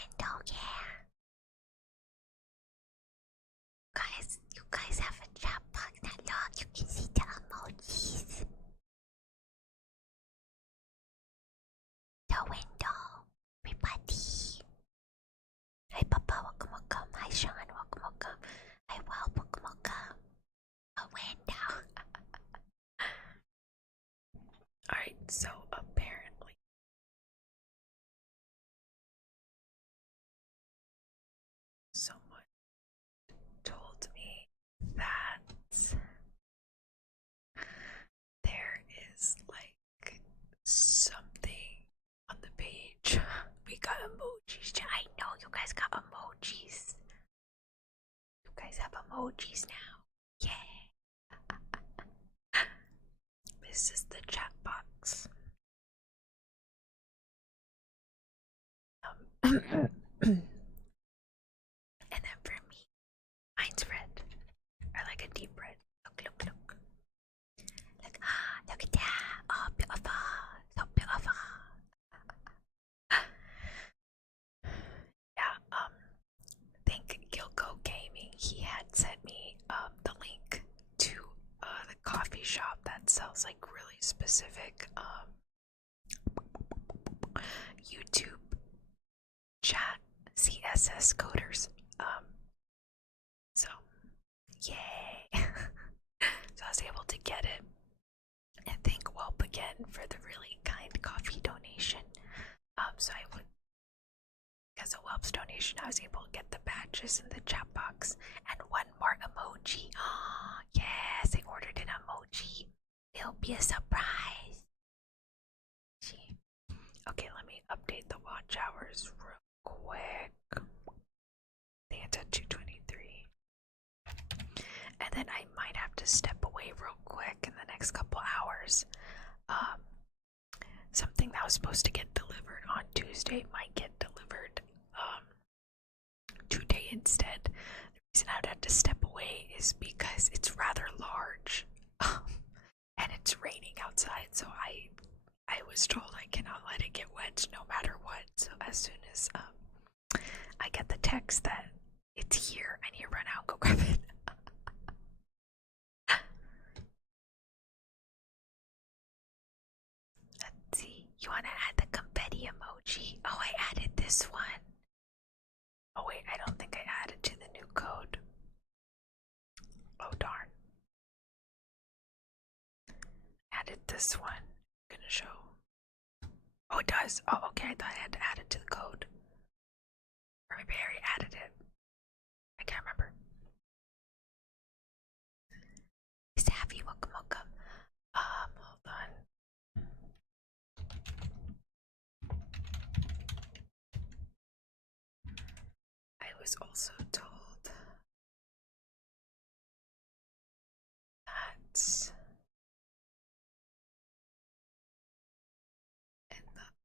window, yeah. You guys have a chat box that long. You can see the emojis. The window, everybody. Hi, Papa, welcome. Hi, Sean, welcome. Hi, Will, welcome. A window. Alright, so apparently someone told me that there is like something on the page. We got emojis. I know you guys got emojis. You guys have emojis now. Yeah. This is the chat box. And then for me, mine's red. I like a deep red. Look. Look at that. Oh, beautiful. So beautiful. Yeah, think Gilco Gaming, he had sent me the link to the coffee shop that sells like really specific YouTube chat CSS coders. So yay. So I was able to get it. And thank Welp again for the really kind coffee donation. So I would, because of Welp's donation, I was able to get the badges in the chat box and one more emoji. Oh, yes, I ordered an emoji. It'll be a surprise. Okay, let me update the watch hours real quick. I think it's at 2:23. And then I might have to step away real quick in the next couple hours. Something that was supposed to get delivered on Tuesday might get delivered today instead. The reason I would have to step away is because it's rather large and it's raining outside, so I was told I cannot let it get wet no matter what. So as soon as I get the text that it's here, I need to run out and go grab it. Let's see. You want to add the confetti emoji? Oh, I added this one. Oh wait, I don't think I added to the new code. Oh darn. Added this one. I'm gonna show. Oh, it does. Oh, okay. I thought I had to add it to the code. Or maybe I already added it. I can't remember. Savvy, welcome. Hold on. I was also told that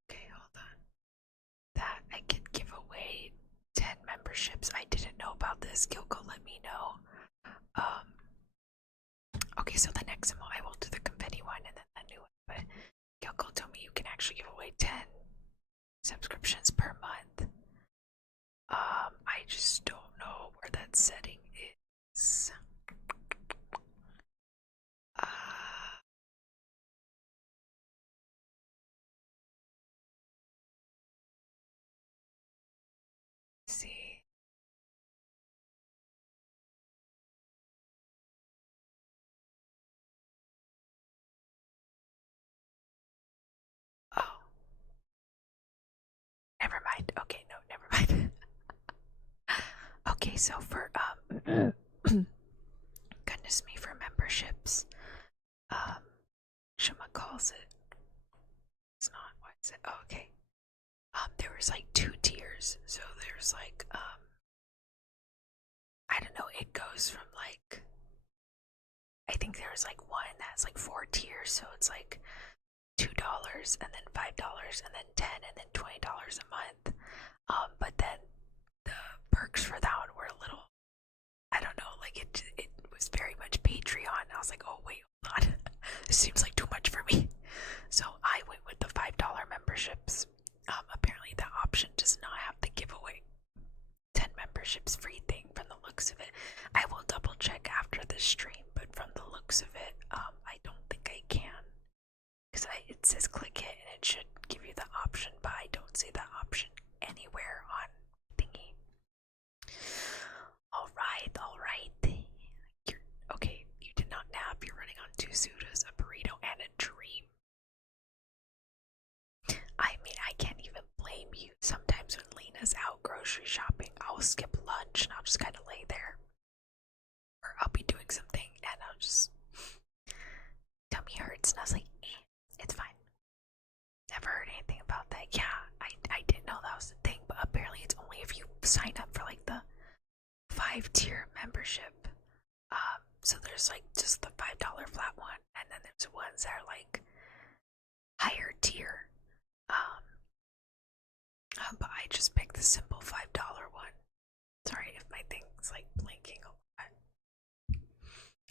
okay, hold on. That I could give away 10 memberships. I didn't know about this. Gilco let me know. Okay, so the next I will do the confetti one and then the new one. But Gilco told me you can actually give away 10 subscriptions per month. I just don't know where that setting is. See. Oh. Never mind. Okay, no, never mind. Okay, so for goodness me, for memberships, Shima calls it. It's not. What is it? Oh, okay. There was like 2 tiers. So there's like I don't know. It goes from like, I think there's like one that's like 4 tiers. So it's like $2 and then $5 and then $10 and then $20 a month. But then the perks for that one were a little, I don't know, like it was very much Patreon. I was like, oh wait, hold on. This seems like too much for me. So I went with the $5 memberships. Apparently that option does not have the giveaway membership's free thing from the looks of it. I will double check after this stream, but from the looks of it, I don't think I can. Because it says click it and it should give you the option, but I don't see that option anywhere on thingy. Alright. Okay, you did not nap. You're running on 2 sodas, a burrito, and a dream. I mean, I can't even blame you. Sometimes when Lena's out grocery shopping, I'll skip lunch and I'll just kind of lay there. Or I'll be doing something and I'll just, tummy hurts, and I was like, it's fine. Never heard anything about that. Yeah, I didn't know that was the thing, but apparently it's only if you sign up for like the 5-tier membership. So there's like just the $5 flat one, and then there's ones that are like higher tier. But I just picked the simple $5 one. Sorry if my thing's like blinking a lot.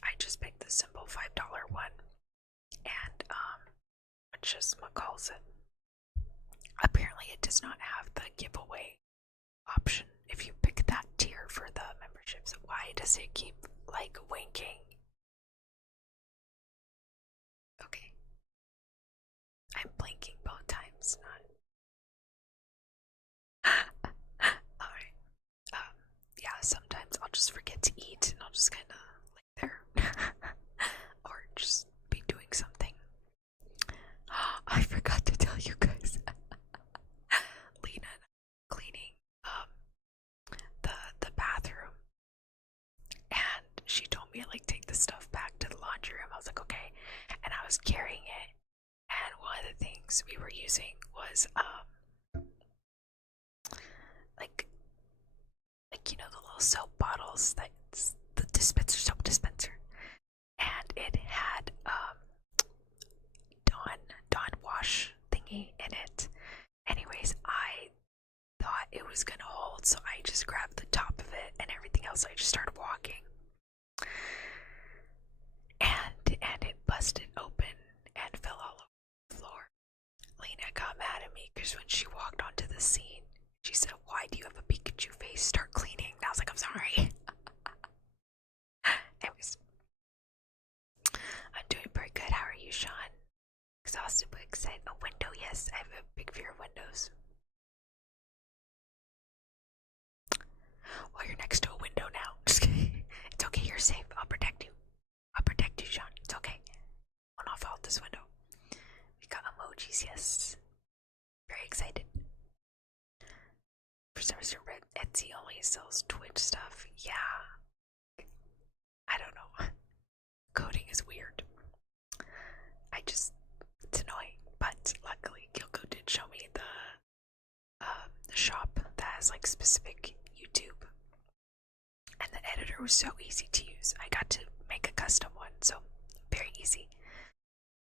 I just picked the simple $5 one, and which is what calls it. Apparently, it does not have the giveaway option if you pick that tier for the memberships. Why does it keep like winking? Okay, I'm blinking both times, not. Alright. Yeah, sometimes I'll just forget to eat and I'll just kind of lay there. Or just be doing something. I forgot to tell you guys. Lena cleaning the bathroom, and she told me to like take the stuff back to the laundry room. I was like, okay, and I was carrying it, and one of the things we were using was like you know, the little soap bottles, that's the soap dispenser, and it had Dawn wash thingy in it. Anyways, I thought it was gonna hold, so I just grabbed the top of it, and everything else I just started walking, and it busted open and fell all over the floor. Lena got mad at me because when she walked onto the scene, she said, "Why do you have a Pikachu face? Start cleaning." And I was like, "I'm sorry." Anyways, I'm doing pretty good. How are you, Sean? Exhausted but excited. A window, yes. I have a big fear of windows. Well, you're next to a window now. Just kidding. It's okay, you're safe. I'll protect you. I'll protect you, Sean. It's okay. I'll not fall out this window. We got emojis, yes. Very excited. For some reason, Etsy only sells Twitch stuff. Yeah. I don't know. Coding is weird. It's annoying. But luckily, Gilko did show me the shop that has like specific YouTube. And the editor was so easy to use. I got to make a custom one, so very easy.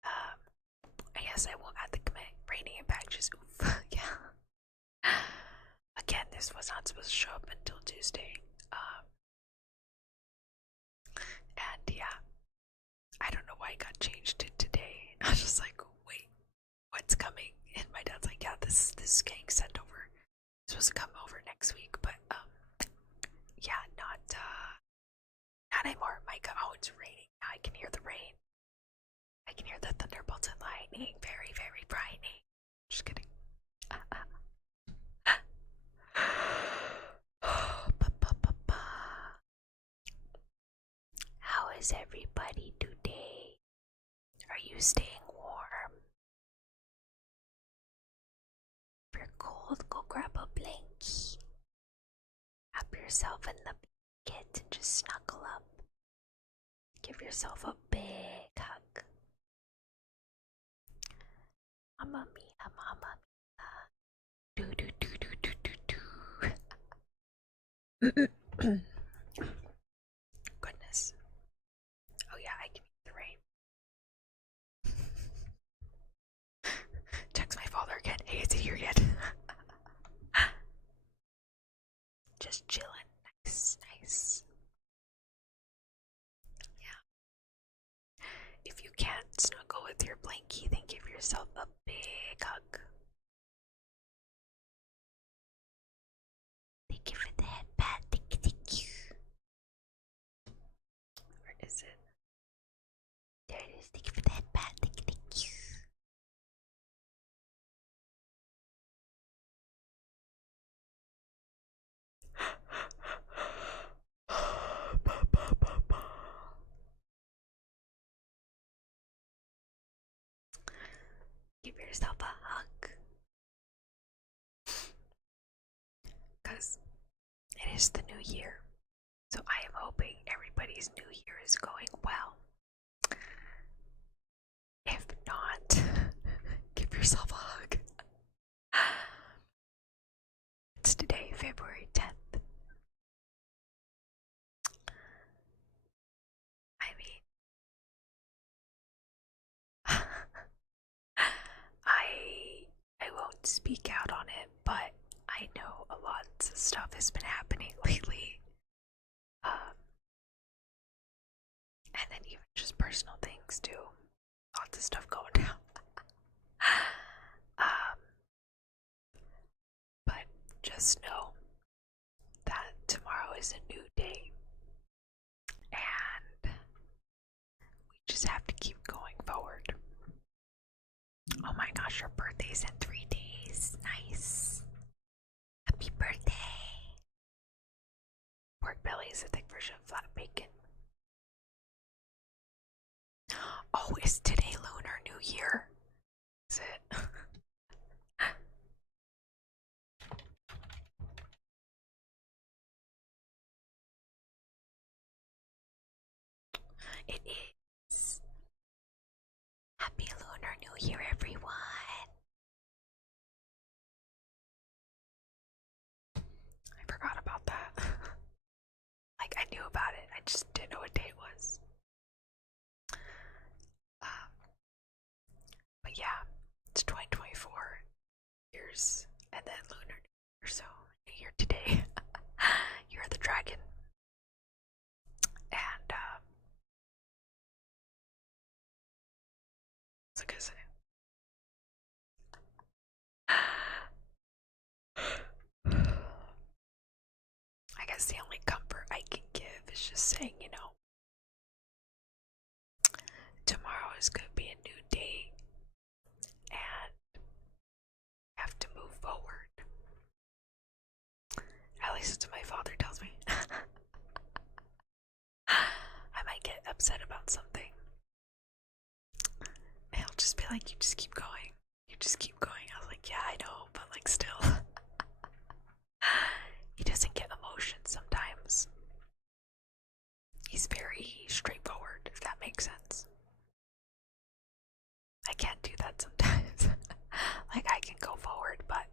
I guess I won't add the commit. Raining and packages. Oof. Yeah. Again, this was not supposed to show up until Tuesday. And yeah, I don't know why it got changed to today. I was just like, wait, what's coming? And my dad's like, yeah, this is getting sent over. It's supposed to come over next week, but yeah, not anymore. Micah, oh, it's raining. I can hear the rain. I can hear the thunderbolts and lightning. Very, very frightening. Just kidding. How is everybody today? Are you staying warm? If you're cold, go grab a blankie. Wrap yourself in the blanket and just snuggle up. Give yourself a big hug. Mamma mia, mamma mia. Do do do do do do do. Goodness. Oh yeah, I can hear the rain. Text my father again. Hey, is it here yet? Just chilling. Nice. Yeah. If you can't snuggle with your blankie, then give yourself a big hug. Thank you for the head pat. Thank is it? There it is. Thank you for the headband. Thank you, thank you. Give yourself a hug. Because it is the new year. So I am hoping everybody's new year is going well. If not, give yourself a hug. It's today, February 10th. I mean, I won't speak out on it, but I know a lot of stuff has been happening lately. And then even just personal things too. Lots of stuff going down. But just know that tomorrow is a new day. And we just have to keep going forward. Oh my gosh, your birthday's in 3 days. Nice. Happy birthday. Pork belly is a thick version of flat bacon. Oh, is today Lunar New Year? Is it? It is. Happy Lunar New Year, everyone. I forgot about that. Like, I knew about it, I just didn't know what day it was. But yeah, it's 2024 years, and then Lunar New Year, so New Year today. You're the dragon. And, what's I gonna say? I guess the only comfort I can give is just saying, tomorrow is going to be a new day and I have to move forward. At least it's what my father tells me. I might get upset about something. And he'll just be like, you just keep going. You just keep going. I was like, yeah, I know, but like still. He doesn't get emotions sometimes. He's very straightforward, if that makes sense. I can't do that sometimes. Like, I can go forward, but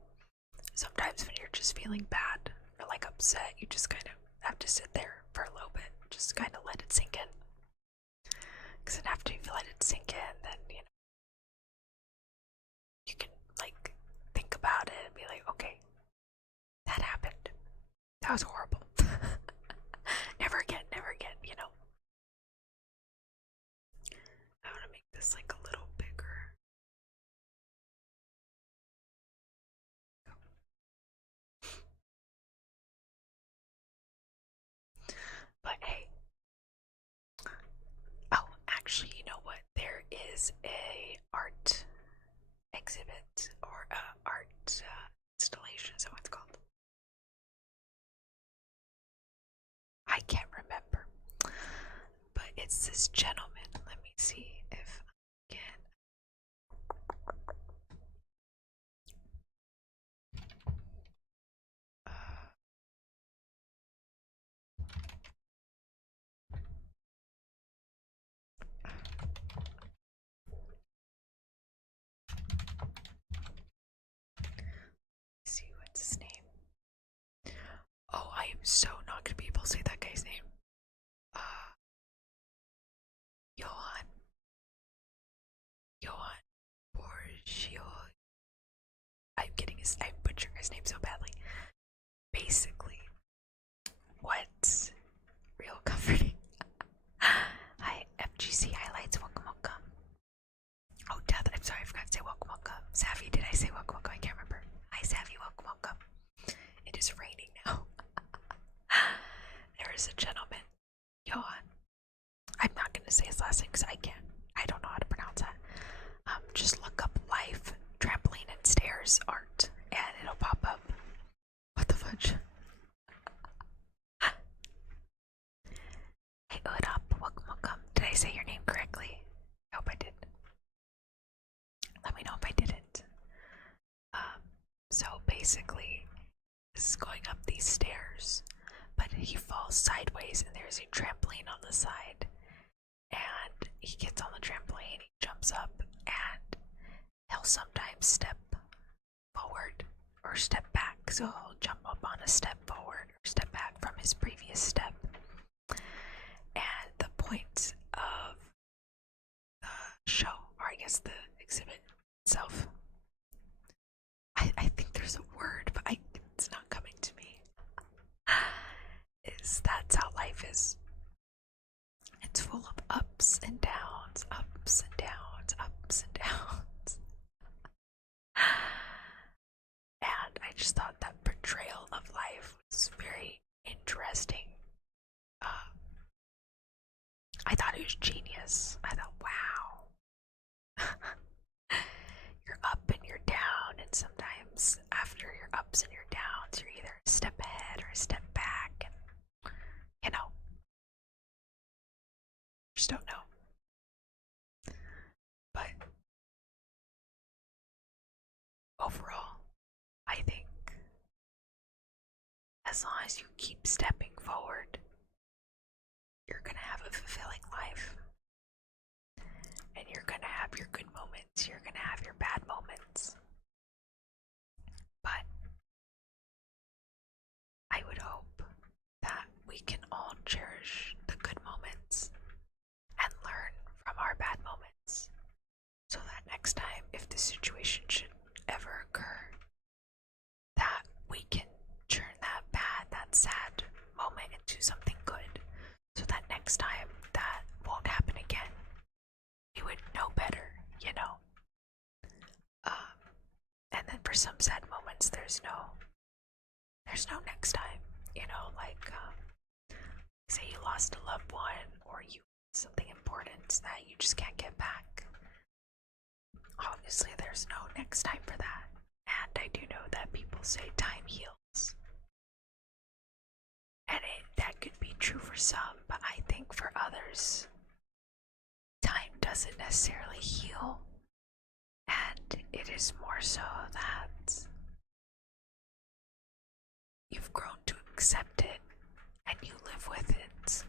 sometimes when you're just feeling bad or like upset, you just kind of have to sit there for a little bit, just kind of let it sink in. Because then after you let it sink in, then, you can, like, think about it and be like, okay, that happened. That was horrible. Never again, never again, I want to make this like a little bigger. But hey, oh, actually, you know what? There is a art exhibit or art installation. Is that what it's called? I can't remember, but it's this gentleman. Let me see if I can. See what's his name. Oh, I am so not gonna be able to say that guy's name. Johan. Johan Borgio. I'm butchering his name so badly. Basically, what's real comforting. Hi, FGC highlights. Welcome, welcome. Oh, Death. I'm sorry, I forgot to say welcome, welcome. Savvy, did I say welcome, welcome? I can't remember. Hi, Savvy. Welcome, welcome. It is raining now. There is a gentleman, Johan. I'm basically is going up these stairs, but he falls sideways and there's a trampoline on the side. And he gets on the trampoline, he jumps up, and he'll sometimes step forward or step back. So he'll jump up on a step forward or step back from his previous step. And the point of the show, or I guess the exhibit itself, I think there's a word, but it's not coming to me, is that's how life is. It's full of ups and downs, ups and downs, ups and downs. And I just thought that portrayal of life was very interesting. I thought it was genius. I thought, wow. You're up and you're down, and sometimes after your ups and your downs, you're either a step ahead or a step back, and you know, just don't know. But overall, I think as long as you keep stepping forward, you're gonna have a fulfilling life. And you're gonna have your good moments, you're gonna have your bad moments. But I would hope that we can all cherish the good moments and learn from our bad moments, so that next time, if the situation should ever occur, that we can turn that bad, that sad moment into something good, so that next time that won't happen again. We would know better, you know. And then for some sad moments, there's no next time, you know. Like, say you lost a loved one, or you something important that you just can't get back. Obviously, there's no next time for that. And I do know that people say time heals. And that could be true for some, but I think for others, time doesn't necessarily heal. And it is more so that you've grown to accept it and you live with it.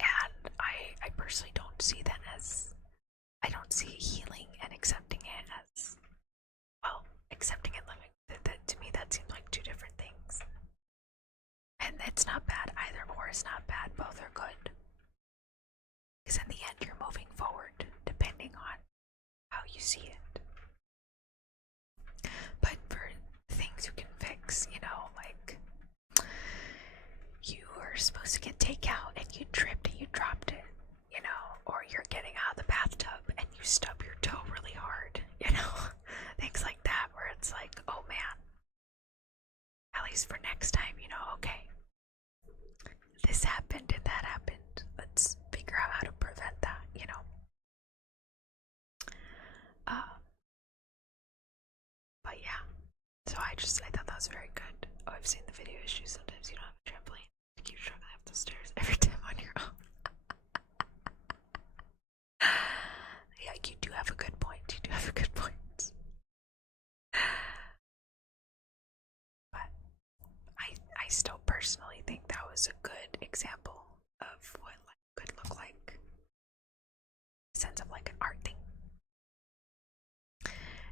And I personally don't see that as, I don't see healing and accepting it as, well, accepting and living with it. That, to me, that seems like two different things. And it's not bad, either or is not bad, both are good. Because in the end, you're moving forward, depending on how you see it. But for things you can fix, you know, like you were supposed to get takeout and you tripped and you dropped it, you know, or you're getting out of the bathtub and you stub your toe really hard, you know, things like that, where it's like, oh man, at least for next time, you know, okay, this happened and that happened, let's figure out how to prevent that, you know. But yeah, so I thought that was very good. Oh, I've seen the video issue. Sometimes you don't have a trampoline. You keep struggling up the stairs every time on your own. Yeah, you do have a good point. You do have a good point. But I still personally think that was a good example of what life could look like. Sense of like an art thing.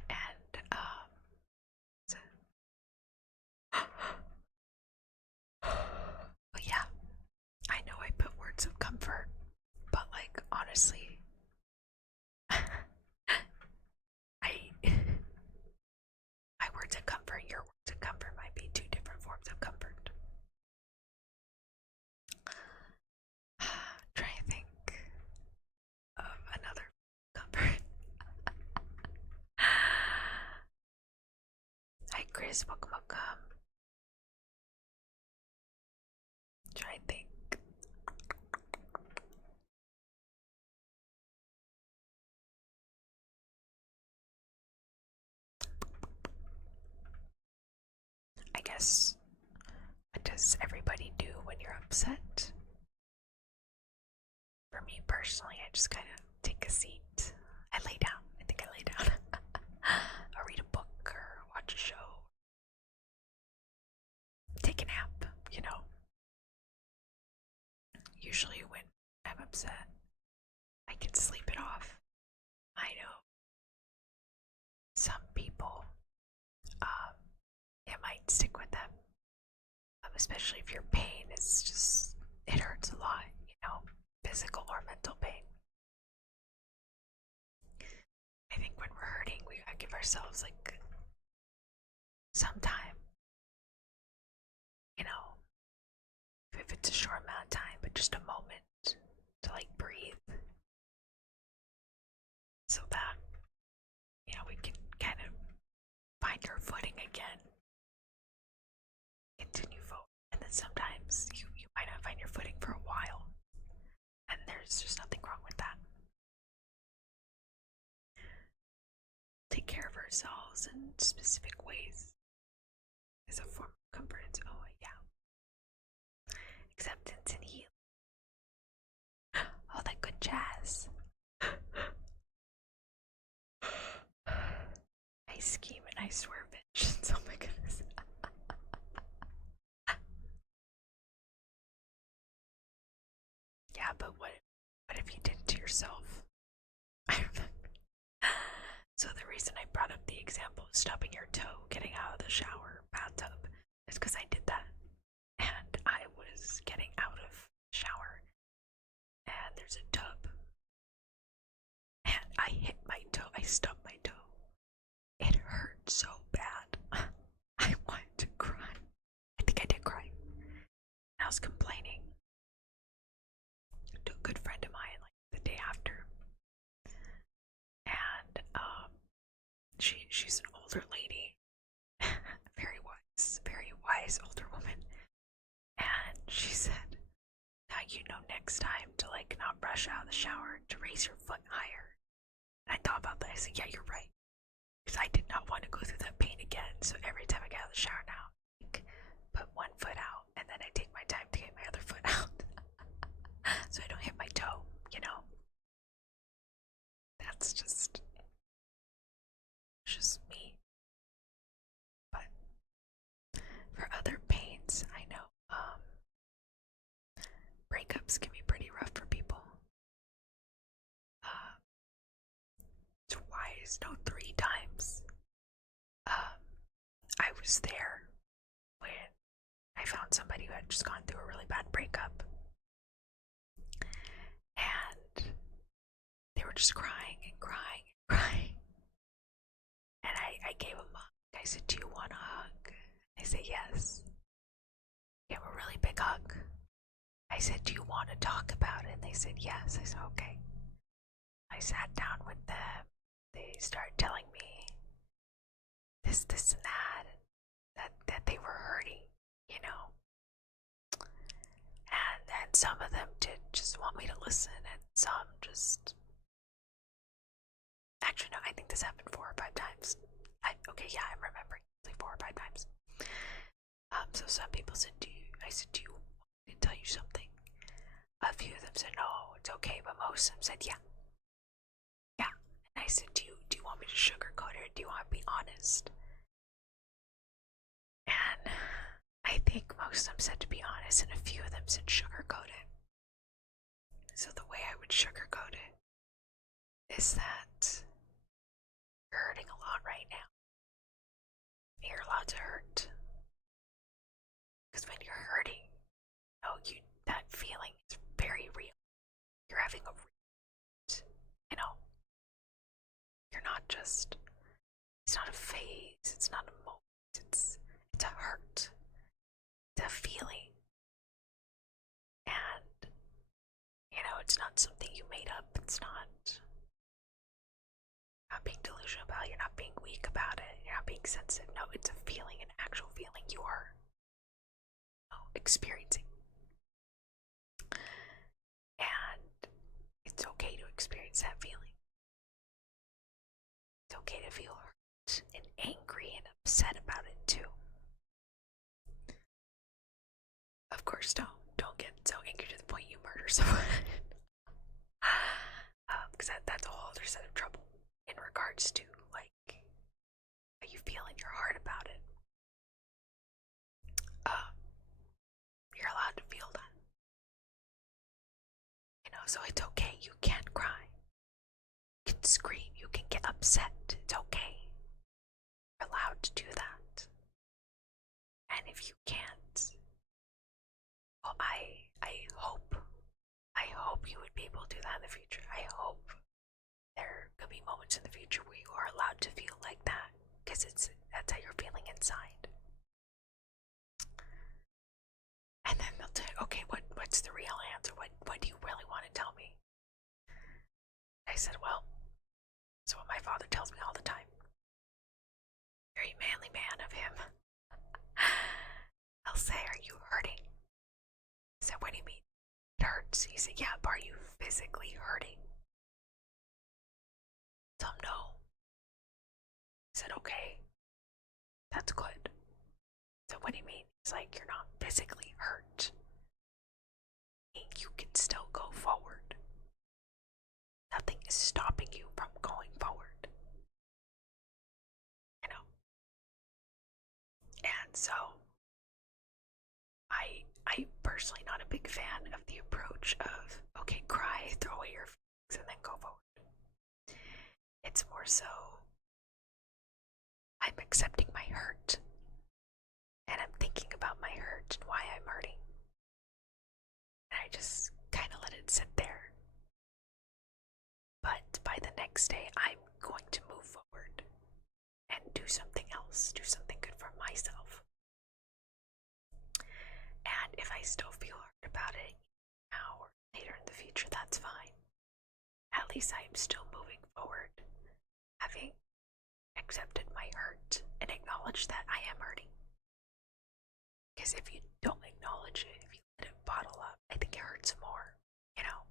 And but yeah, I know I put words of comfort, but like honestly, my words of comfort, your words of comfort might be two different forms of comfort. Try to think of another comfort. Hi Chris, welcome. Try to think. I guess, what does everybody do when you're upset? For me personally, I just kind of take a seat. I lay down. I think I lay down. Or read a book or watch a show. upset, I can sleep it off. I know some people, it might stick with them, especially if your pain is just, it hurts a lot, physical or mental pain. I think when we're hurting, we gotta give ourselves like some time, if it's a short amount of time, but just a moment to like breathe so that, we can kind of find our footing again, continue forward. And then sometimes you might not find your footing for a while, and there's just nothing wrong with that. Take care of ourselves in specific ways is a form of comfort. Oh, yeah. Acceptance and healing. All that good jazz. I scheme and I swear vengeance. Oh my goodness. Yeah, but what if you did it to yourself? I remember. So the reason I brought up the example of stubbing your toe getting out of the shower bathtub is because I did that. And I was getting out of the shower, and there's a tub, and I hit my toe. I stubbed my toe. It hurt so bad. I wanted to cry. I think I did cry. And I was complaining to a good friend of mine like the day after. And she's an older lady. very wise older woman. And she said, now you know next time to like not rush out of the shower, to raise your foot higher. And I thought about that. I said, yeah, you're right. Because I did not want to go through that pain again. So every time I get out of the shower now, I put one foot out, and then I take my time to get my other foot out. So I don't hit my toe, That's just me. But for other pains, I know breakups can be pretty rough for people. Twice, no, 3 times. I was there when I found somebody who had just gone through a really bad breakup, and they were just crying and crying and crying. And I gave them a hug. I said, do you want a hug? They said yes. I gave them a really big hug. I said, do you want to talk about it? And they said yes. I said, okay. I sat down with them. They started telling me this and that they were hurting, And some of them did just want me to listen, and some just... Actually, no, I think this happened 4 or 5 times. Okay, yeah, I'm remembering. Like 4 or 5 times. So some people said, do you want me to tell you something? A few of them said, no, it's okay, but most of them said, yeah. Yeah. And I said, do you want me to sugarcoat it, or do you want to be honest? And I think most of them said to be honest, and a few of them said sugarcoat it. So the way I would sugarcoat it is that you're hurting a lot right now. You're allowed to hurt. Because when you're hurting, that feeling is very real. You're having a you're not just, it's not a phase, it's not a moment, it's a hurt, it's a feeling. And, it's not something you made up, it's not being delusional about it, you're not being weak about it, you're not being sensitive. No, it's a feeling, an actual feeling you are experiencing. And it's okay to experience that feeling. It's okay to feel hurt and angry and upset about it too. Of course, don't get so angry to the point you murder someone. Because that's a whole other set of trouble in regards to like how you feel in your heart about it. You're allowed to feel that. so it's okay. You can cry. You can scream. You can get upset. It's okay. You're allowed to do that. And if you can't, well, I hope you would be able to do that in the future. I hope there could be moments in the future where you are allowed to feel like that, because that's how you're feeling inside. And then they'll tell you, okay, what's the real answer? What do you really want to tell me? I said, well, it's what my father tells me all the time. Very manly man of him. I'll say, are you hurting? I said, what do you mean? It hurts. He said, yeah, but are you physically hurting? I told him no. I said, okay, that's good. So what do you mean? He's like, you're not physically hurt. You can still go forward. Nothing is stopping you from going forward. You know? And so I personally not a big fan of the approach of, okay, cry, throw away your feelings, and then go forward. It's more so, I'm accepting my hurt, and I'm thinking about my hurt and why I'm hurting. And I just kind of let it sit there. But by the next day, I'm going to move forward and do something else, do something good for myself. And if I still feel hurt about it now or later in the future, that's fine. At least I am still moving forward, having accepted my hurt and acknowledged that I am hurting. Because if you don't acknowledge it, if you let it bottle up, I think it hurts more, you know?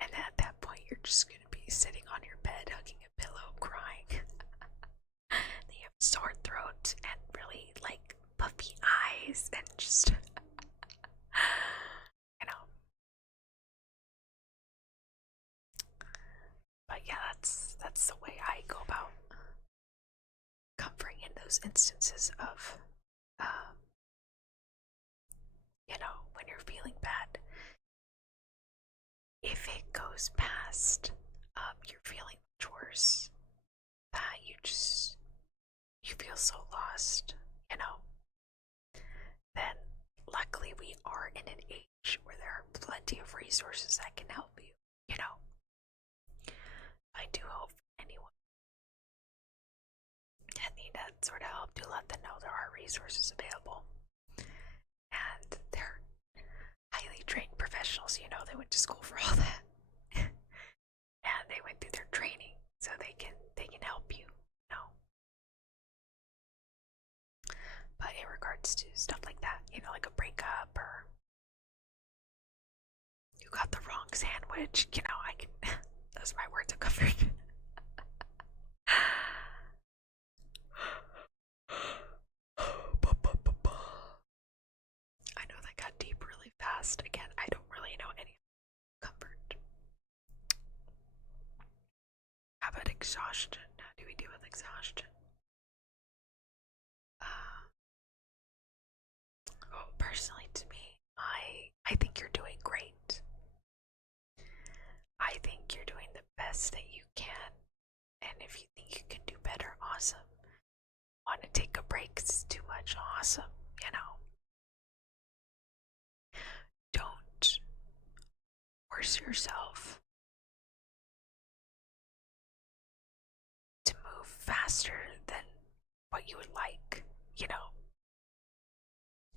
And at that point, you're just going to be sitting on your bed, hugging a pillow, crying. Then you have a sore throat and really, like, puffy eyes and just, you know. But yeah, that's the way I go about comforting in those instances of, you know, when you're feeling bad. If it goes past, you're feeling much worse, that you feel so lost, you know, then luckily we are in an age where there are plenty of resources that can help you, you know. I do hope anyone that need that sort of help, do let them know there are resources available. And they're highly trained professionals, you know, they went to school for all that. And they went through their training, so they can help you, you know. But in regards to stuff like that, you know, like a breakup or you got the wrong sandwich, you know, I can those are my words of comfort. I know that got deep really fast. Again, I don't really know any comfort. How about exhaustion? How do we deal with exhaustion? Oh, personally, to me, I think you're doing great. I think you're doing the best that you can, and if you think you can do better, awesome. Want to take a break? It's too much, awesome. You know, don't force yourself to move faster than what you would like, you know.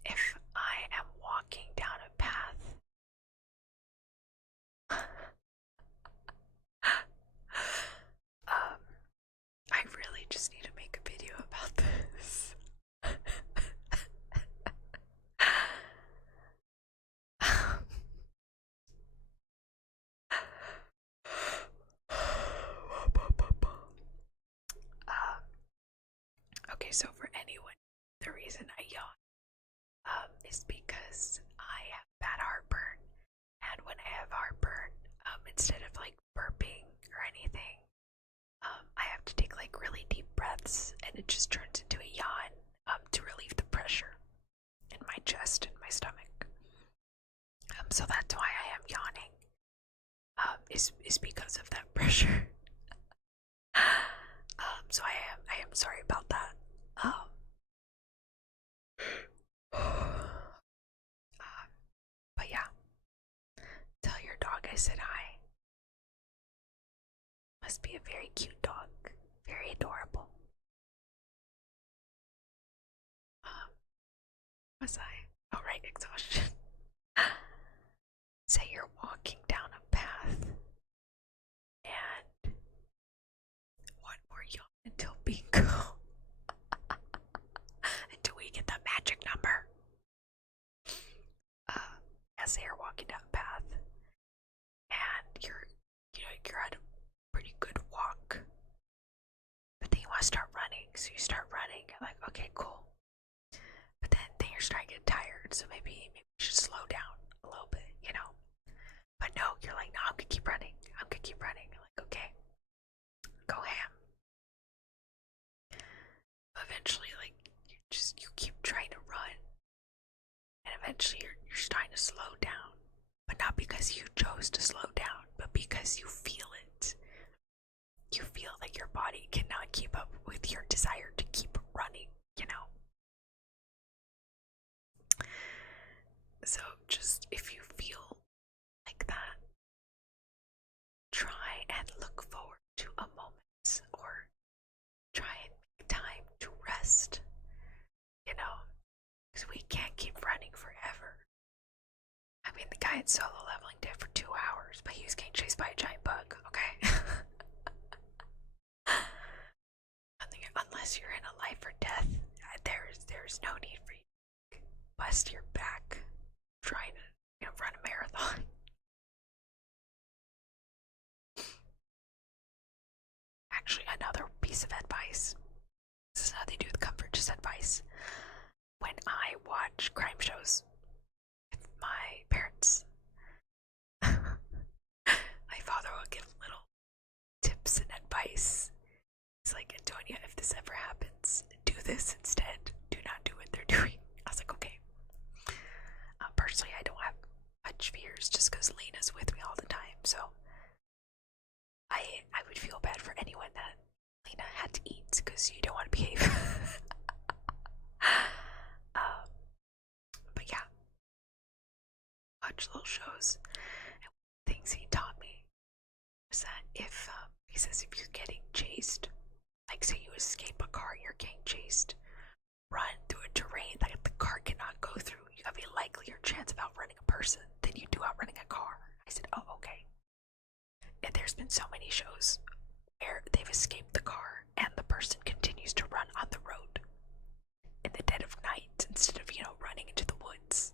If I am walking down a path I really just need to make a video about this. Okay, so for anyone, the reason I yawn is because I have bad heartburn, and when I have heartburn, instead of like burping or anything, I have to take like really deep breaths, and it just turns into a yawn to relieve the pressure in my chest and my stomach. is because of that pressure. So I am sorry about that. But yeah, tell your dog I said hi. Must be a very cute dog, very adorable. Was I? Oh right, exhaustion. Say you're walking down a path, and one more yawn until bingo. Until we get the magic number. Say you're walking down a path, and you're at a pretty good walk, but then you want to start running, so you start running. You're like, okay, cool. But then you're starting to get tired, so maybe you should slow down a little bit, But no, you're like, no, I'm gonna keep running. I'm gonna keep running. You're like, okay, go ham. Eventually, like, you keep trying to run, and eventually you're starting to slow down, but not because you chose to slow down, but because you feel it. You feel that your body cannot keep up with your desire to keep running. So just if you feel like that, try and look forward to a moment, or try and make time to rest, because we can't keep running forever. I mean, the guy in solo leveling did for 2 hours, but he was getting chased by a giant bug, okay? Unless you're in a life or death, there's no need for you to bust your back trying to run a marathon. Actually, another piece of advice. This is nothing to do with comfort, just advice. When I watch crime shows with my parents, my father will give little tips and advice. He's like, Antonia, if this ever happens, do this instead. Do not do what they're doing. I was like, okay. Personally, I don't have much fears just because Lena's with me all the time, so I would feel bad for anyone that Lena had to eat because you don't want to behave. But yeah, watch little shows. And one of the things he taught me was that he says if you're getting chased, like say you escape a car, you're getting chased, run through a terrain that the car cannot go through. You have a likelier chance of outrunning a person than you do outrunning a car. I said, oh, okay. And there's been so many shows where they've escaped the car and the person continues to run on the road in the dead of night instead of, running into the woods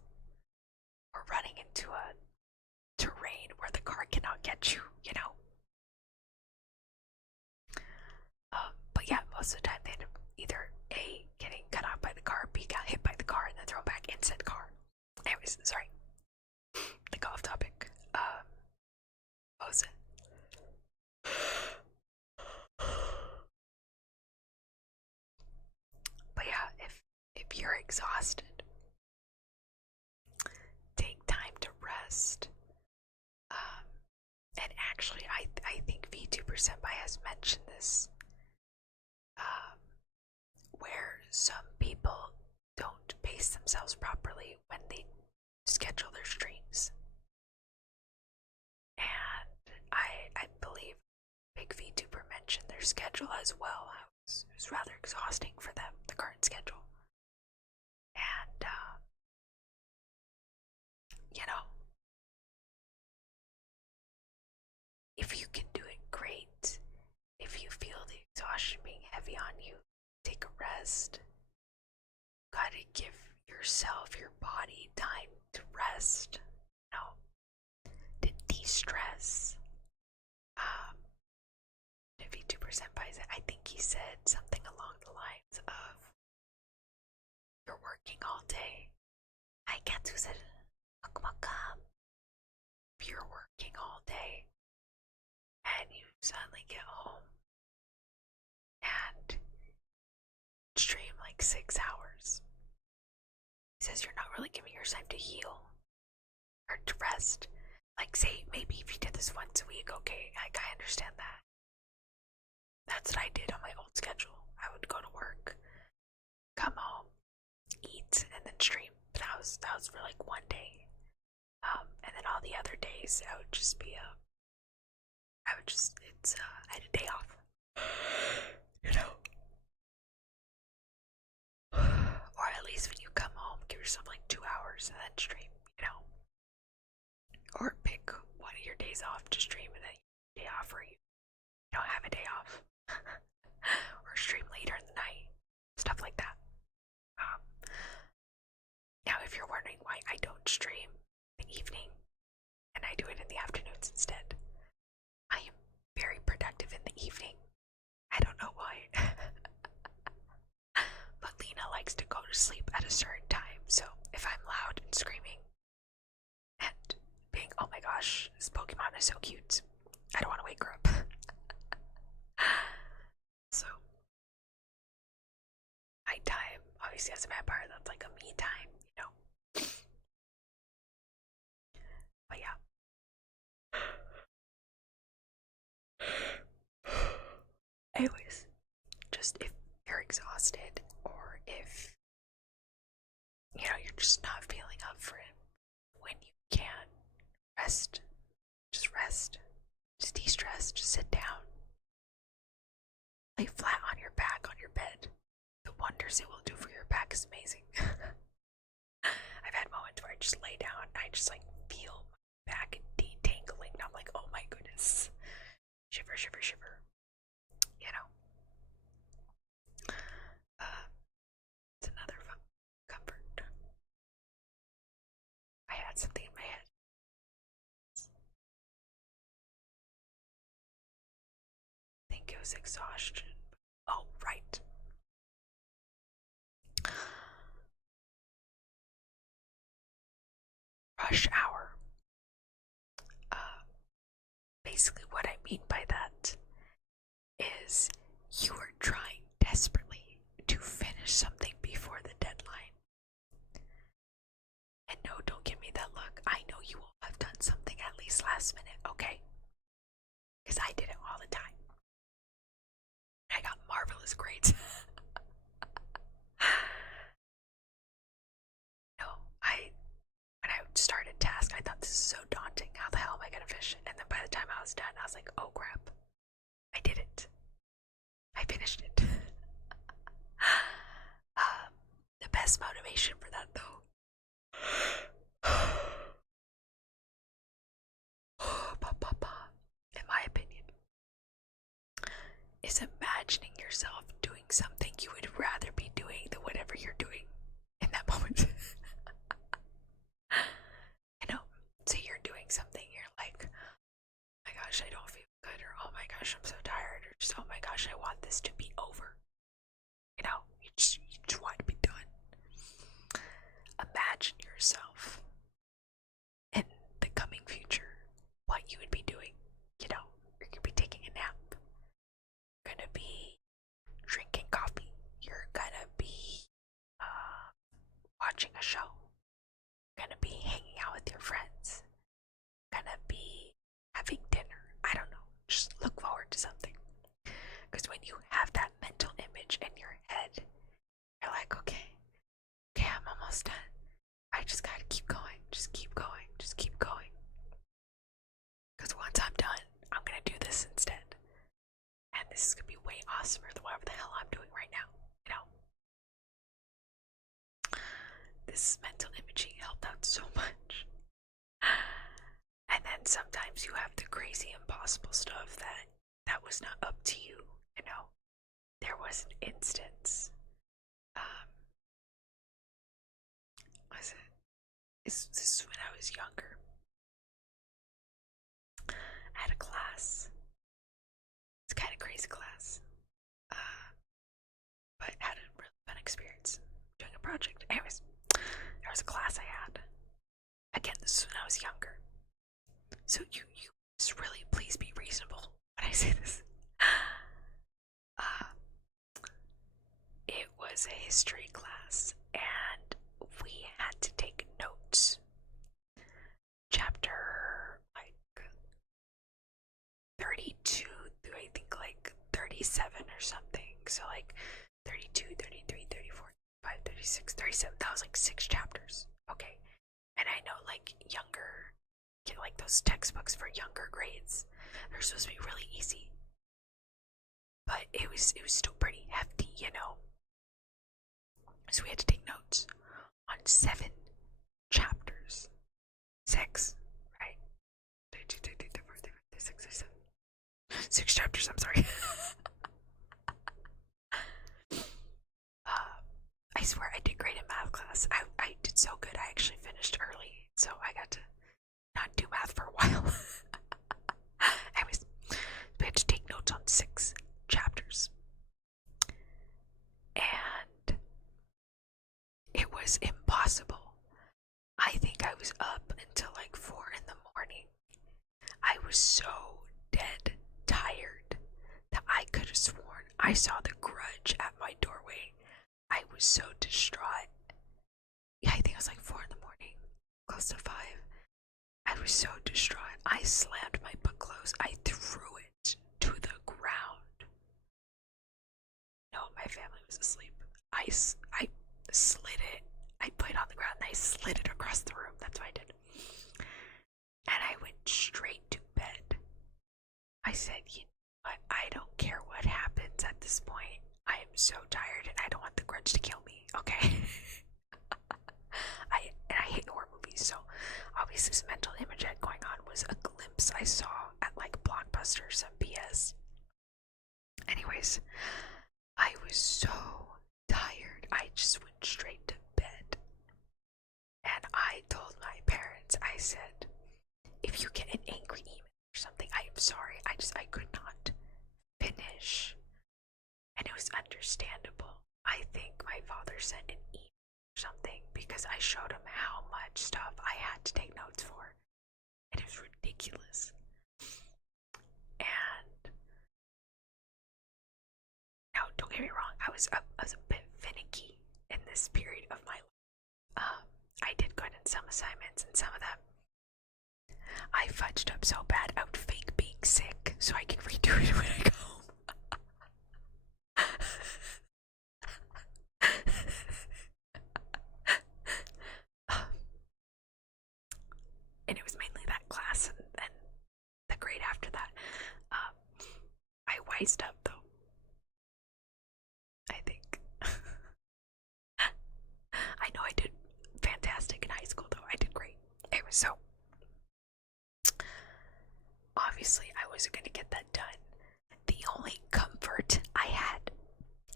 or running into a terrain where the car cannot get you, But yeah, most of the time they end up either A, getting cut off by the car, B, got hit by the car, and then thrown back in said car. Anyways, sorry. To go off topic. What was it? But yeah, if you're exhausted, take time to rest. And actually, I think Vtuber Senpai has mentioned this, where some people don't pace themselves properly when they schedule their streams. And I believe Big VTuber mentioned their schedule as well. It was rather exhausting for them, the current schedule. And, if you can do it, great. If you feel the exhaustion being heavy on you, take a rest. You gotta give yourself, your body, time to rest, to de-stress. VTuber Senpai, I think he said something along the lines of, you're working all day. I get to sit. If you're working all day and you suddenly get home and stream like 6 hours, he says you're not really giving yourself time to heal or to rest. Like, say, maybe if you did this once a week, okay, I understand that. That's what I did on my old schedule. I would go to work, come home, eat, and then stream. But that was for like one day. And then all the other days, I would just be I had a day off. You know? Or at least when you come home, give yourself like 2 hours and then stream, you know? Or pick one of your days off to stream and then day off, or you don't have a day off. Or stream later in the night. Stuff like that. Um, Now, if you're wondering why I don't stream in the evening and I do it in the afternoons instead, I am very productive in the evening. I don't know why. But Lena likes to go to sleep at a certain time, so if I'm loud and screaming and being, oh my gosh, this Pokemon is so cute, I don't want to wake her up. So, nighttime, obviously as a vampire, that's like a me time, you know? But yeah. Anyways, just if you're exhausted or if you're just not feeling up for it, when you can rest, just de-stress, just sit down, lay flat on your back on your bed. The wonders it will do for your back is amazing. I've had moments where I just lay down and I just like feel my back detangling and I'm like, oh my goodness, shiver, shiver, shiver. It's another comfort. I had something in my head. I think it was exhaustion. Oh, right. Rush hour. Basically, what I mean by that is you are trying desperately to finish something before the deadline. And no, don't give me that look. I know you will have done something at least last minute, okay? Because I did it all the time. I got marvelous grades. No, when I started task, I thought this is so daunting. How the hell am I gonna finish it? And then by the time I was done, I was like, oh crap, I did it. I finished it. The best motivation for that, though, in my opinion, is imagining yourself doing something you would rather be doing than whatever you're doing in that moment. So you're doing something, you're like, oh my gosh, I don't feel good, or oh my gosh, I'm so tired, or just, oh my gosh, I want this to be over. You just want to be done. Imagine yourself in the coming future, what you would be doing. You're gonna be taking a nap. You're gonna be drinking coffee. You're gonna be watching a show. You're gonna be hanging out with your friends. You're gonna be having dinner. I don't know. Just look forward to something. Because when you have that mental image in your head, you're like, okay, I'm almost done. I just gotta keep going. Just keep going. Just keep going. Because once I'm done, I'm gonna do this instead. And this is gonna be way awesomer than whatever the hell I'm doing right now. This mental imaging helped out so much. And then sometimes you have the crazy impossible stuff that was not up to you. There was an instance. This is when I was younger. I had a class. It's kind of crazy class. But had a really fun experience doing a project. Anyways, there was a class I had. Again, this is when I was younger. So you just really please be reasonable when I say this. It was a history class, and we had to take notes. Chapter so like 32, 33, 34, 35, 36, 37. That was like 6 chapters. Okay. And I know like younger, like those textbooks for younger grades, they're supposed to be really easy. But it was still pretty hefty, you know. So we had to take notes on 7 chapters. 6, right? 6 chapters, I'm sorry. I swear I did great in math class. I did so good. I actually finished early, so I got to not do math for a while. Anyways, we had to take notes on 6 chapters. And it was impossible. I think I was up until like 4 in the morning. I was so dead tired that I could have sworn I saw the Grudge at my doorway. I was so distraught. Yeah, I think it was like 4 in the morning, close to 5. I was so distraught. I slammed my book closed. I threw it to the ground. No, my family was asleep. I slid it. I put it on the ground and I slid it across the room. That's what I did. And I went straight to bed. I said, you know what? I don't care what happens at this point. I am so tired and I don't want the Grudge to kill me, okay? I hate horror movies, so obviously this mental image I had going on was a glimpse I saw at like Blockbuster, some BS. Anyways, I was so tired. I just went straight to bed. And I told my parents, I said, if you get an angry email or something, I am sorry. I could not finish. And it was understandable. I think my father sent an email or something because I showed him how much stuff I had to take notes for. And it was ridiculous. And no, don't get me wrong, I was a bit finicky in this period of my life. I did good in some assignments, and some of them I fudged up so bad I would fake being sick so I can redo it when I go home. And it was mainly that class and the grade after that. I wised up though, I think. I know I did fantastic in high school though. I did great. It was so. Obviously, I wasn't going to get that done. The only comfort I had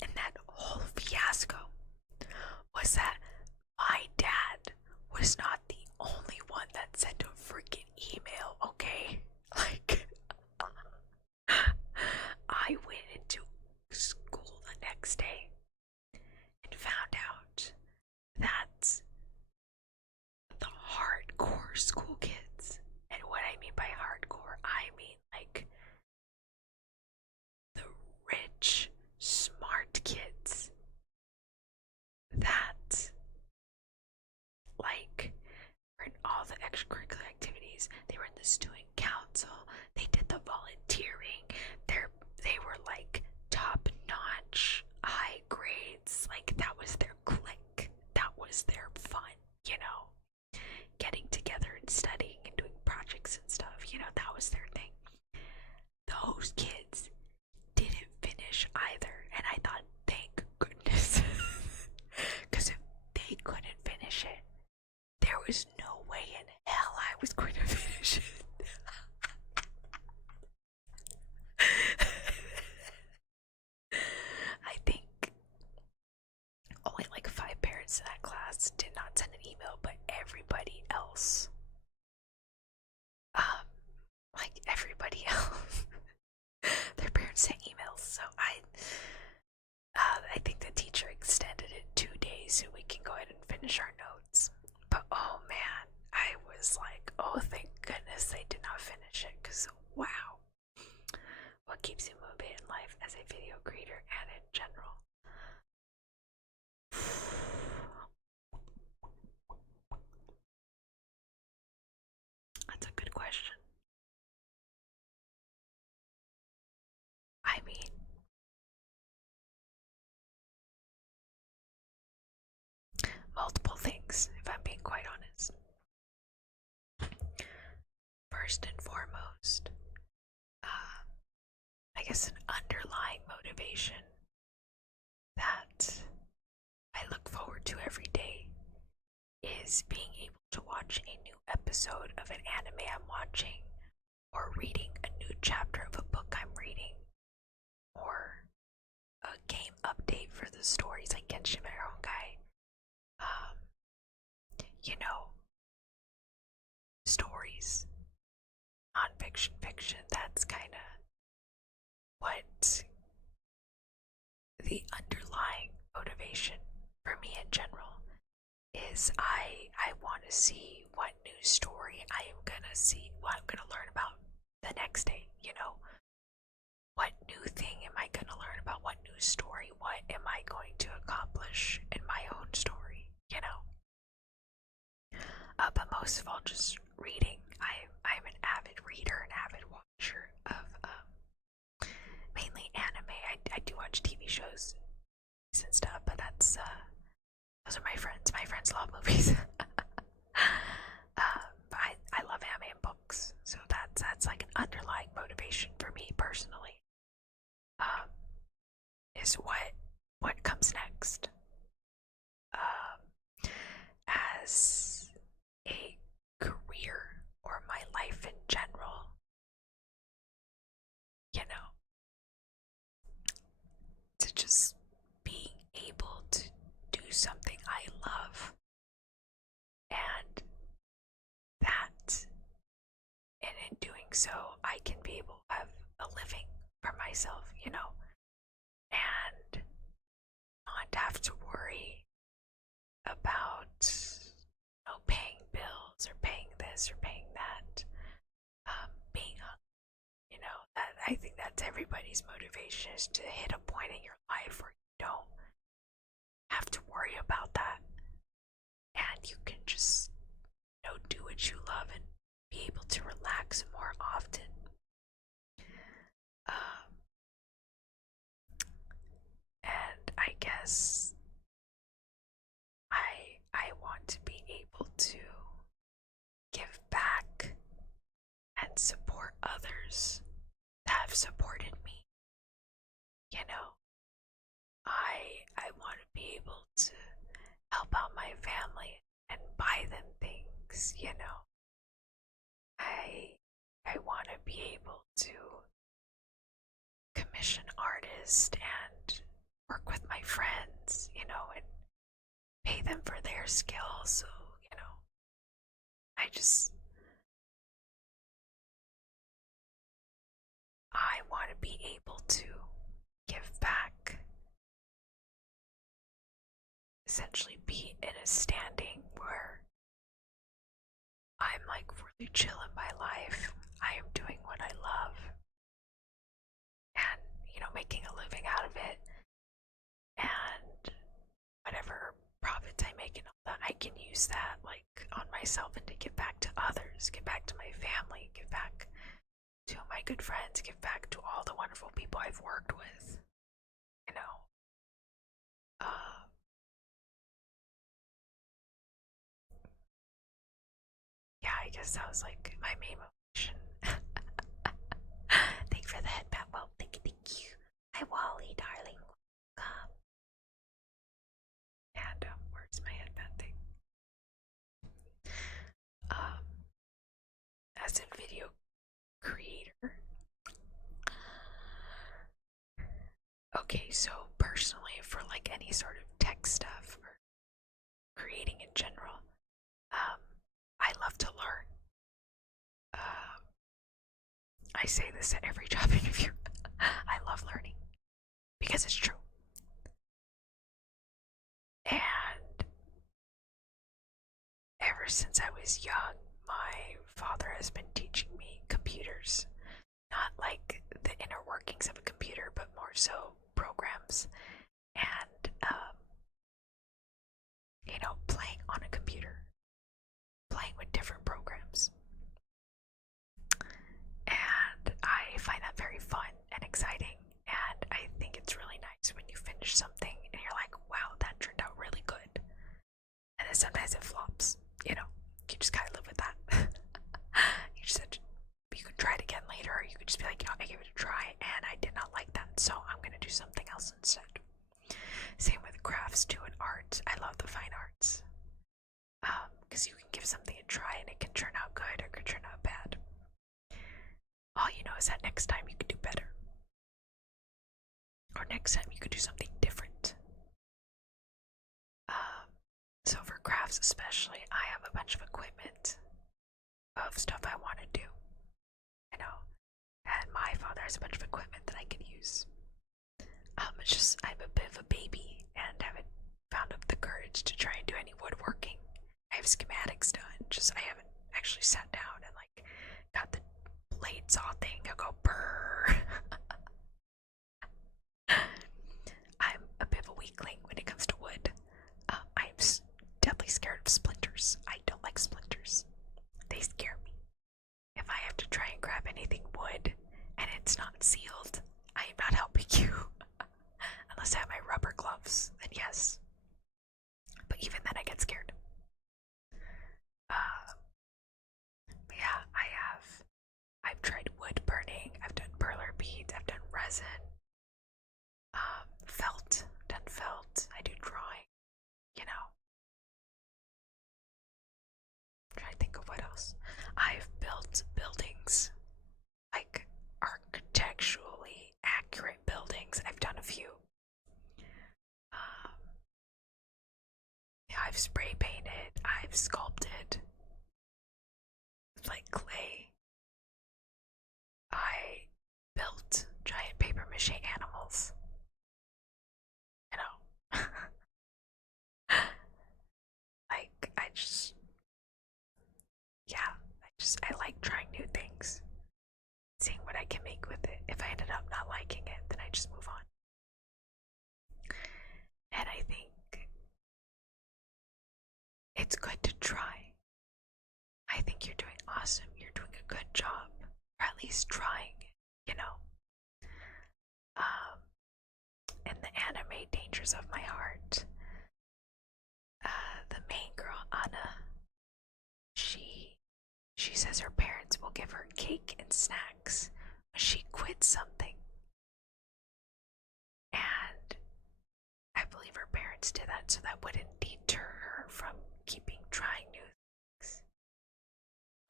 in that whole fiasco was that my dad was not the only one that sent a freaking email, okay? Like, I went into school the next day and found out that the hardcore school kids, and what I mean by hardcore, I mean like the rich, smart kids that like were in all the extracurricular activities. They were in the student council. They did the volunteering. They were like top notch, high grades. Like that was their clique. That was their fun, you know. Getting together and studying and doing projects and stuff, you know, that was their thing. Those kids didn't finish either, and I thought, thank goodness. Because if they couldn't finish it, there was no way in hell I was going to finish it. I think only like 5 parents in that class did not send an email, but everybody else, like everybody else, their parents sent emails. So I think the teacher extended it 2 days so we can go ahead and finish our notes. But oh man, I was like, oh thank goodness they did not finish it, because wow, what keeps you moving in life as a video creator and in general? That's a good question. I mean, things, if I'm being quite honest. First and foremost, I guess an underlying motivation that I look forward to every day is being able to watch a new episode of an anime I'm watching, or reading a new chapter of a book I'm reading, or a game update for the stories like Genshin Impact. You know, stories, non-fiction, fiction, that's kind of what the underlying motivation for me in general is. I want to see what new story I am gonna see, what I'm gonna learn about the next day, you know? What new thing am I gonna learn about? What new story? What am I going to accomplish in my own story, you know? But most of all, just reading. I'm an avid reader, an avid watcher of mainly anime. I do watch TV shows and stuff, but that's those are my friends. My friends love movies. I love anime and books, so that's like an underlying motivation for me personally. Is what comes next. As a career, or my life in general, you know, to just being able to do something I love, and that, and in doing so, I can be able to have a living for myself, you know, and not have to worry about, you know, paying bills or paying this or paying that, being you know, that I think that's everybody's motivation, is to hit a point in your life where you don't have to worry about that, and you can just, you know, do what you love and be able to relax more often. And I guess I want to be able to give back and support others that have supported me. You know, I want to be able to help out my family and buy them things, you know. I want to be able to commission artists and work with my friends, you know, and pay them for their skills. So, you know, I want to be able to give back, essentially be in a standing where I'm like really chill in my life. I am doing what I love, and, you know, making a living out of it, and whatever profits I make and all that, I can use that like on myself and to give back to others, give back to my family, give back to my good friends, give back to all the wonderful people I've worked with, you know. Yeah, I guess that was like my main motivation. Thank you for the headband. Well, thank you. Hi, Wally, darling. And where's my headband thing? As a video creator. Okay, so personally, for like any sort of tech stuff or creating in general, I love to learn. I say this at every job interview. I love learning because it's true. And ever since I was young, my father has been teaching me computers. Not like the inner workings of a computer, but more so programs. And, you know, playing on a computer, playing with different programs. And I find that very fun and exciting. And I think it's really nice when you finish something and you're like, wow, that turned out really good. And and sometimes it flops. You know, you just gotta live with that. You just have to, you could try it again later, or you could just be like, you know, I gave it a try and I did not like that, so I'm gonna do something else instead. Same with crafts too and art. I love the fine arts. Because you can give something a try and it can turn out good or can turn out bad. All you know is that next time you can do better. Or next time you could do something different. So for crafts especially, I have a bunch of equipment of stuff I want to do. You know, and my father has a bunch of equipment that I could use. It's just I'm a bit of a baby and haven't found up the courage to try and do any woodworking. I have schematics done, just I haven't actually sat down and like got the blade saw thing to go brrr. I'm a bit of a weakling when it comes to wood. I'm deadly scared of splinters. I don't like splinters. They scare me. If I have to try and grab anything wood and it's not sealed, I am not helping you. Unless I have my rubber gloves, then yes. But even then I get scared. But yeah, I've tried wood burning, I've done perler beads, I've done resin, felt, I do drawing, you know. I'm trying to think of what else. I've built buildings, like architecturally accurate buildings. I've done a few. Yeah, I've spray painted, I've sculpted, like clay. I built giant paper mache animals. You know, like I like trying new things, seeing what I can make with it. If I ended up not liking it, then I just move on. And I think it's good to try. I think you're doing awesome. You're doing a good job, or at least trying, you know. In the anime Dangers of My Heart, the main girl, Anna, she says her parents will give her cake and snacks when she quits something. And I believe her parents did that so that wouldn't deter her from keeping trying new things.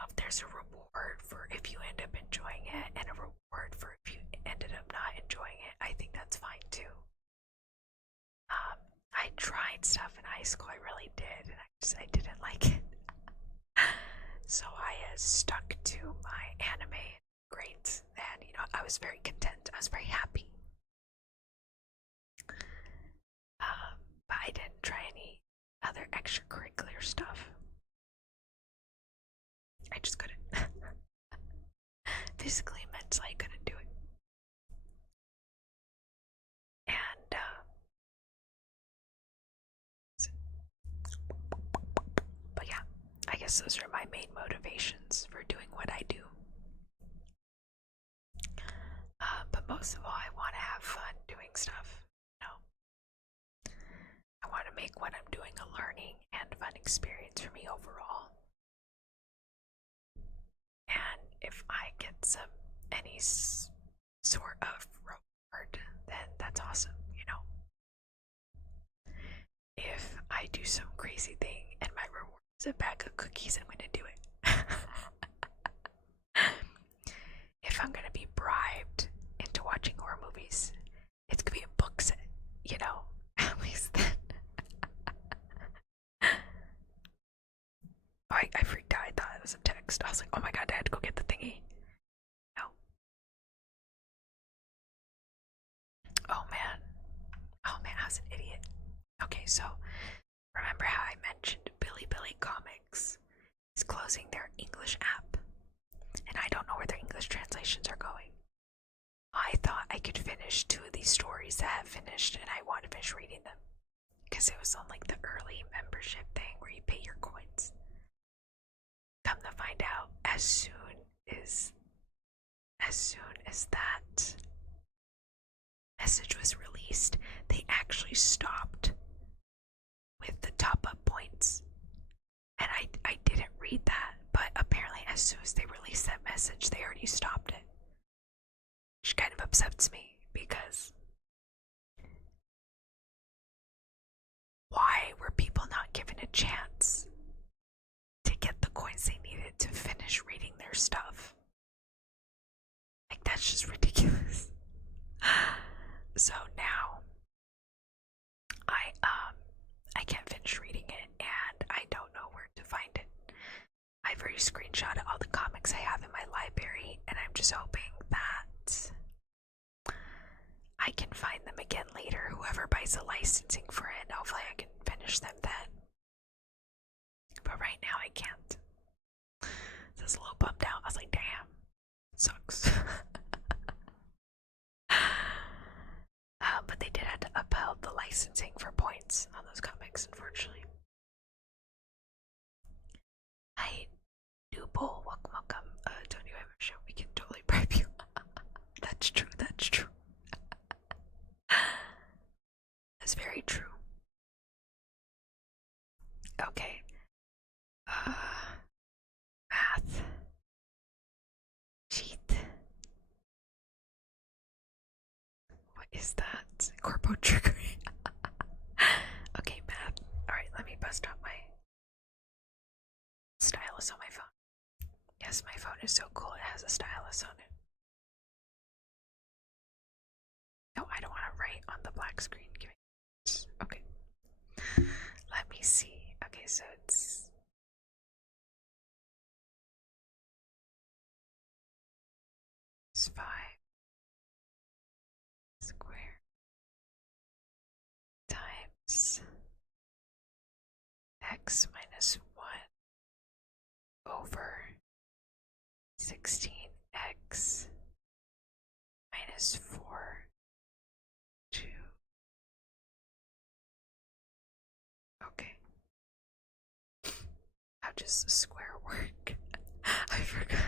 If there's a reward for if you end up enjoying it and a reward for if you ended up not enjoying it, I think that's fine too. I tried stuff in high school, I really did, and I didn't like it. So I stuck to my anime grades, and you know, I was very content, I was very happy. But I didn't try any other extracurricular stuff. I just couldn't. Physically and mentally, I couldn't do it. And but yeah, I guess those are my main motivations for doing what I do. But most of all, I want to have fun doing stuff. You know, I want to make what I'm doing a learning and fun experience for me overall. And if I get any sort of reward, then that's awesome. You know, if I do some crazy thing and my reward is a bag of cookies, I'm gonna do it. If I'm gonna be bribed into watching horror movies, it's gonna be a book set, you know. At least then. Oh, I freaked out. I thought it was a text. I was like, oh my god, I had to go get the thingy. No. Oh man, I was an idiot. Okay, so remember how I mentioned Billy Comics is closing their English app, and I don't know where their English translations are going. I thought I could finish 2 of these stories that have finished, and I want to finish reading them because it was on like the early membership thing where you pay your coins. Come to find out, as soon as that message was released, they actually stopped with the top up points. read that, but apparently as soon as they released that message, they already stopped it. Which kind of upsets me because why were people not given a chance to get the coins they needed to finish reading their stuff? Like, that's just ridiculous. So now I can't finish reading it and I don't know where to find it. I've already screenshotted all the comics I have in my library and I'm just hoping that I can find them again later. Whoever buys the licensing for it, hopefully I can finish them then. But right now I can't. So I was a little bummed out. I was like, damn, sucks. But they did have to uphold the licensing for points on those comics, unfortunately. Hi, Newbull, welcome. Don't you ever show? We can totally bribe you. That's true, that's true. That's very true. Okay. Math. Cheat. What is that? Corpo triggering. Okay, math. Alright, let me bust out my stylus on my phone. Yes, my phone is so cool, it has a stylus on it. No, I don't want to write on the black screen. Okay. Let me see. Okay, so it's five square times x minus 1 over 16x minus 4 2. Okay. How does the square work? I forgot.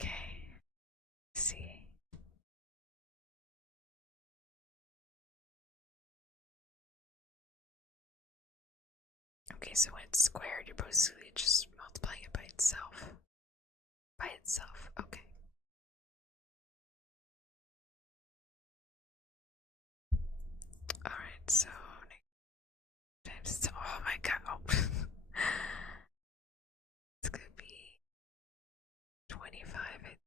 Okay. Let's see. Okay, so when it's squared, you're basically just multiplying it by itself. By itself, okay. Alright, so times, oh my god, oh. It's gonna be 25, I think.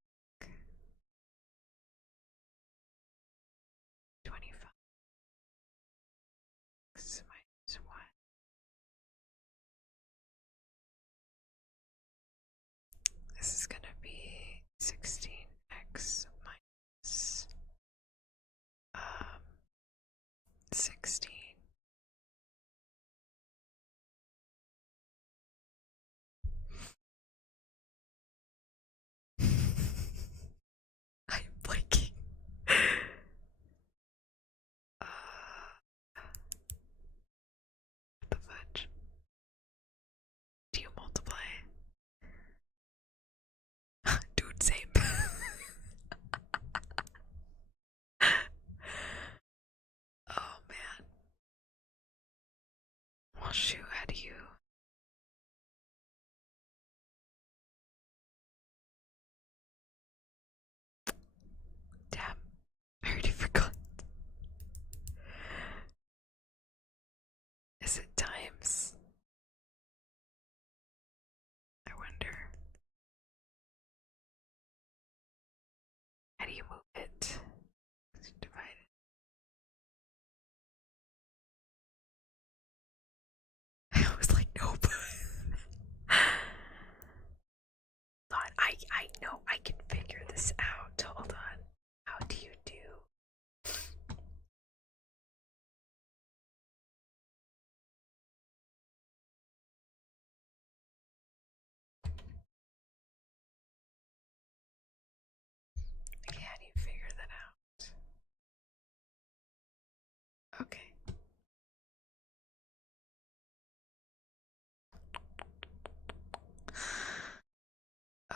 25 x minus 1. This is gonna be 16x minus 16. I'm blanking. What the fudge? Do you multiply? Dude, same. Oh man. Well, shoot, how do you? Damn, I already forgot. Is it times? I wonder. How do you move it? Divide it. I was like, nope. I know I can figure this out. Hold on. How do you do? Okay, how do you figure that out? Okay.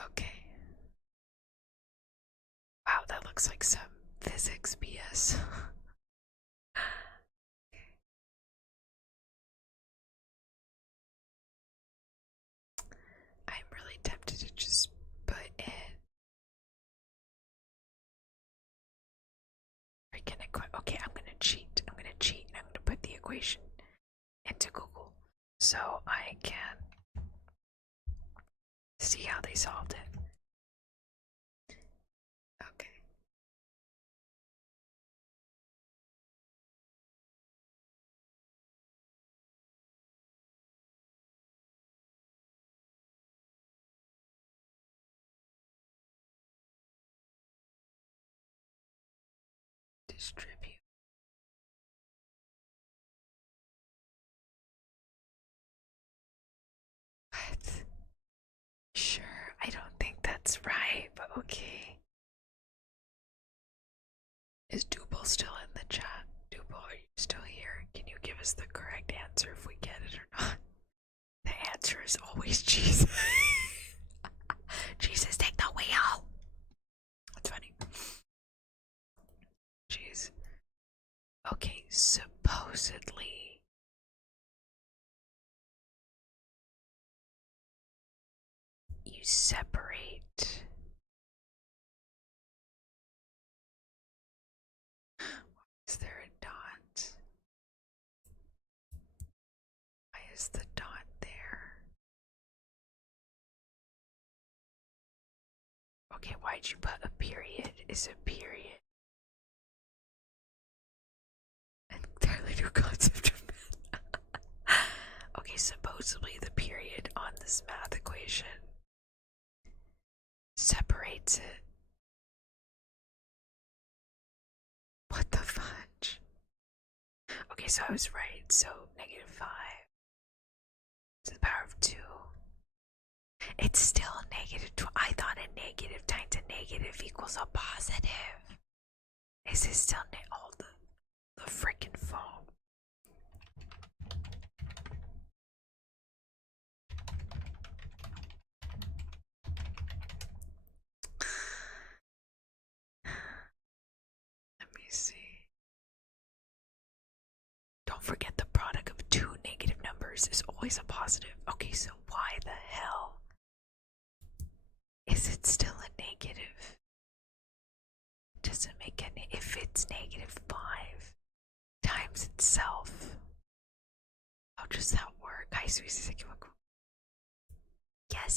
Okay. looks like some physics BS. I'm really tempted to just put in freaking equation. Okay, I'm gonna cheat. I'm gonna cheat and I'm gonna put the equation into Google so I can see how they solved it. Okay. Distribute. What? Sure, I don't think that's right, but okay. Is Double still in the chat? Double, are you still here? Can you give us the correct answer if we get it or not? The answer is always Jesus. Jesus, take the wheel. That's funny. Jeez. Okay, supposedly you separate. Is there a dot? Why is the dot there? Okay, why'd you put a period? Is a period an entirely new concept of math? Okay, supposedly the period on this math equation separates it. What the fudge? Okay, so I was right. So -5 to the power of 2. It's still -2. I thought a negative times a negative equals a positive. Is it still all the freaking phone? Let me see. Don't forget the product of two negative numbers is always a positive. Okay, so why the hell is it still a negative? Does it make any if it's -5 times itself? How does that work? Guys, yes,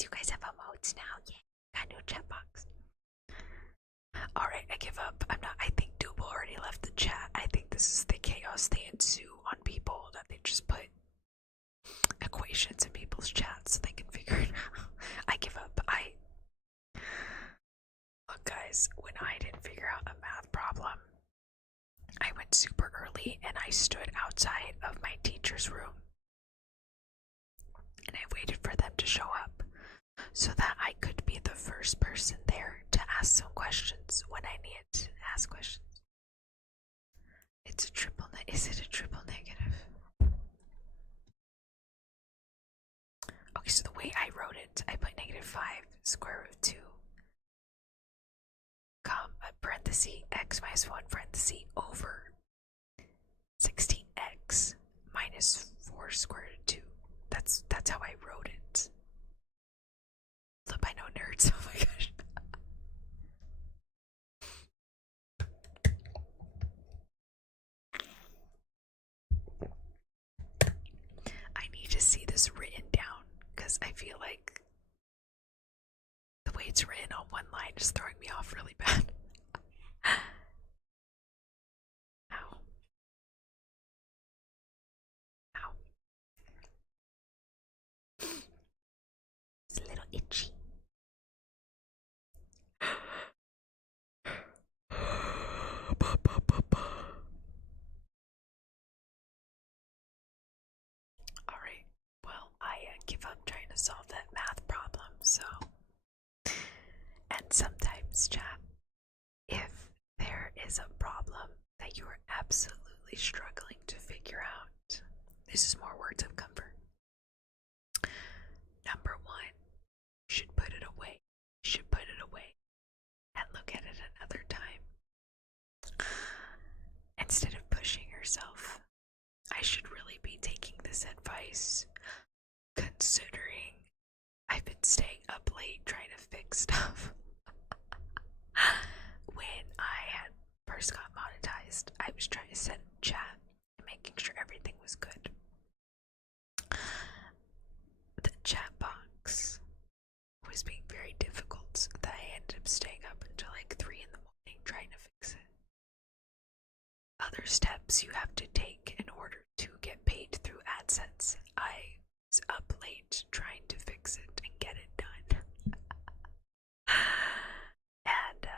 you guys have emotes now. Yeah, got new chat box. Alright, I give up. I think Double already left the chat. I think this is the chaos they ensue on people, that they just put equations in people's chats so they can figure it out. I give up. Look, guys, when I didn't figure out a math problem, I went super early and I stood outside of my teacher's room and I waited for them to show up so that I could be the first person there to ask some questions when I needed to ask questions. It's a triple is it a triple negative? Okay, so the way I wrote it, I put -5 square root of 2, parenthesis x minus 1 parenthesis over 16x minus 4 square root of 2. That's how I wrote it. Flip, I know nerds. Oh my gosh. I need to see this written down because I feel like the way it's written on one line is throwing me off really bad. Ow. Ow. It's a little itchy. Alright, well, I give up trying to solve that math problem, so. And sometimes, chat, if there is a problem that you are absolutely struggling to figure out, this is more words of comfort. Number 1, you should put it away. You should put it away and look at it another time. stuff. When I had first got monetized, I was trying to send chat and making sure everything was good. The chat box was being very difficult, so that I ended up staying up until like 3 in the morning trying to fix it. Other steps you have to take in order to get paid through AdSense. I was up late trying to fix it and get it done. And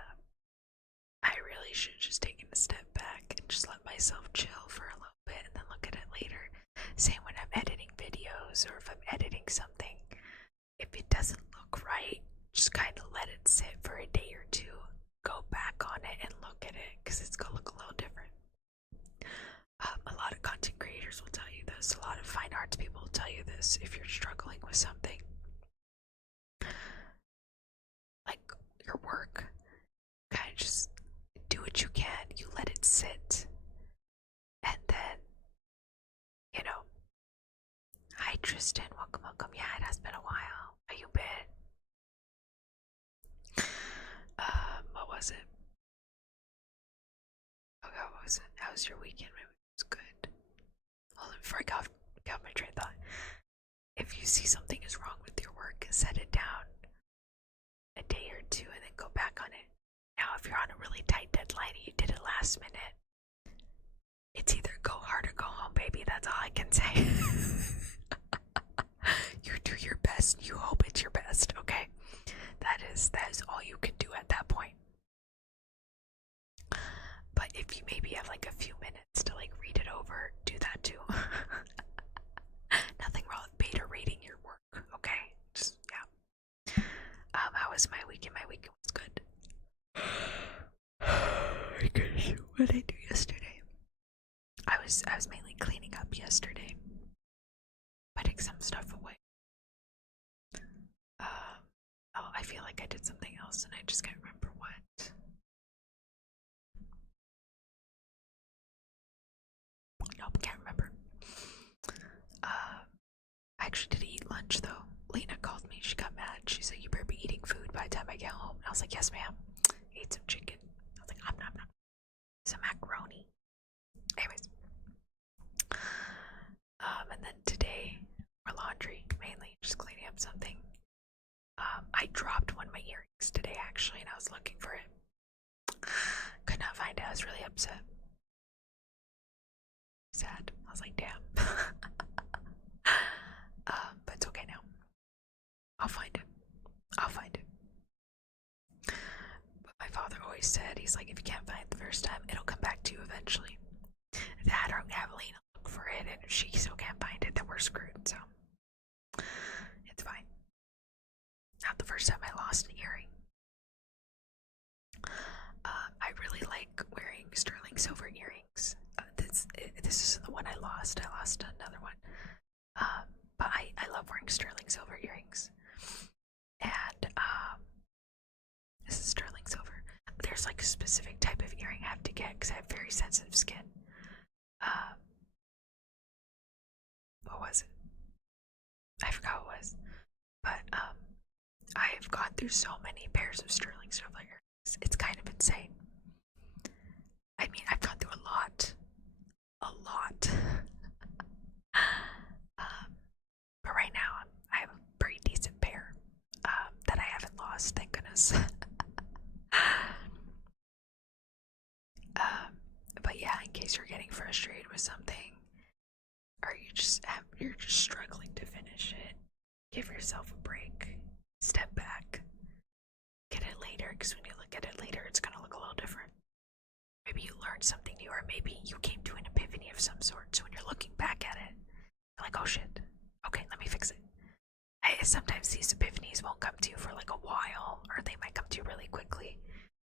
I really should have just taken a step back and just let myself chill for a little bit and then look at it later. Same when I'm editing videos or if I'm editing something. If it doesn't look right, just kind of let it sit for a day or two. Go back on it and look at it because it's going to look a little different. A lot of content creators will tell you this. A lot of fine arts people will tell you this. If you're struggling with something, like your work, kind of just do what you can. You let it sit. And then, you know, hi Tristan, welcome, welcome. Yeah, it has been a while. How you been? What was it? Okay, what was it? How was your weekend? Maybe it was good. Hold on, before I got my train of thought. If you see something is wrong with your work, set it down a day or two and then go back on it. Now, if you're on a really tight deadline and you did it last minute, it's either go hard or go home, baby. That's all I can say. You do your best. You hope it's your best, okay? That is all you can do at that point. But if you maybe have like a few minutes to like read it over, do that too. Nothing wrong with beta reading your work, okay? Just, yeah. How was my weekend? My weekend was good. What did I do yesterday? I was mainly cleaning up yesterday. Putting some stuff away. I feel like I did something else and I just can't remember what. Nope, can't remember. I actually did eat lunch though. Lena called me, she got mad. She said, you better be eating food by the time I get home. And I was like, yes ma'am. Ate some chicken. I was like, I'm not. Some macaroni. Anyways. And then today, for laundry, mainly, just cleaning up something. I dropped one of my earrings today actually, and I was looking for it. Could not find it. I was really upset. Sad. I was like, damn. But it's okay now. I'll find it. But my father always said, he's like, if you can't find it the first time, it'll come back to you eventually. That or have Lena look for it, and if she still can't find it, then we're screwed, so it's fine. Not the first time I lost an earring. I really like wearing sterling silver earrings. This isn't the one I lost. I lost another one. But I love wearing sterling silver earrings. And this is sterling silver. There's like a specific type of earring I have to get because I have very sensitive skin. What was it? I forgot what it was. But I've gone through so many pairs of sterling silver earrings. It's kind of insane. I mean, I've gone through a lot. But right now, I have a pretty decent pair that I haven't lost, thank goodness. But yeah, in case you're getting frustrated with something, or you're just struggling to finish it, give yourself a break. Step back. Get it later, because when you look at it later, it's gonna look a little different. Maybe you learned something new, or maybe you came to an epiphany of some sort, so when you're looking back at it, you're like, oh shit, okay, let me fix it. Sometimes these epiphanies won't come to you for like a while, or they might come to you really quickly,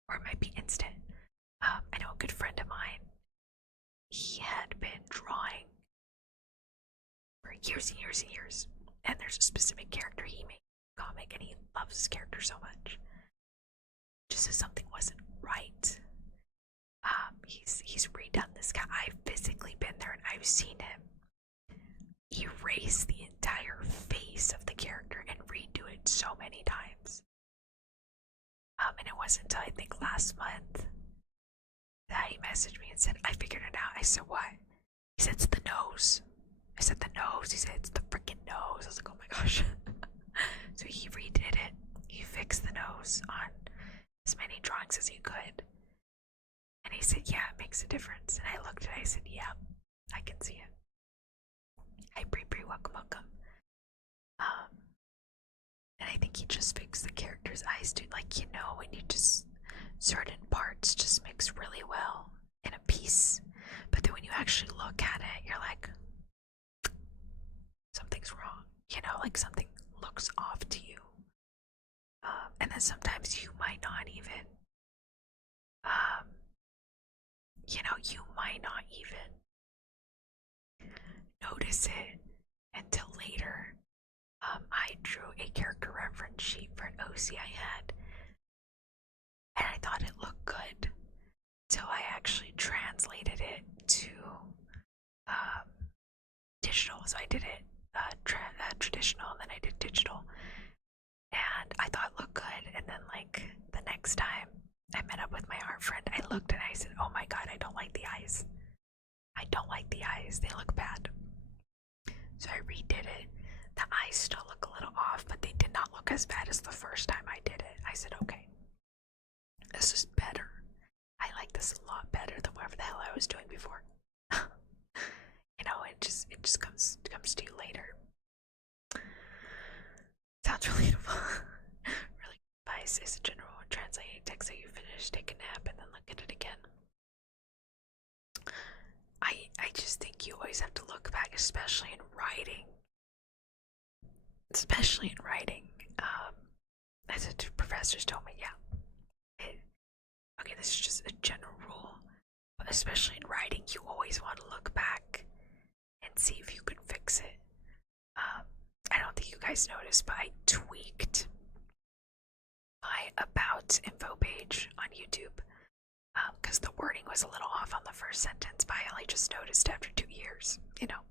or it might be instant. I know a good friend of mine, he had been drawing for years and years and years, and there's a specific character he made in the comic, and he loves his character so much. Just as something wasn't right. He's redone this guy. I've physically been there and I've seen him erase the entire face of the character and redo it so many times. And it wasn't until I think last month that he messaged me and said, I figured it out. I said, what? He said, it's the nose. I said, the nose. He said, it's the freaking nose. I was like, oh my gosh. So he redid it. He fixed the nose on as many drawings as he could. And he said, yeah, it makes a difference. And I looked at it, I said, yeah, I can see it. Hi, Bree, welcome. And I think he just fixed the character's eyes, dude. Like, you know, when you just, certain parts just mix really well in a piece. But then when you actually look at it, you're like, something's wrong. You know, like something looks off to you. And then sometimes you might not even, you know, you might not even notice it until later. I drew a character reference sheet for an OC I had, and I thought it looked good till I actually translated it to digital. So I did it traditional, and then I did digital, and I thought it looked good. And then, like, the next time I met up with my art friend, I looked and I said, oh my god, I don't like the eyes. I don't like the eyes. They look bad. So I redid it. The eyes still look a little off, but they did not look as bad as the first time I did it. I said, okay, this is better. I like this a lot better than whatever the hell I was doing before. You know, it just comes to you later. Sounds relatable. Really good advice is a general translating text that you finish, take a nap, and then look at it again. I just think you always have to look back, especially in writing. As the two professors told me, yeah. Okay, this is just a general rule, but especially in writing, you always want to look back and see if you can fix it. I don't think you guys noticed, but I tweaked my About info page on YouTube because the wording was a little off on the first sentence, but I only just noticed after 2 years, you know.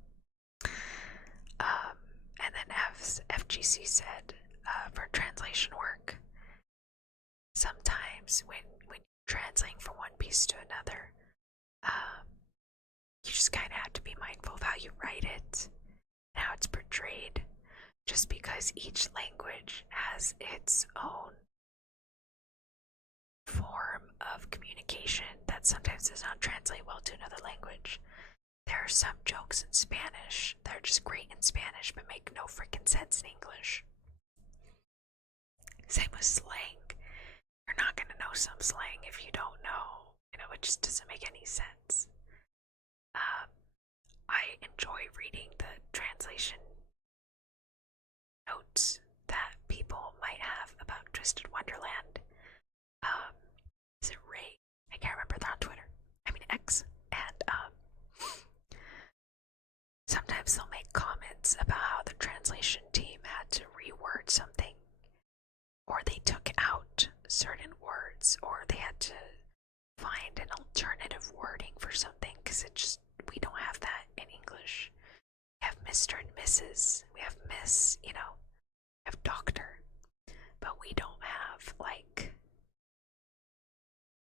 And then FGC said, for translation work, sometimes when you're translating from one piece to another, you just kind of have to be mindful of how you write it and how it's portrayed, just because each language has its own form of communication that sometimes does not translate well to another language. There are some jokes in Spanish that are just great in Spanish but make no freaking sense in English. Same with slang. You're not gonna know some slang if you don't know. You know, it just doesn't make any sense. I enjoy reading the translation notes that people might have about Twisted Wonderland. Is it Ray? I can't remember. They're on Twitter. I mean X. And sometimes they'll make comments about how the translation team had to reword something, or they took out certain words, or they had to find an alternative wording for something, because we don't have that in English. We have Mr. and Mrs. We have Miss, you know, we have Doctor, but we don't have, like,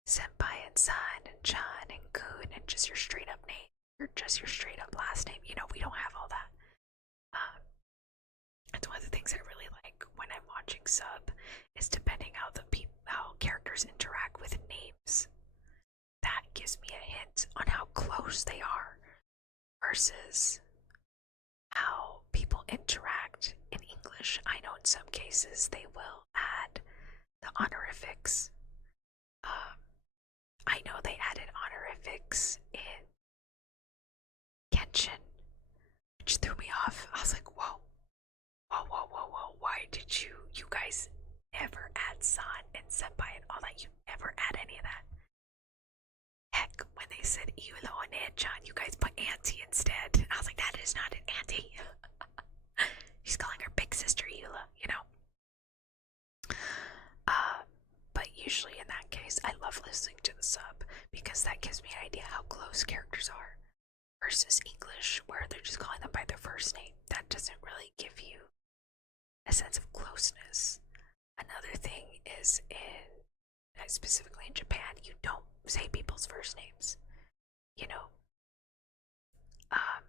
Senpai and San and Chan and Kun and just your straight up name, or just your straight up last name. You know, we don't have all that. That's one of the things I really like when I'm watching sub, is depending how how characters interact with names. That gives me a hint on how close they are versus how people interact in English. I know in some cases they will add the honorifics. I know they added honorifics in Genshin, which threw me off. I was like, whoa, why did you guys never add San and Senpai and all that? You never add any of that. Heck, when they said Iulo and Ed-chan, you guys put auntie instead. I was like, that is not an auntie. She's calling her big sister Iula, you know? But usually in that case, I love listening to the sub, because that gives me an idea how close characters are, versus English, where they're just calling them by their first name. That doesn't really give you a sense of closeness. Another thing is in specifically in Japan, you don't say people's first names. You know, um,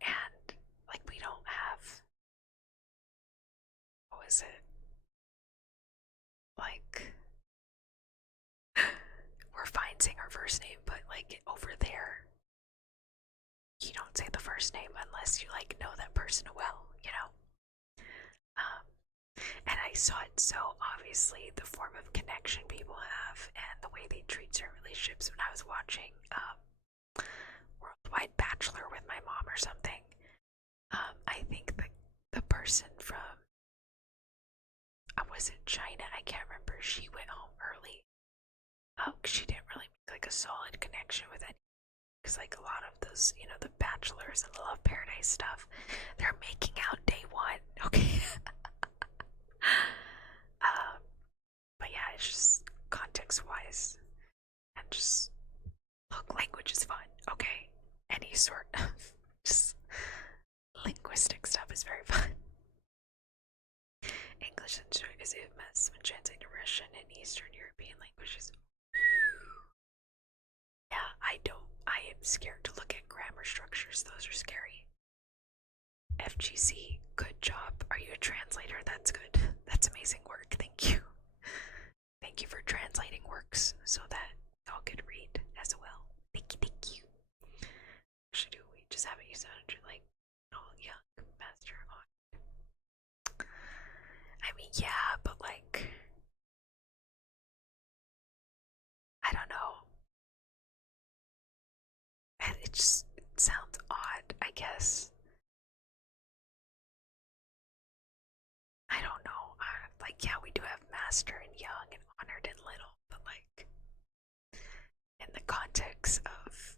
and like we don't have, what was it? Like we're fine saying our first name, but like over there, you don't say the first name unless you like know that person well. Um, and I saw it so obviously the form of connection people have and the way they treat certain relationships when I was watching Worldwide Bachelor with my mom or something. I think the person from was it China? I can't remember. She went home early. She didn't really make like a solid connection with any. Because like a lot of those, the bachelors and the love paradise stuff, they're making out day one. Okay. But yeah, it's just context wise, and just look, language is fun. Okay, any sort of just linguistic stuff is very fun. English is a mess when translated to Russian and Eastern European languages. Yeah, I am scared to look at grammar structures. Those are scary. FGC, good job. Are you a translator? That's good. That's amazing work. Thank you. Thank you for translating works so that y'all could read as well. Thank you, thank you. Should do we just haven't used 100 like all young master on? I mean, yeah, but like I don't know. And it sounds odd, I guess. I don't know. Like, yeah, we do have master and young and honored and little, but like in the context of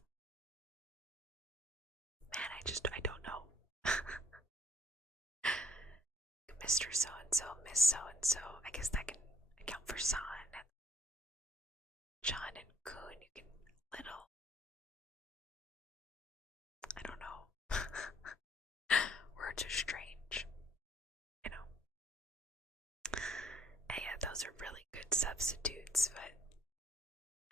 man, I don't know. Mr. So and so, Miss So and so. I guess that can account for San and John and Kun. You can little. I don't know. Words are strange, you know. And yeah, those are really good substitutes, but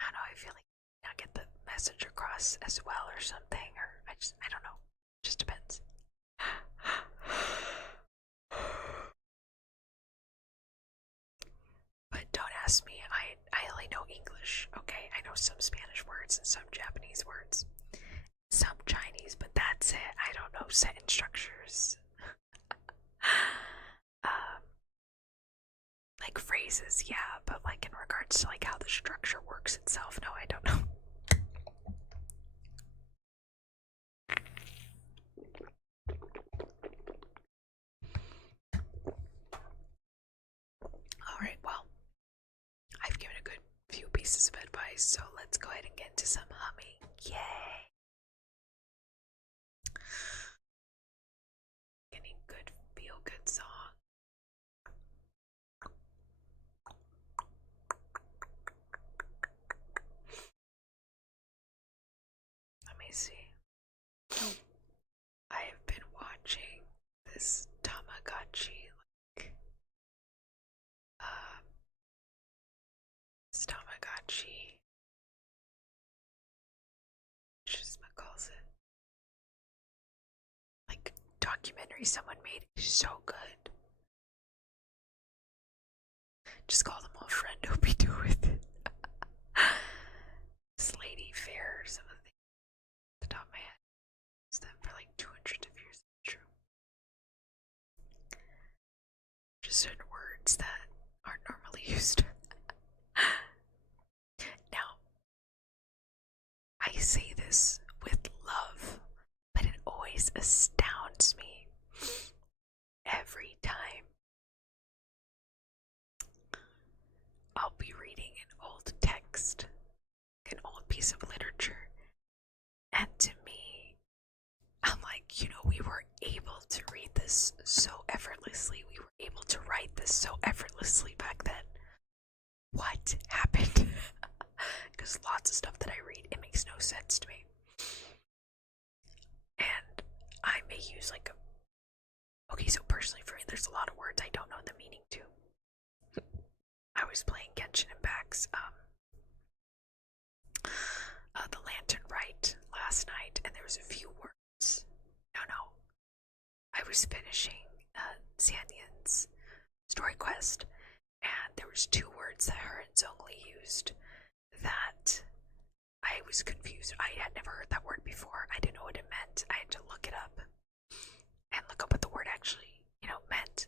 I don't know. I feel like I get the message across as well or something, or I don't know. It just depends. But don't ask me. I only know English. Okay, I know some Spanish words and some Japanese words, some Chinese, but that's it. I don't know sentence structures. um, like phrases, yeah, but like in regards to like how the structure works itself, no, I don't know. Alright, well, I've given a good few pieces of advice, so let's go ahead and get into some humming. Yay! Getting good feel good song. Let me see. I have been watching this Tamagotchi, like, this Tamagotchi, Shizma calls it, like, documentary someone made. It's so good. Just call them all friend, hope you do with it. This lady fair, some of the things at the top of my head. It's them for like 200 of years. True. Just certain words that aren't normally used. Now, I say this with love, but it always astounds me every time. I'll be reading an old text, an old piece of literature, and to me, I'm like, we were able to read this so effortlessly. We were able to write this so effortlessly back then. What happened? Because lots of stuff that I read, it makes no sense to me. And I may use like okay, so personally for me, there's a lot of words I don't know the meaning to. I was playing Genshin Impact's the Lantern Rite last night, and there was a few words. No. I was finishing Xanian's story quest, and there was 2 words that her and Zhongli used that I was confused. I had never heard that word before. I didn't know what it meant. I had to look it up and look up what the word actually, meant.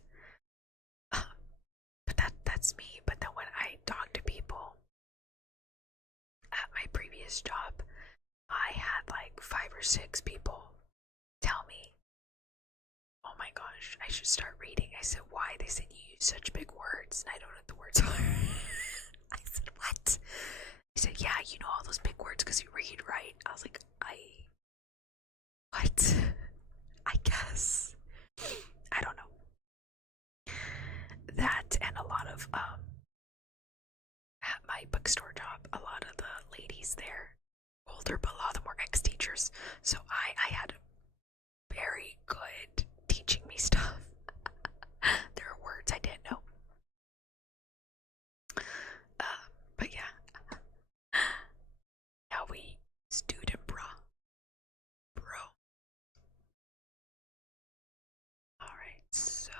But that's me. But then when I talk to people at my previous job, I had like 5 or 6 people tell me, "Oh my gosh, I should start reading." I said, "Why?" They said, "You use such big words, and I don't know what the words are." I said, "What?" He said, "Yeah, you know all those big words because you read, right?" I was like, what? I guess. I don't know. That and a lot of, at my bookstore job, a lot of the ladies there, older, but a lot of them were ex-teachers. So I had very good teaching me stuff. There are words I didn't know. But yeah. Now we student bro. Alright, so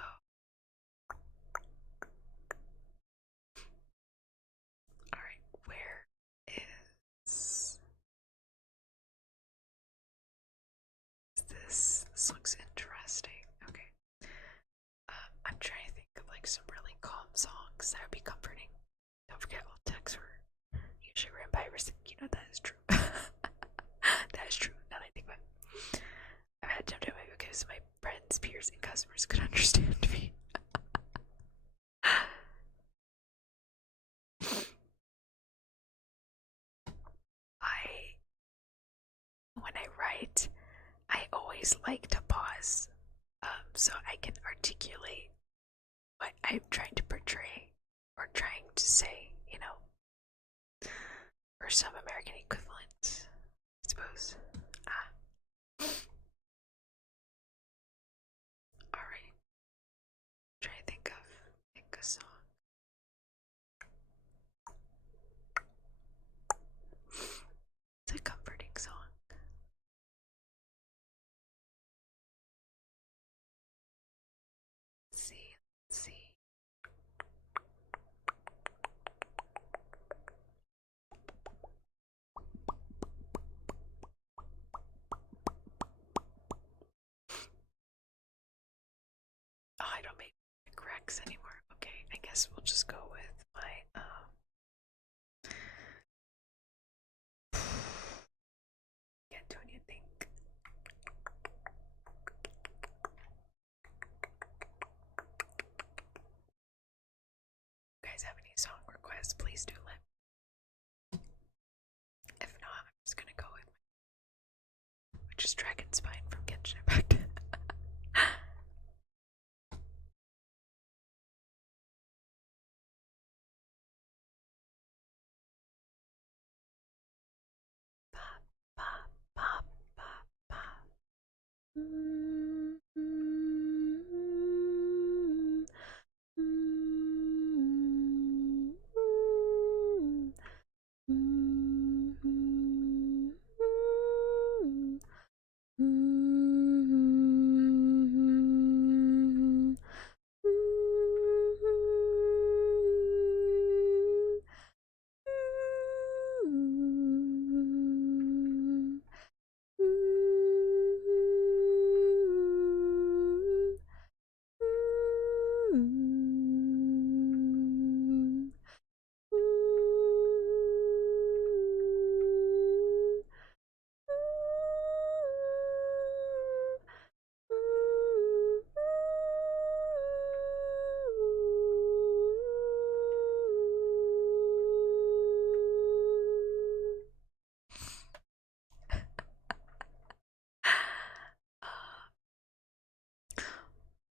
alright, where is this? This looks interesting. Okay. I'm trying to think of like some really calm songs that would be comforting. Don't forget all texts were usually written by Risk. That is true. That is true, now that I think about it. I've had to do it because my friends, peers, and customers could understand me. When I write, I always like to pause, so I can articulate what I'm trying to portray or trying to say, or some American equivalent, I suppose. Alright. Try to think a song. It's a comforting song. Let's see. Oh, I don't make Rex anymore. Okay, I guess we'll just go with my Antonia think. You guys have any song requests, please do let me. If not, I'm just gonna go with which is Dragon Spine from Genshin Impact.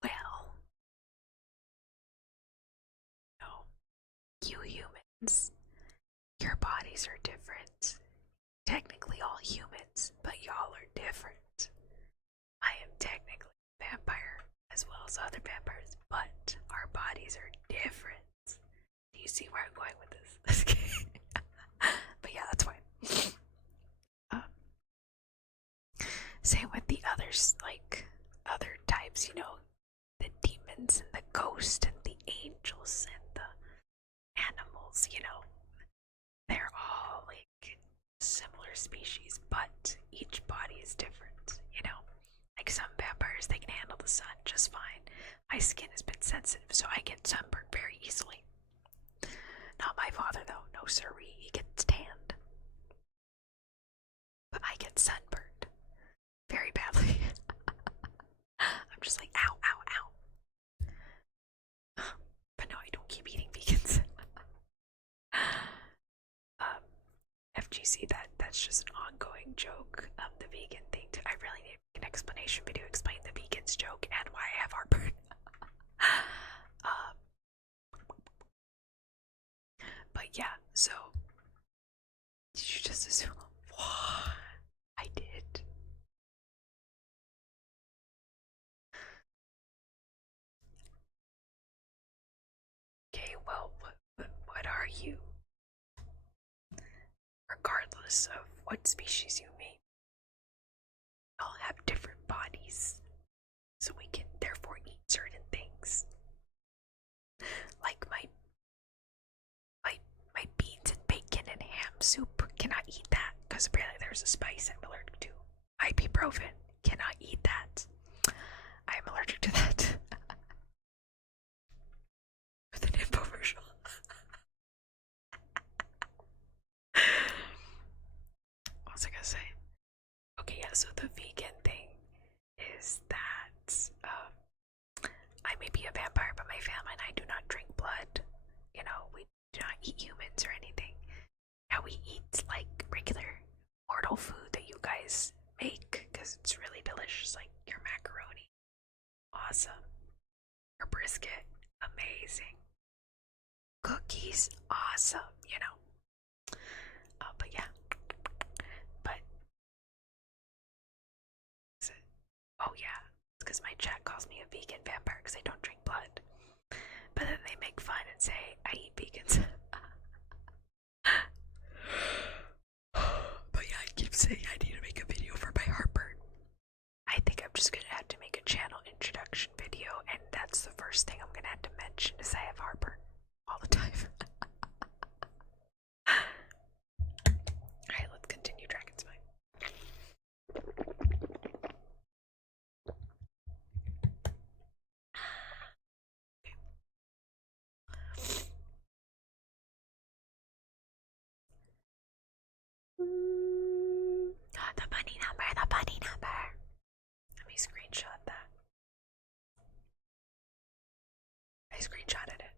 Well, no, you humans, your bodies are different. Technically all humans, but y'all are different. I am technically a vampire as well as other vampires, but our bodies are different. Do you see why names, you know, the demons and the ghosts and the angels and the animals, you know, they're all like similar species, but each body is different, you know. Like some vampires, they can handle the sun just fine. My skin has been sensitive, so I get sunburned very easily. Not my father, though. No siree, he gets tanned. But I get sunburned very badly. I'm just like, ow, ow, ow. But no, I don't keep eating vegans. um, FGC, that's just an ongoing joke. The vegan thing. I really need an explanation video explain the vegans joke and why I have heartburn. um, but yeah, so did you just assume? I did. Okay, well, what are you? Regardless of what species you may, all have different bodies, so we can therefore eat certain things. Like my beans and bacon and ham soup, cannot eat that because apparently there's a spice I'm allergic to. Ibuprofen, cannot eat that. I am allergic to that. With an infomercial. What was I gonna say? Okay, yeah, so the vegan thing is that I may be a vampire, but my family and I do not drink blood. You know, we do not eat humans or anything. Now we eat like regular mortal food that you guys make because it's really delicious, like your macaroni. Awesome. Your brisket, amazing. Cookies, awesome, you know. But yeah. But, oh yeah, it's because my chat calls me a vegan vampire because I don't drink blood. But then they make fun and say I eat vegans. But yeah, I keep saying I need to make a video for my heartburn. I think I'm just gonna have to make a channel introduction video, and that's the first thing I'm gonna have to mention is I have heartburn all the time. Alright, let's continue Dragon's Mind. The bunny number, the bunny number. Let me screenshot that. I screenshotted it.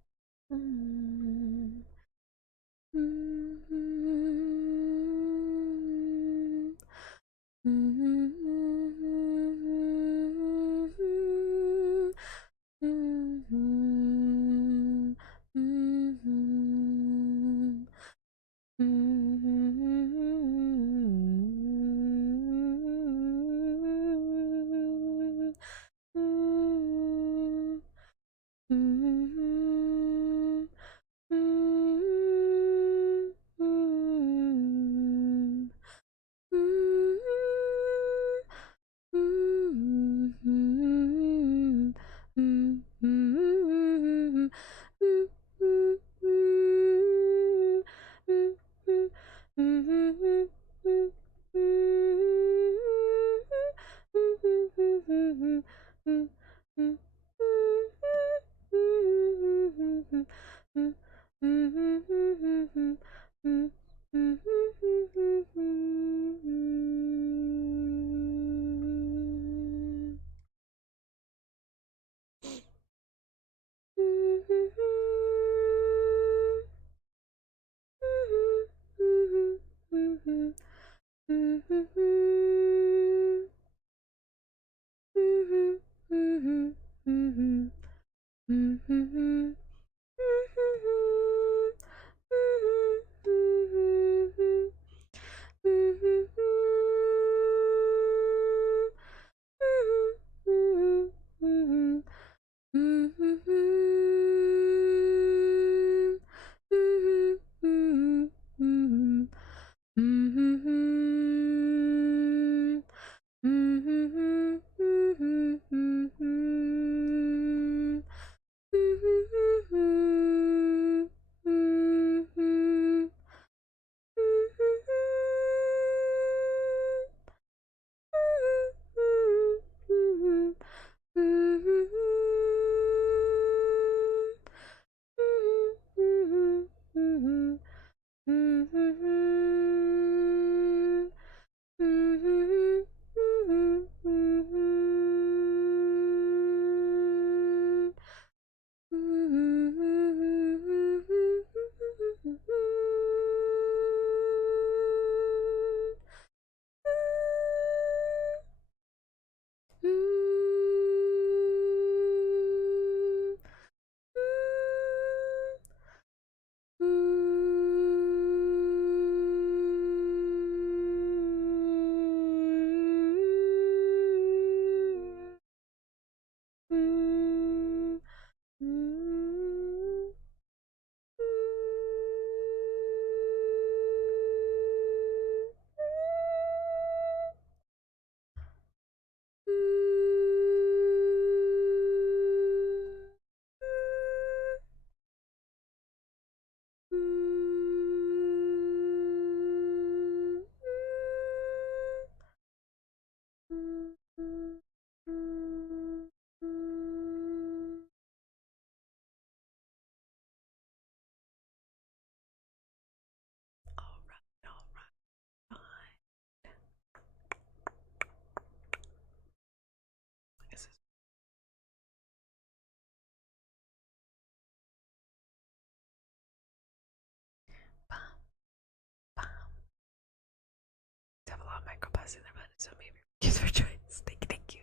pressing their button, so maybe user choice. Thank you.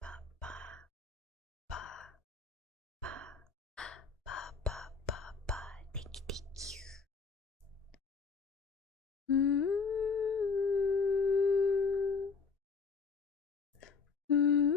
Ba ba ba ba ba ba ba ba. Thank you. Mm-hmm. Mm-hmm.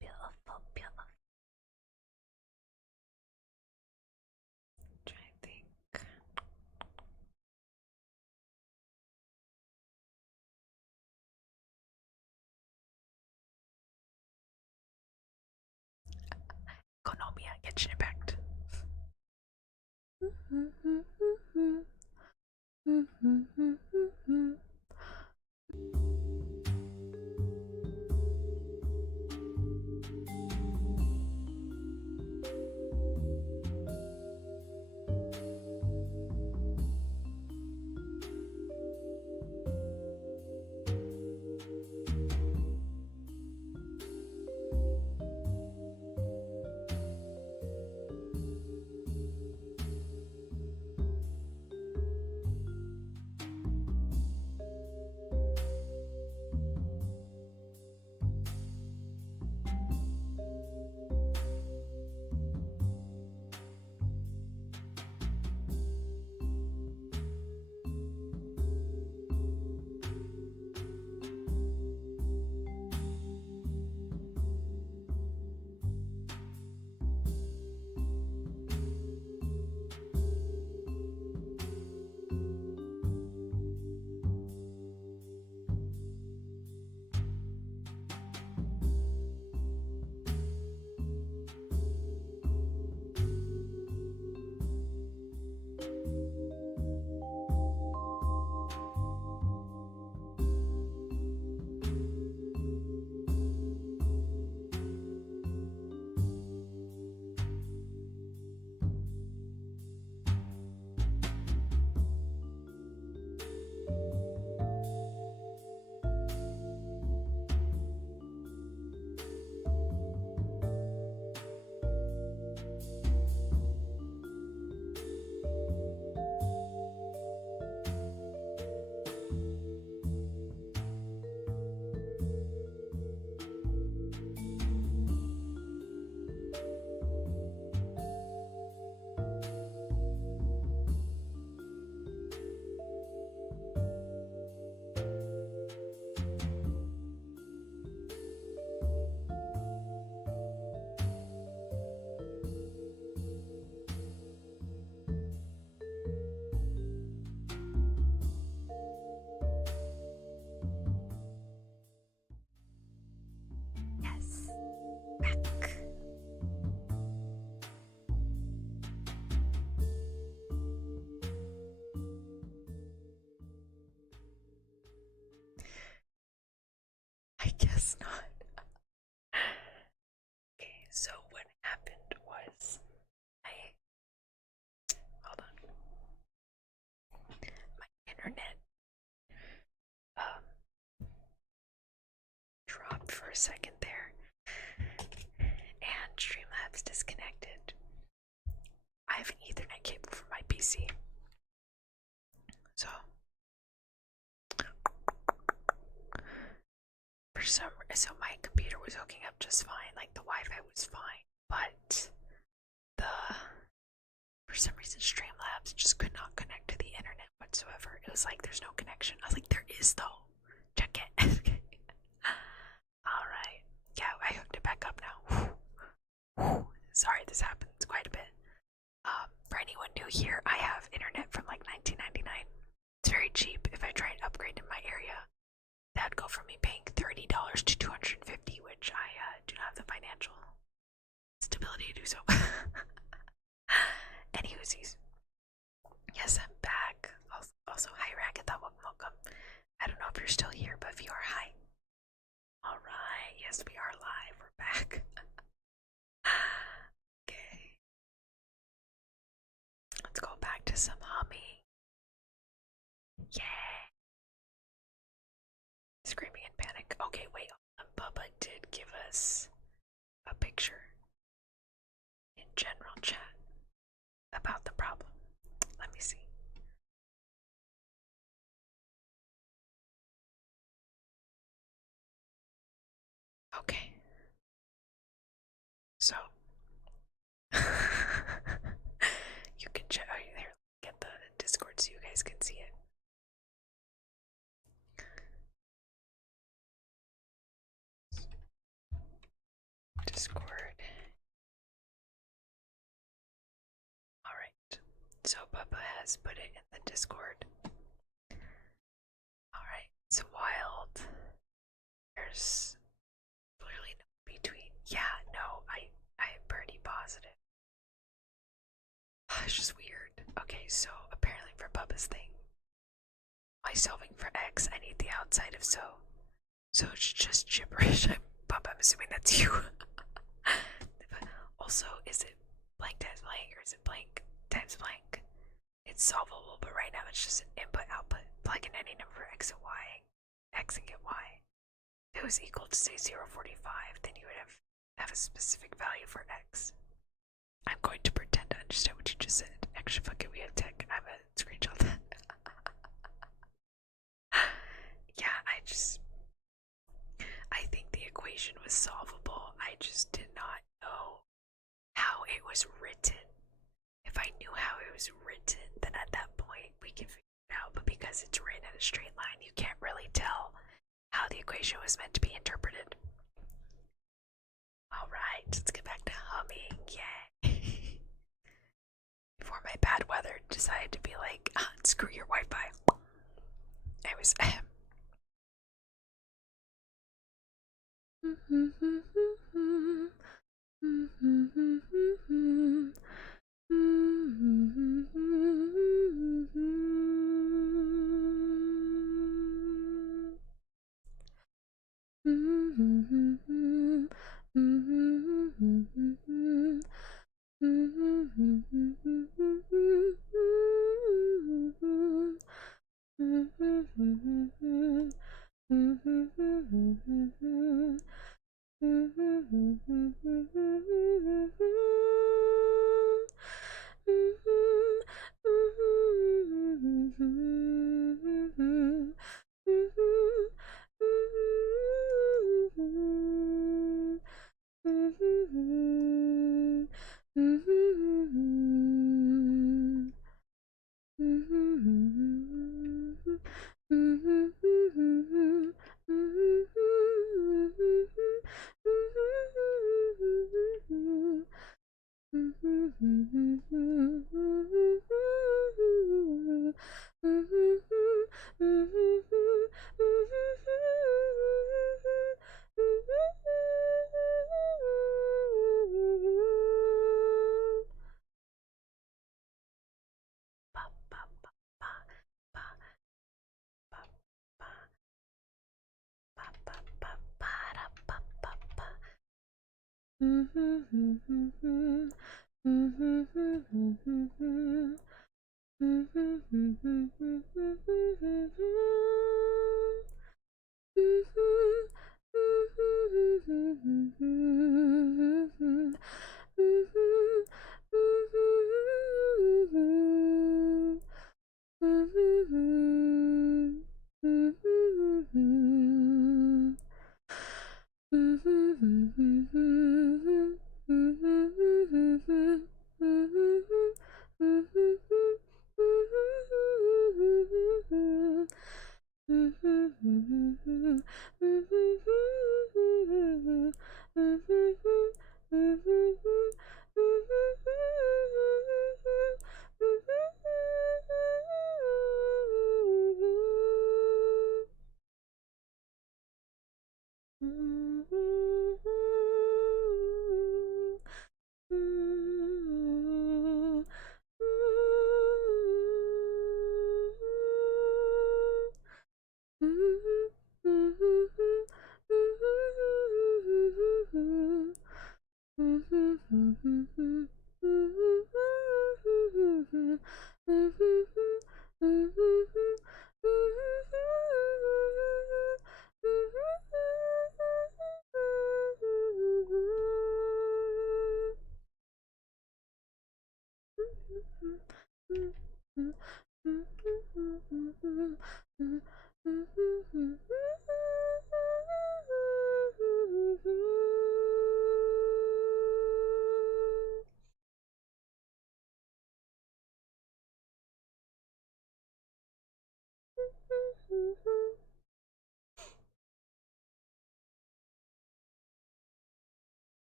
Beautiful, beautiful. Try to think. Economia, Genshin Impact. Yes, back. I guess not. Okay, so what happened was I hold on. a second there. And Streamlabs disconnected. I have an Ethernet cable for my PC. So so my computer was hooking up just fine, like the Wi-Fi was fine, but for some reason Streamlabs just could not connect to the internet whatsoever. It was like there's no connection. I was like, there is though. Check it. Alright. Yeah, I hooked it back up now. Sorry, this happens quite a bit. For anyone new here, I have internet from like 1999. It's very cheap. If I try and upgrade in my area, that'd go from me paying $30 to $250, which I do not have the financial stability to do so. Anywhoosies. Yes, I'm back. Also, hi Ragatha, welcome. I don't know if you're still here, but if you are, hi. Alright, yes, we are live. We're back. Okay. Let's go back to some humming. Yeah. Screaming in panic. Okay, wait. Bubba did give us a picture in general chat about the problem. Let me see. Okay. So you can check here, get the Discord so you guys can see it. Discord. Alright. So Bubba has put it in the Discord. Alright, it's wild. There's clearly no between. Yeah, no, I'm pretty positive. It's just weird. Okay, so apparently for Bubba's thing, my solving for X, I need the outside of so. So it's just gibberish. I'm assuming that's you. Also, is it blank times blank or is it blank times blank? It's solvable, but right now it's just an input output. Plug in any number X and Y, X and get Y. If it was equal to say 0.45, then you would have a specific value for X. I'm going to pretend to understand what you just said. Actually, fuck it, we have tech. I'm a screenshot that. Yeah, I think the equation was solvable. I just did not know how it was written. If I knew how it was written, then at that point we can figure it out. But because it's written in a straight line, you can't really tell how the equation was meant to be interpreted. Alright, let's get back to humming. Yay. Before my bad weather decided to be like, screw your Wi-Fi. It was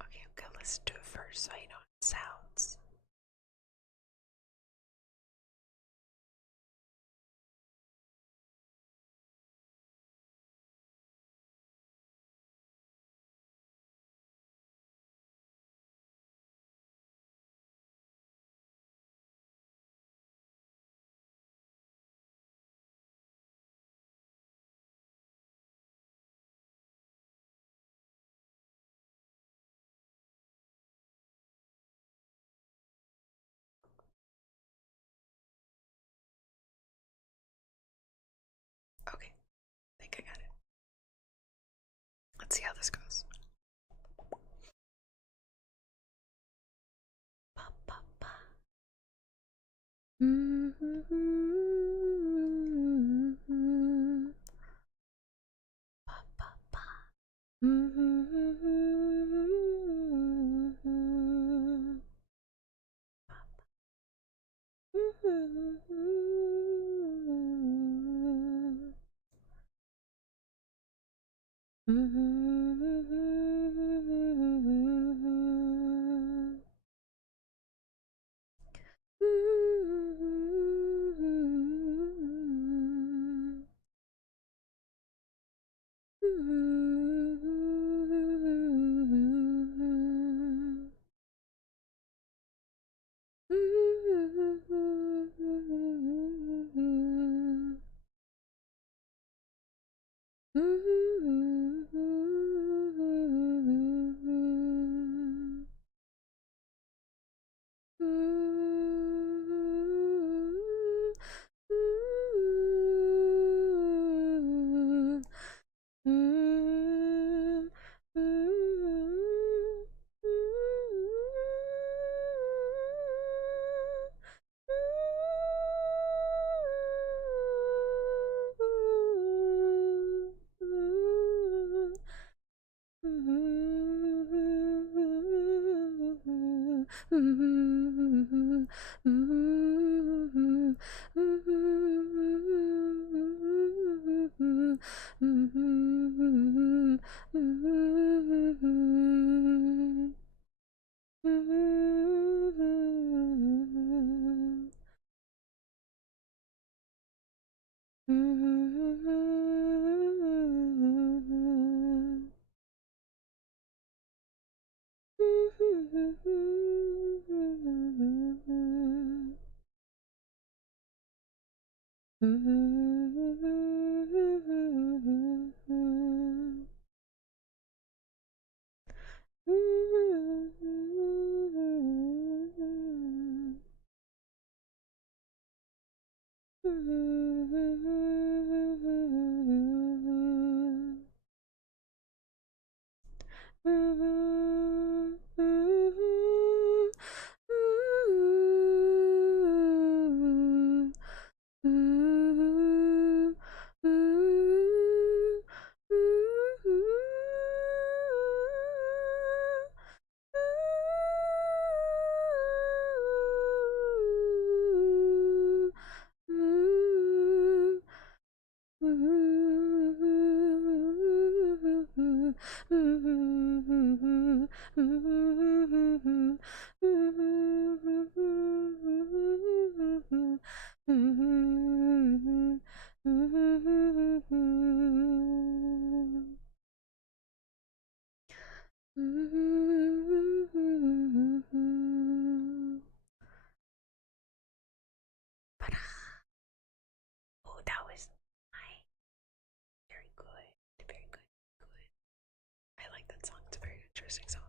Okay, I'm gonna listen to it first so I know it sounds. Okay, I think I got it. Let's see how this goes. Ba, ba, ba. Ba, ba, ba. But oh, that was nice. Very good. Very good. Good. I like that song. It's a very interesting song.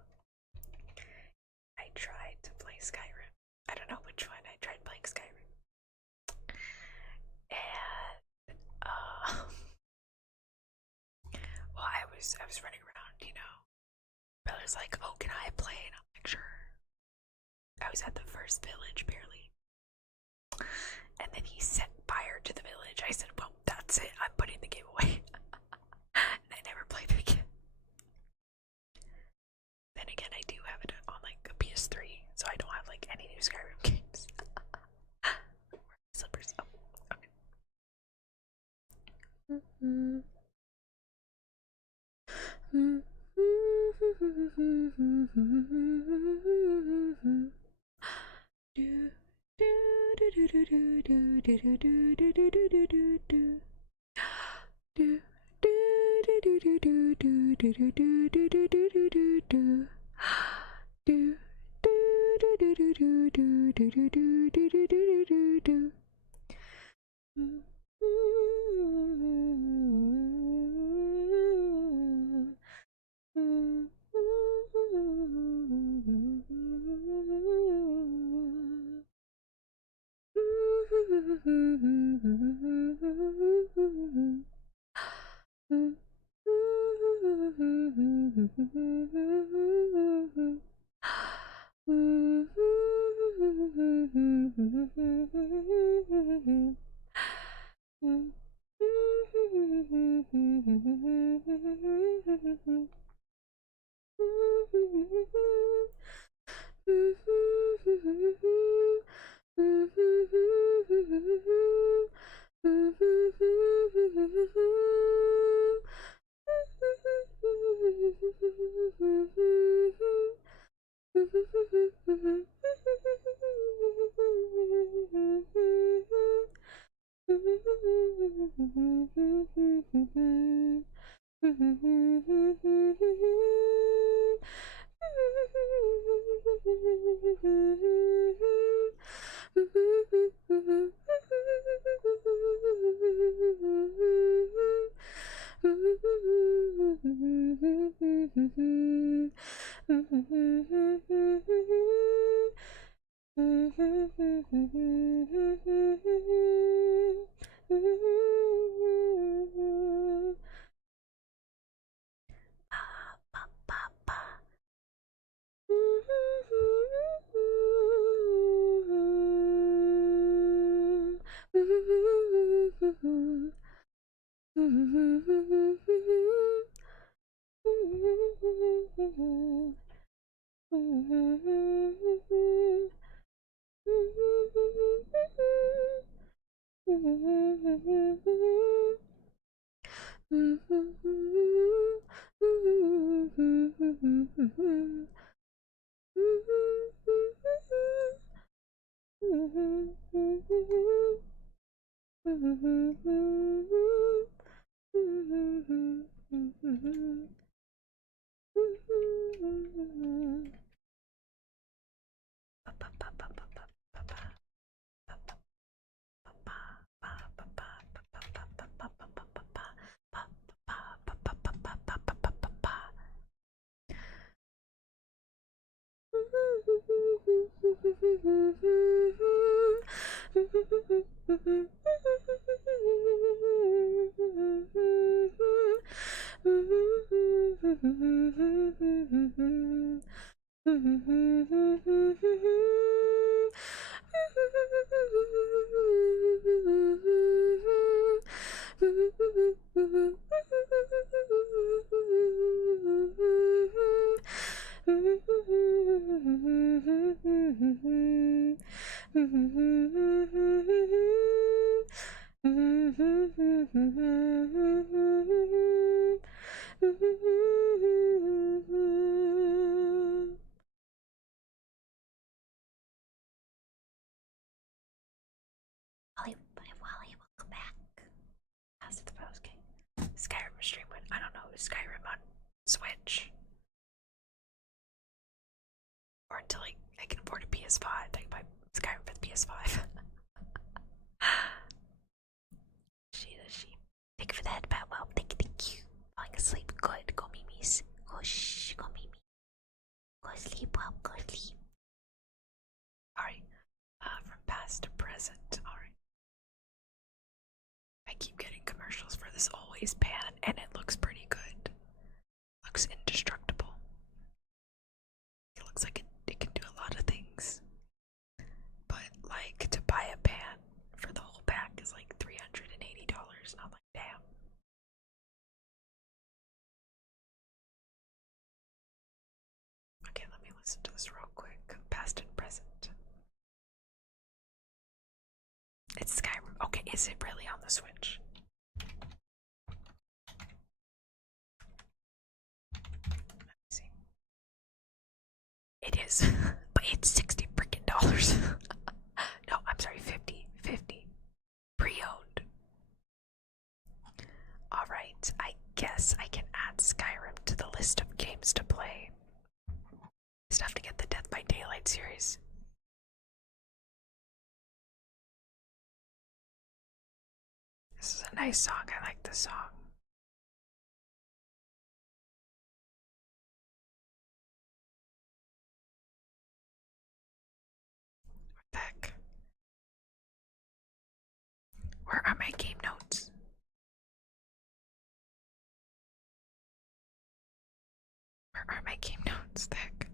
I tried to play Skyrim. I don't know which one. I tried playing Skyrim. And well, I was running around, you know. Brother's like, "Oh, can I play?" And I'm like, "Sure." I was at the first village barely. And then he set fire to the village. I said, "Well, that's it. I'm putting the game away." And I never played it again. Then again, I do have it on like a PS3, so I don't have like any new Skyrim games. Slippers. Oh, okay. Skyrim stream when I don't know, Skyrim on Switch. Or until I can afford a PS5, like my Skyrim for the PS5. She does she. Thank you for that, Batwell. Thank you. Falling asleep. Good. Go Mimis. Go shh. Go Mimi. Go sleep, well, go sleep. Alright. From past to present. Alright. I keep getting commercials for this always pan, and it looks pretty good. Looks indestructible. It looks like it can do a lot of things. But, like, to buy a pan for the whole pack is like $380. Not like, damn. Okay, let me listen to this real quick. Past and present. It's Skyrim. Okay, is it really on the Switch? Let me see. It is, but it's 60 freaking dollars. No, I'm sorry, 50. 50. Pre-owned. Alright, I guess I can add Skyrim to the list of games to play. Just have to get the Death by Daylight series. This is a nice song. I like the song. What the heck? Where are my game notes? Where are my game notes? The heck?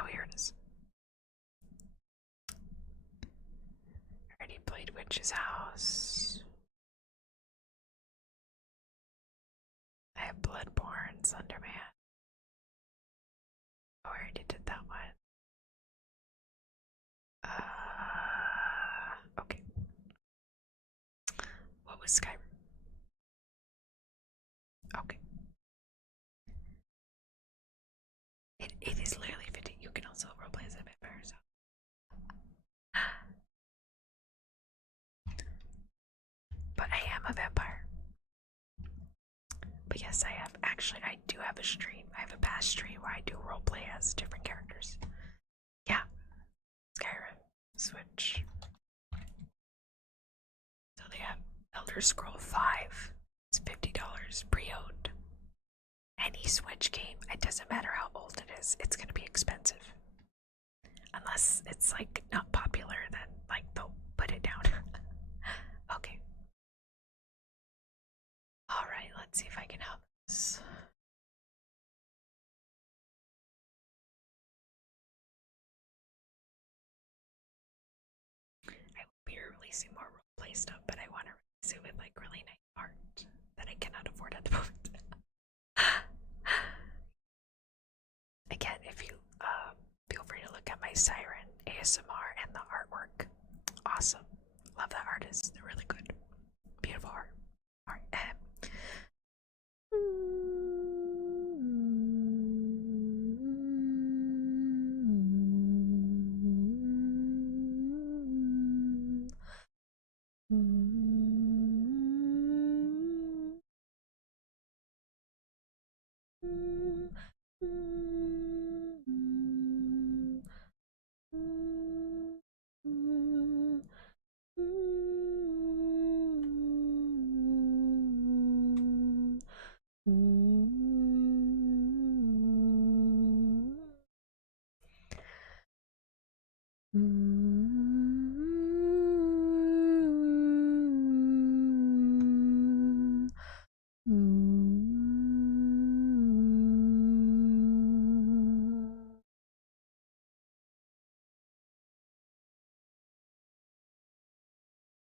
Oh, here it is. I already played Witch's House. I have Bloodborne, Slenderman. Oh, I already did that one. Okay. What was Skyrim? Okay. It is literally 50. You can also roleplay as a vampire, so. But I am a vampire. But yes, I do have a stream. I have a past stream where I do roleplay as different characters. Yeah. Skyrim. Switch. So they have Elder Scroll 5. It's $50 pre-owned. Any Switch game, it doesn't matter how old it is, it's gonna be expensive. Unless it's like not popular, then like they'll put it down. Okay. Alright, let's see if I can help this. I will be releasing more roleplay stuff, but I want to release it with like really nice art that I cannot afford at the moment. Again, if you feel free to look at my Siren ASMR and the artwork. Awesome. Love that artist. They're really good. Beautiful art. Alright.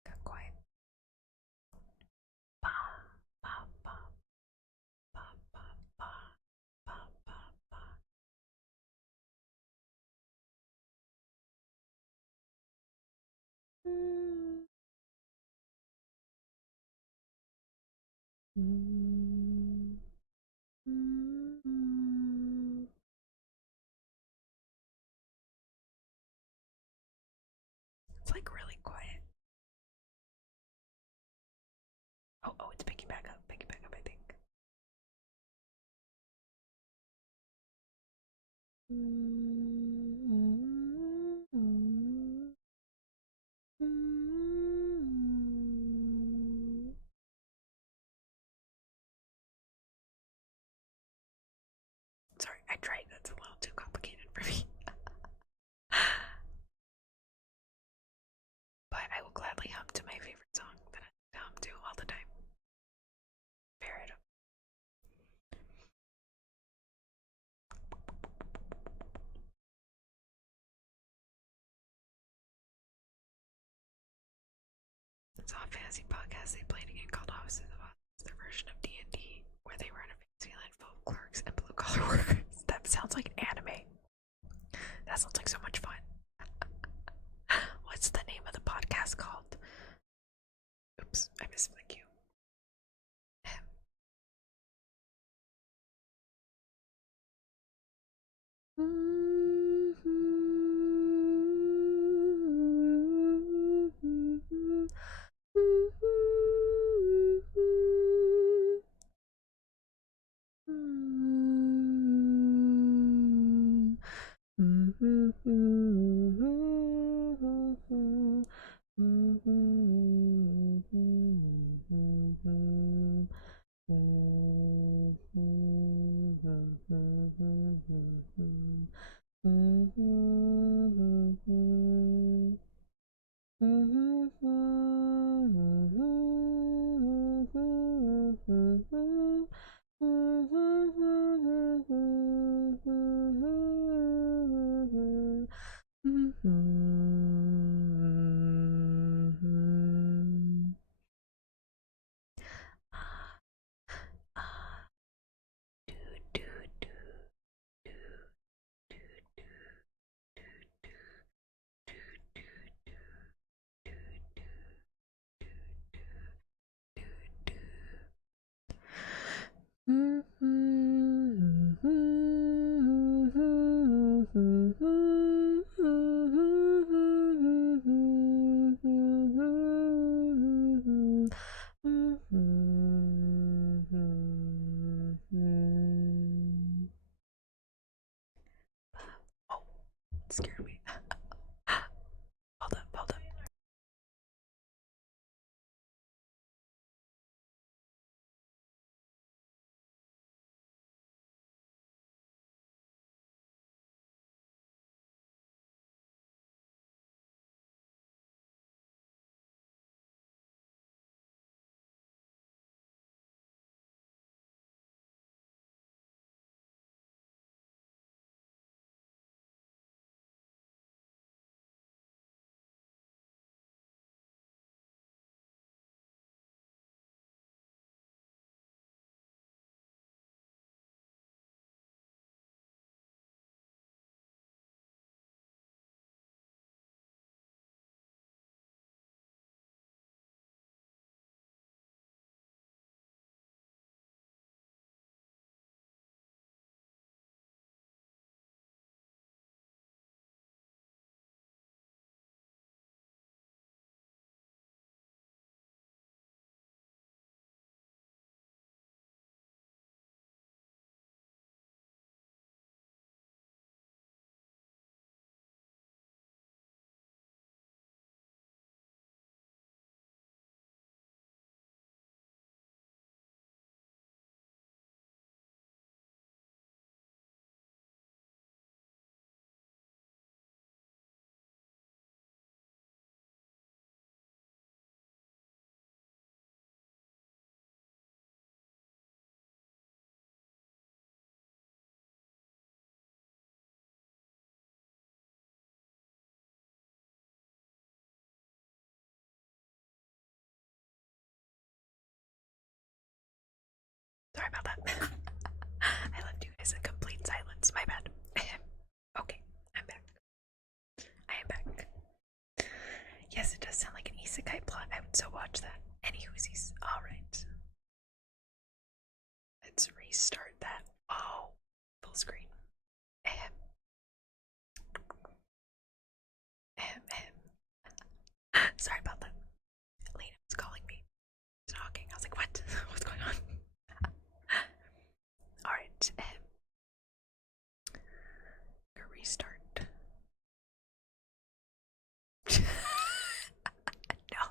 Got quiet. Ba, ba, ba, ba, ba, ba, ba, ba, ba. It's like really quiet. Oh, it's picking back up, I think. Sorry, I tried. That's a little too complicated for me. But I will gladly hum to my favorite song that I hum to all the time. Fair enough. It's a fantasy podcast they played a game called Hobbies. It's their version of D&D, where they were in a fantasy land full of clerks and blue-collar workers. That sounds like anime. That sounds like so much fun. What's the name of the podcast called? Oops, I missed the cue. Oh, it scared me. Hold up, hold up. Sorry about that. I left you guys in complete silence. My bad. Okay, I'm back. I am back. Yes, it does sound like an isekai plot. I would so watch that. Any whoosies. Alright. Let's restart that. Oh, full screen. Ahem. Ahem. Sorry about that. Lena was calling me. Talking. I was like, what? restart. No.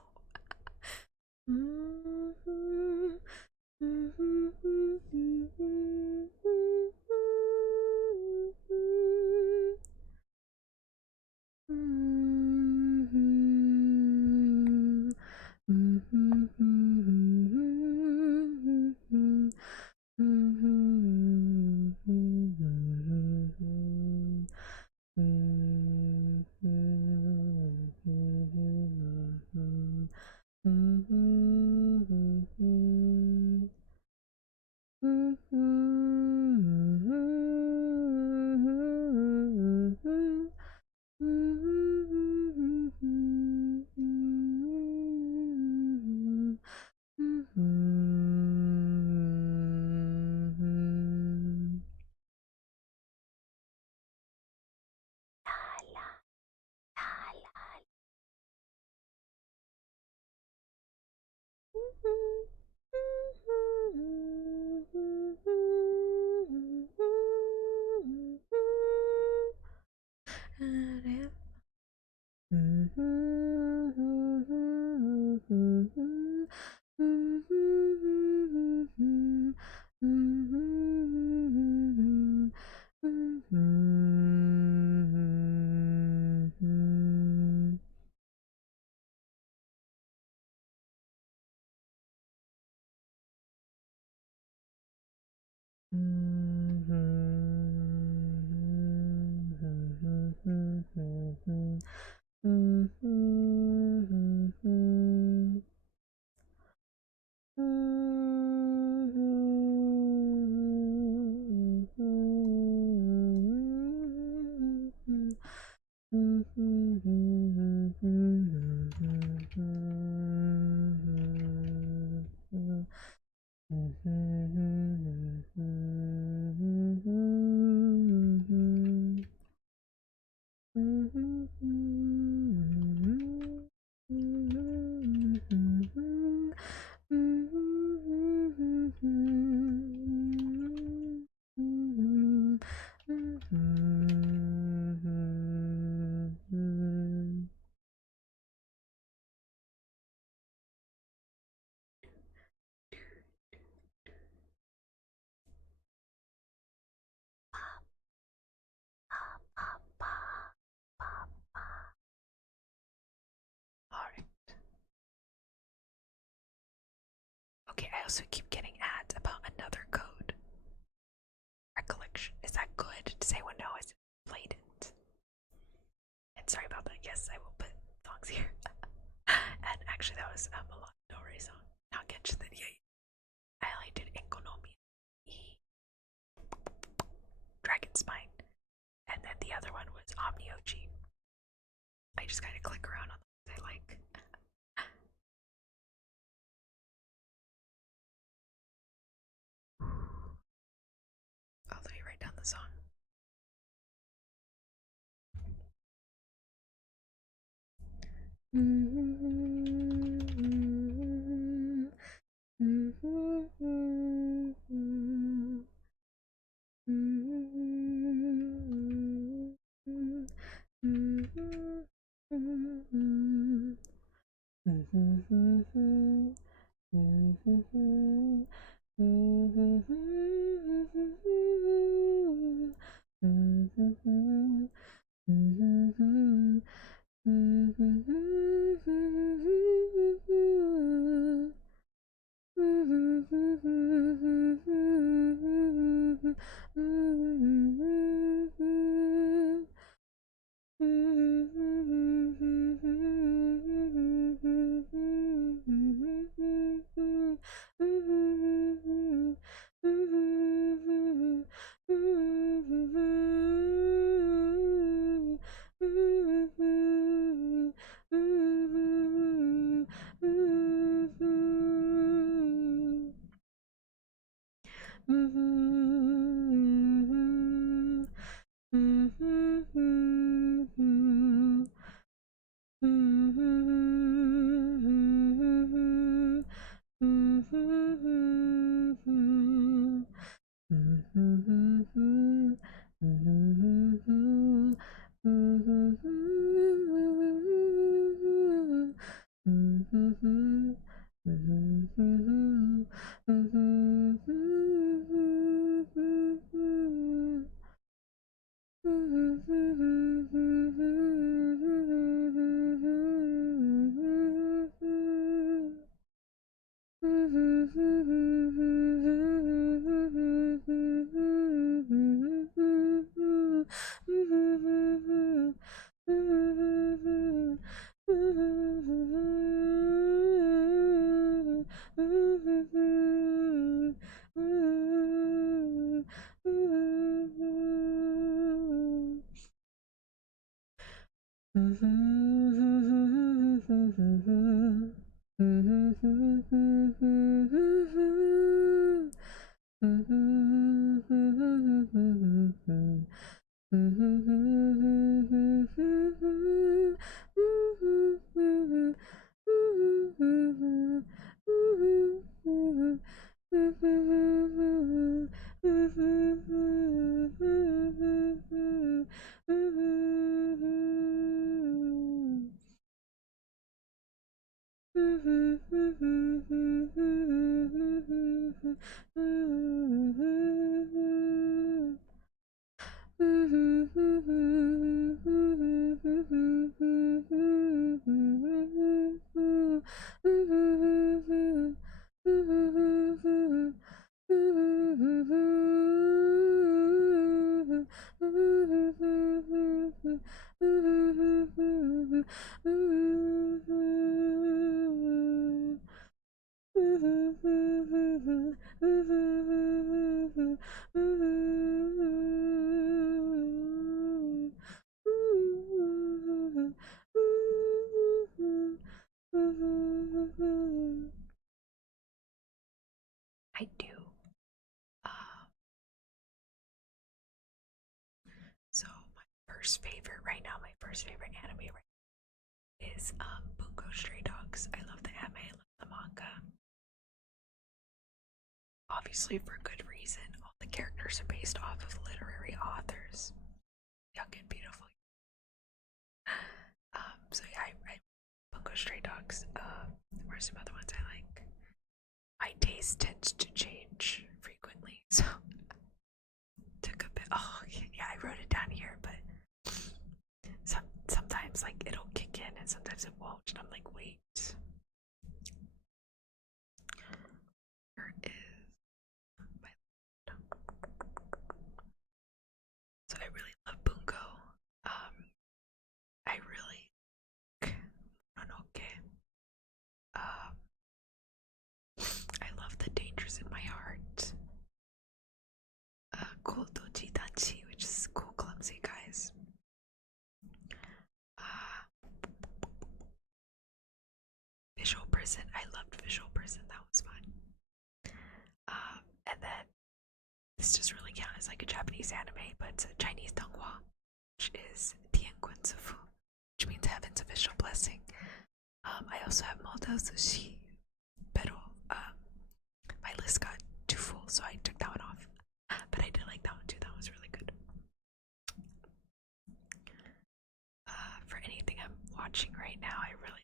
Alright. Okay, I also keep getting ads about another code. Recollection. Is that good? Does anyone know? Has it played it? And sorry about that. Yes, I will put songs here. And actually, that was a lot of song. Not get to the yay. I only did Economia, E, Dragon Spine, and then the other one was Omniochi. I just gotta click around on the ones I like. I'll let me write down the song. I do. Um, so my first favorite right now, my first favorite anime right now is Bungo Stray Dogs. I love the anime, I love the manga. Obviously for good reason. All the characters are based off of literary authors. Young and beautiful. So yeah, I Bungo Stray Dogs. Where's some other ones I like? My taste tends to change frequently, so took a bit. Oh yeah, I wrote it down here, but sometimes like it'll kick in and sometimes it won't, and I'm like, wait. Where is my? So I really love Bungo. I really Mononoke. Um, I love the dangers in my heart. Cool Doji Danchi, which is cool clumsy guys. Uh, Visual Prison. I loved Visual Prison. That was fun. And then this just really counts as like a Japanese anime, but it's a Chinese donghua, which is Tianguan Zufu, which means heaven's official blessing. I also have Moto Sushi, pero my list got too full, so I took that one off. But I did like that one too. That was really good. For anything I'm watching right now, I really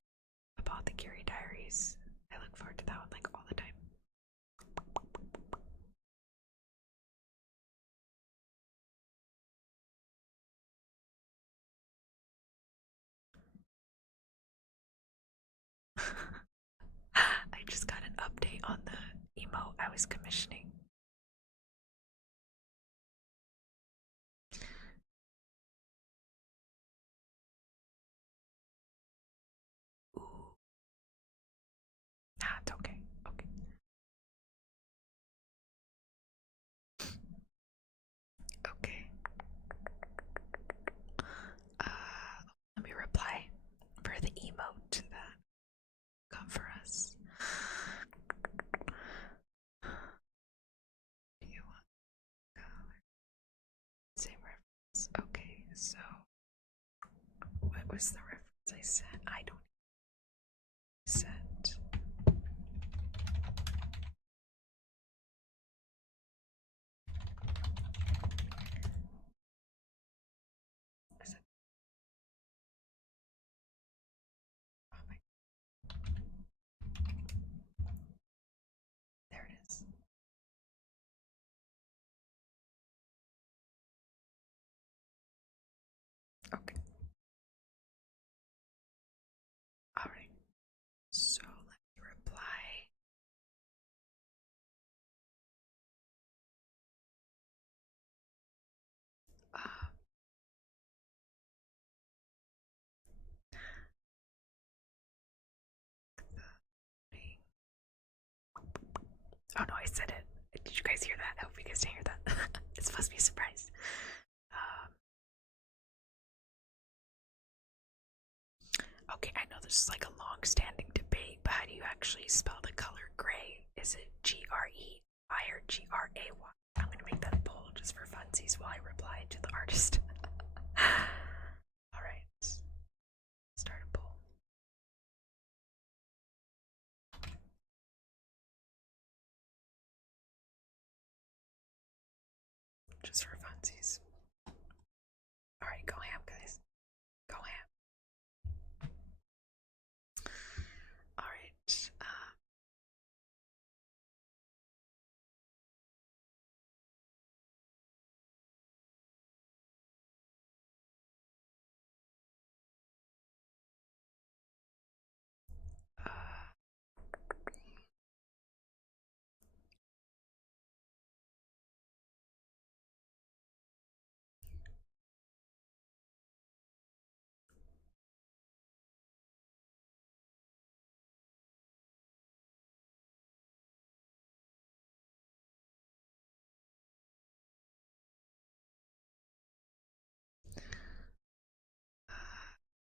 about the Gary Diaries. I look forward to that one like all the time. I just got an update on the emote I was commissioning. Ooh. Nah, it's okay. Okay. Okay. Let me reply for the emote that come for us. Do you want color? Same reference. Okay, so what was the reference I said? I don't set. Is it? Oh my. There it is. Okay. Alright. So let me reply. Um, oh no, I said it. Did you guys hear that? I hope you guys didn't hear that. It's supposed to be a surprise. Um, there's like a long-standing debate, but how do you actually spell the color gray? Is it Grei or Gray? I'm gonna make that a poll just for funsies while I reply to the artist. Alright, start a poll. Just for funsies. Alright, go ham, guys. Go ham. Alright,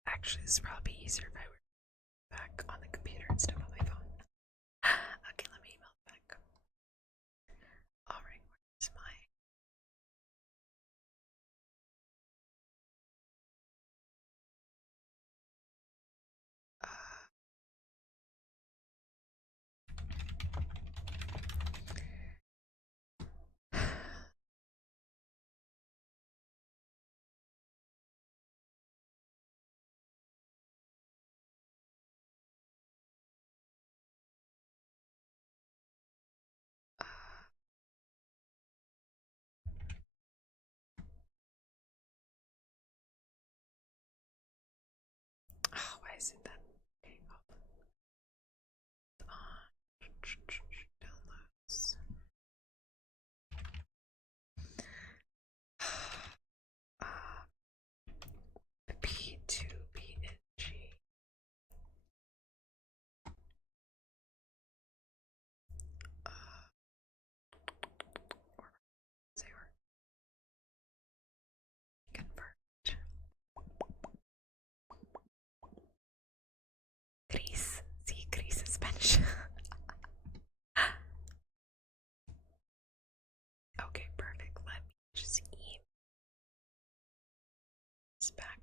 actually, this would probably be easier if I were back on the computer instead of on my phone. Okay, let me email it back. Alright, where's my. Oh, why is it that? Okay, hold on. Downloads. P2PNG. Say where. Convert. Gris. Sí, gris is Spanish. Okay, perfect. Let me just email this back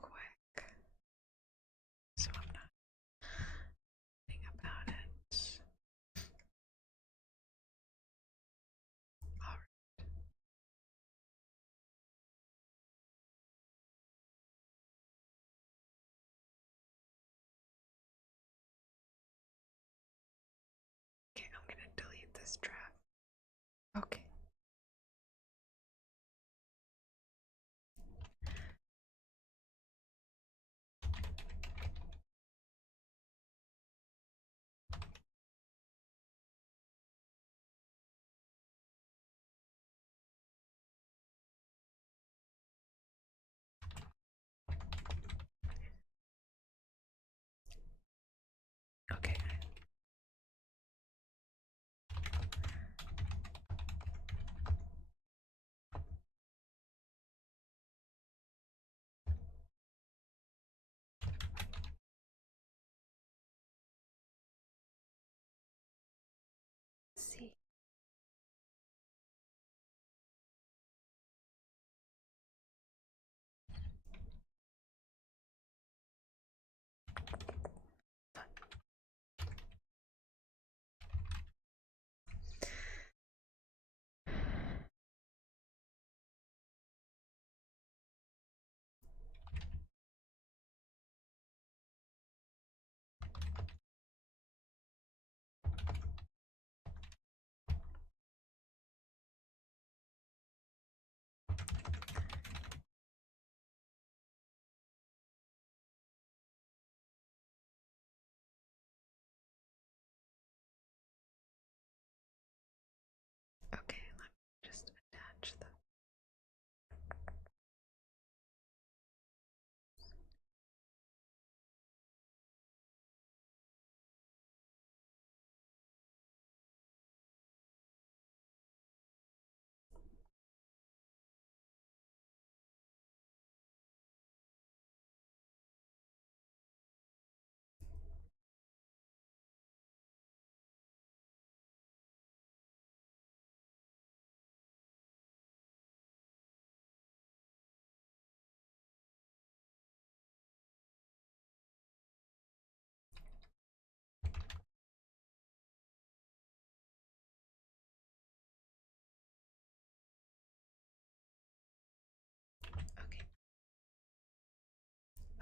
quick. So I'm not thinking about it. Alright. Okay, I'm gonna delete this draft. Okay. Okay.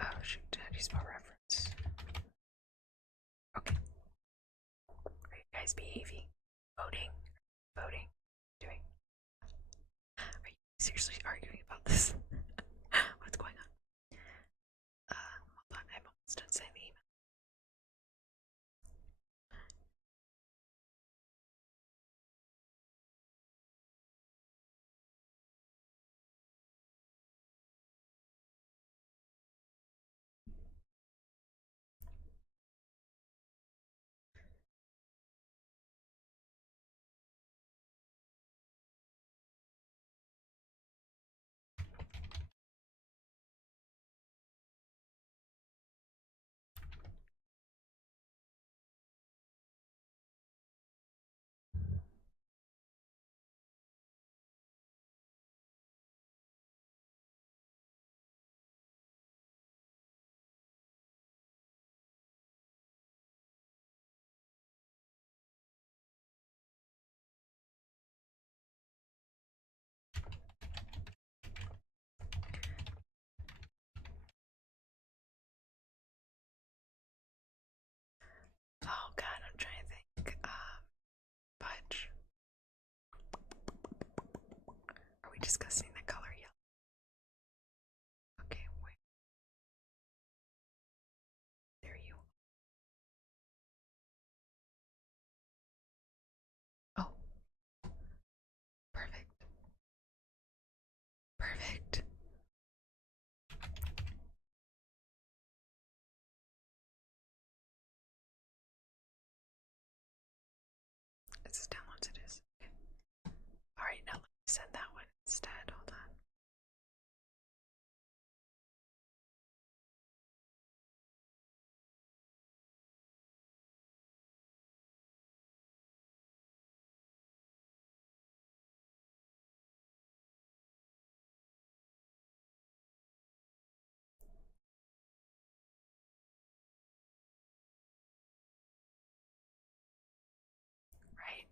Oh shoot, how do you spell reference? Okay. Are you guys behaving? Voting? Voting? Doing? Are you seriously arguing about this? What's going on? Hold on, I'm almost done saying the email. Oh god, I'm trying to think. Fudge. Are we discussing the color yellow? Okay, wait. There you. Oh, perfect. Perfect. It's as downloads it is. Okay. Alright, now let me send that one instead. Hold on. Right?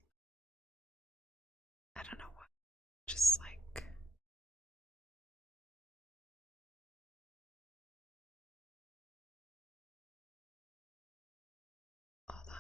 I don't know what. Just like. Hold on.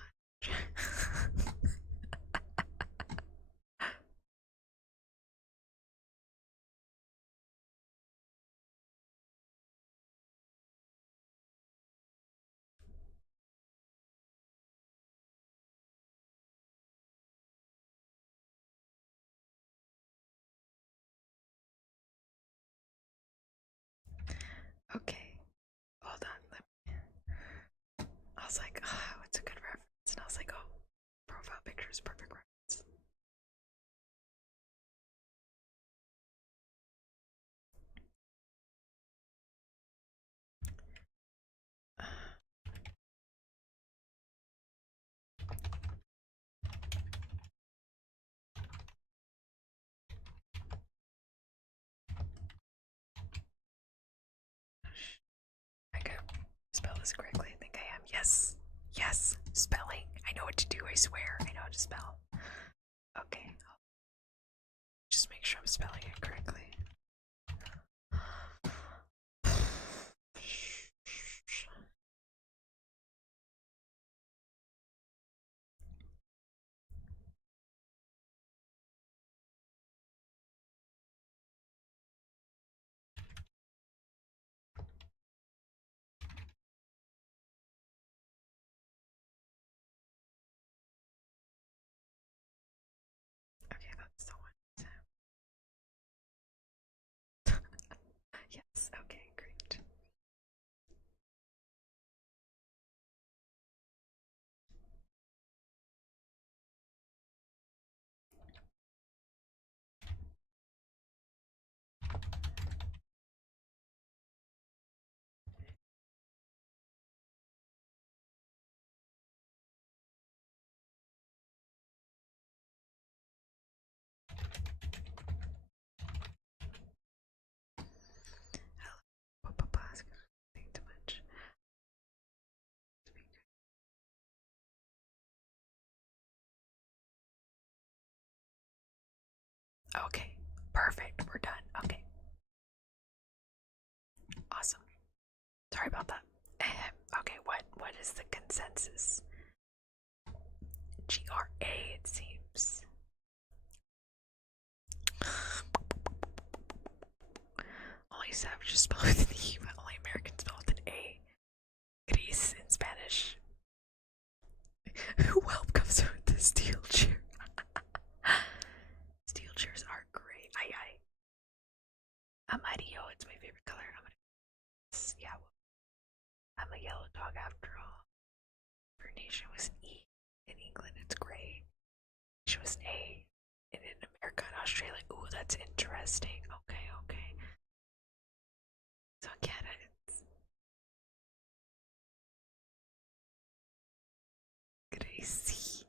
Okay. Hold on. I was like, oh, what's a good reference? And I was like, oh, profile picture is perfect reference. I can spell this correctly. I think I am. Yes. Yes. Spelling. I know what to do. I swear. I know how to spell. Okay. Just make sure I'm spelling it correctly. Okay, that's the one. Yes, okay, great. Think too much. Okay, perfect. We're done. Okay. Awesome. Sorry about that. Okay, what is the consensus? GRA, it seems. Only savages spell with an E, but only Americans spell with an A. Gris in Spanish. Welp comes with the steel chair. Steel chairs are great. Aye aye. Amarillo, it's my favorite color. Yeah, I'm a yellow dog after all. Her nation was an E. In England, it's gray. She was an A. And in America and Australia, ooh, that's interesting. Okay, okay. So Canada, it's Gracie.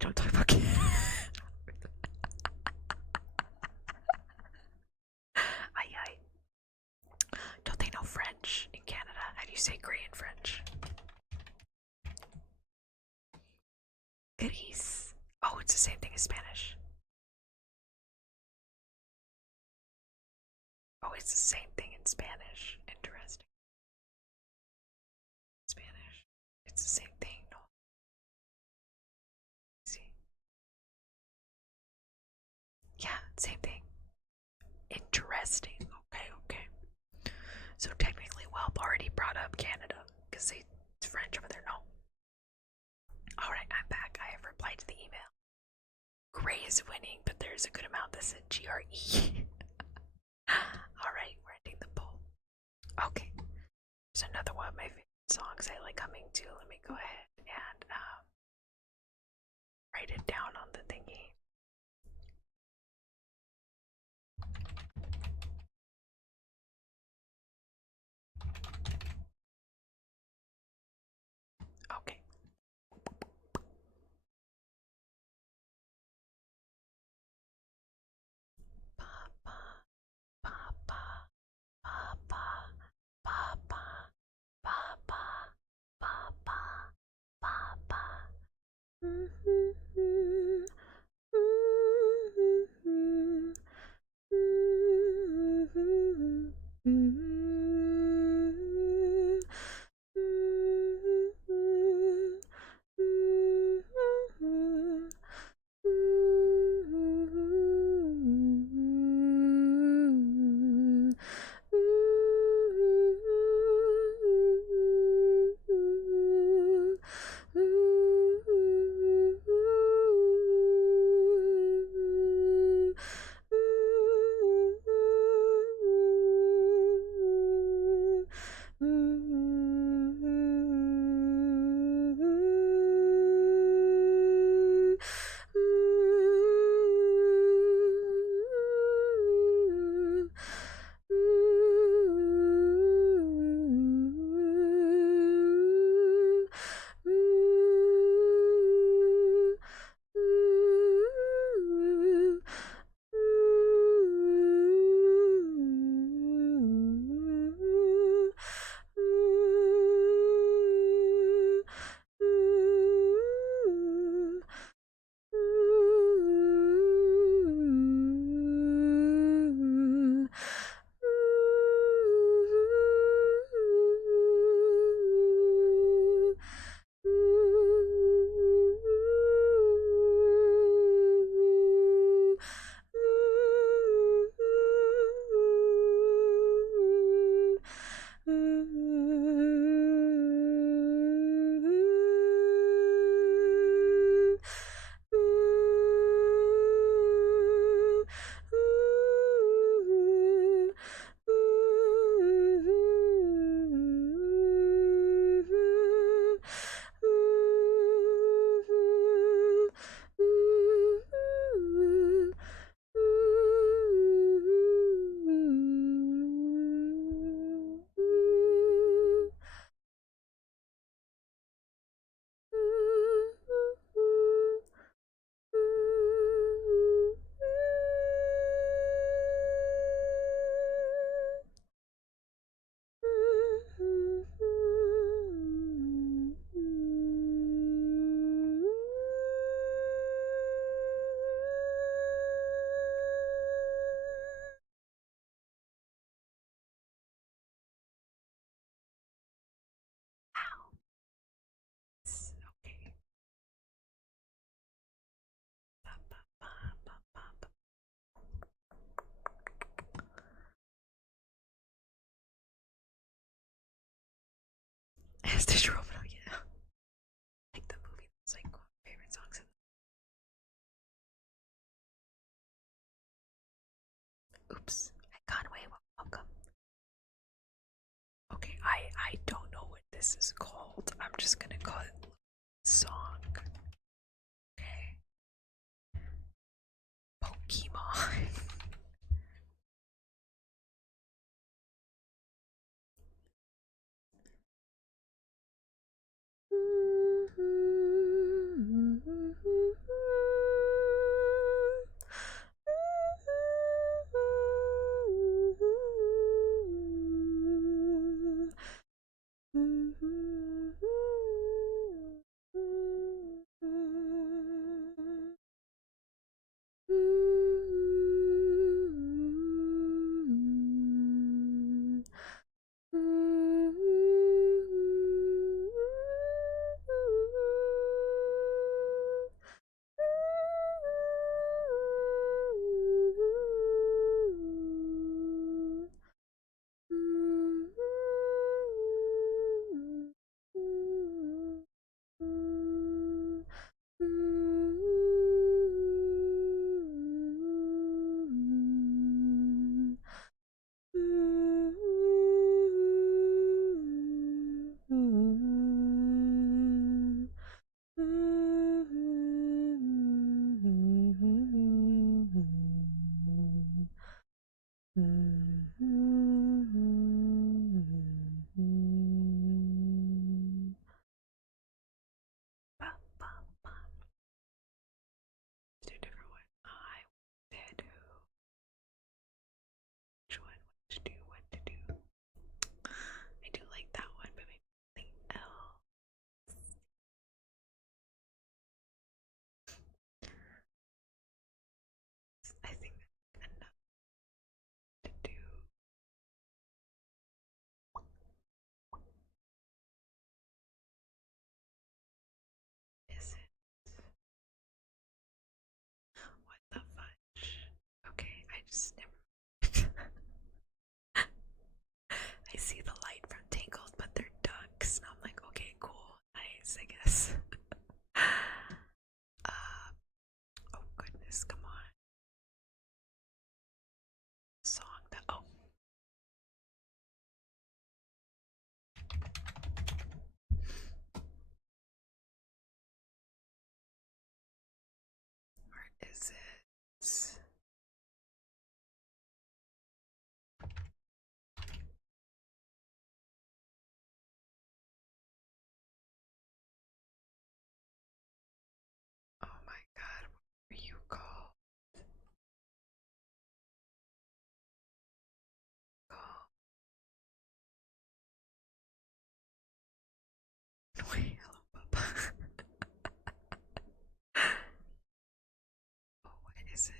Don't talk about Canada. Aye aye. Don't they know French in Canada? How do you say gray in French? Gris. Oh, it's the same thing as Spanish. Oh, it's the same thing in Spanish. Interesting. Spanish. It's the same thing. No. See? Yeah, same thing. Interesting. Okay, okay. So technically, Welp already brought up Canada because it's French over there. No. Alright, I'm back. I have replied to the email. Gray is winning, but there's a good amount that said GRE. Alright, we're ending the poll. Okay. There's another one of my favorite songs I like coming to. Let me go ahead and write it down on the thingy. Okay. Papa, Papa, Papa, Papa, Papa, Papa, Papa. Stitch Romano, yeah. Like the movie, that's like one of my favorite songs. Oops, I got away. Welcome. Okay, I don't know what this is called. I'm just gonna call it song. Okay. Pokemon. Do a different one. I did. Which one? What to do? What to do? I do like that one, but maybe something else. I think that's enough to do. Is it? What the fudge? Okay, I just never. I see the light from Tangled, but they're ducks, and I'm like, okay, cool, nice, I guess. Oh goodness, come on. Song that. Oh. Where is it? Oh my god, what are you called? Wait, hello, Papa. Oh, what is it?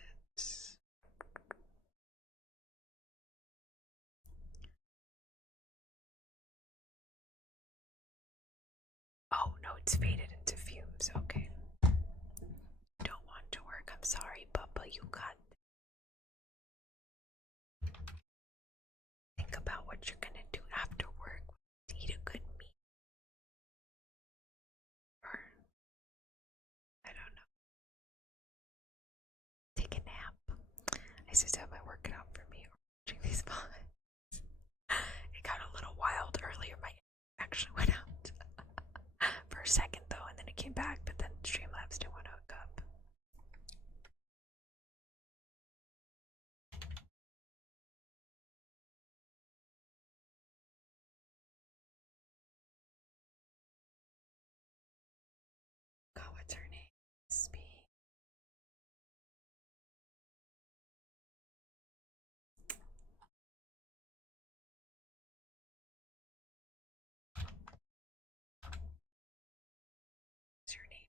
Oh no, it's faded into fumes. Okay. Don't want to work. I'm sorry, Papa. You got. Think about what you're gonna do after work. Eat a good meal. Or, I don't know. Take a nap. I just have my workout for me watching these vines. It got a little wild earlier. My actually went out for a second though, and then it came back, but then Streamlabs didn't want to hook up. God, what's her name? Speed. What's her name?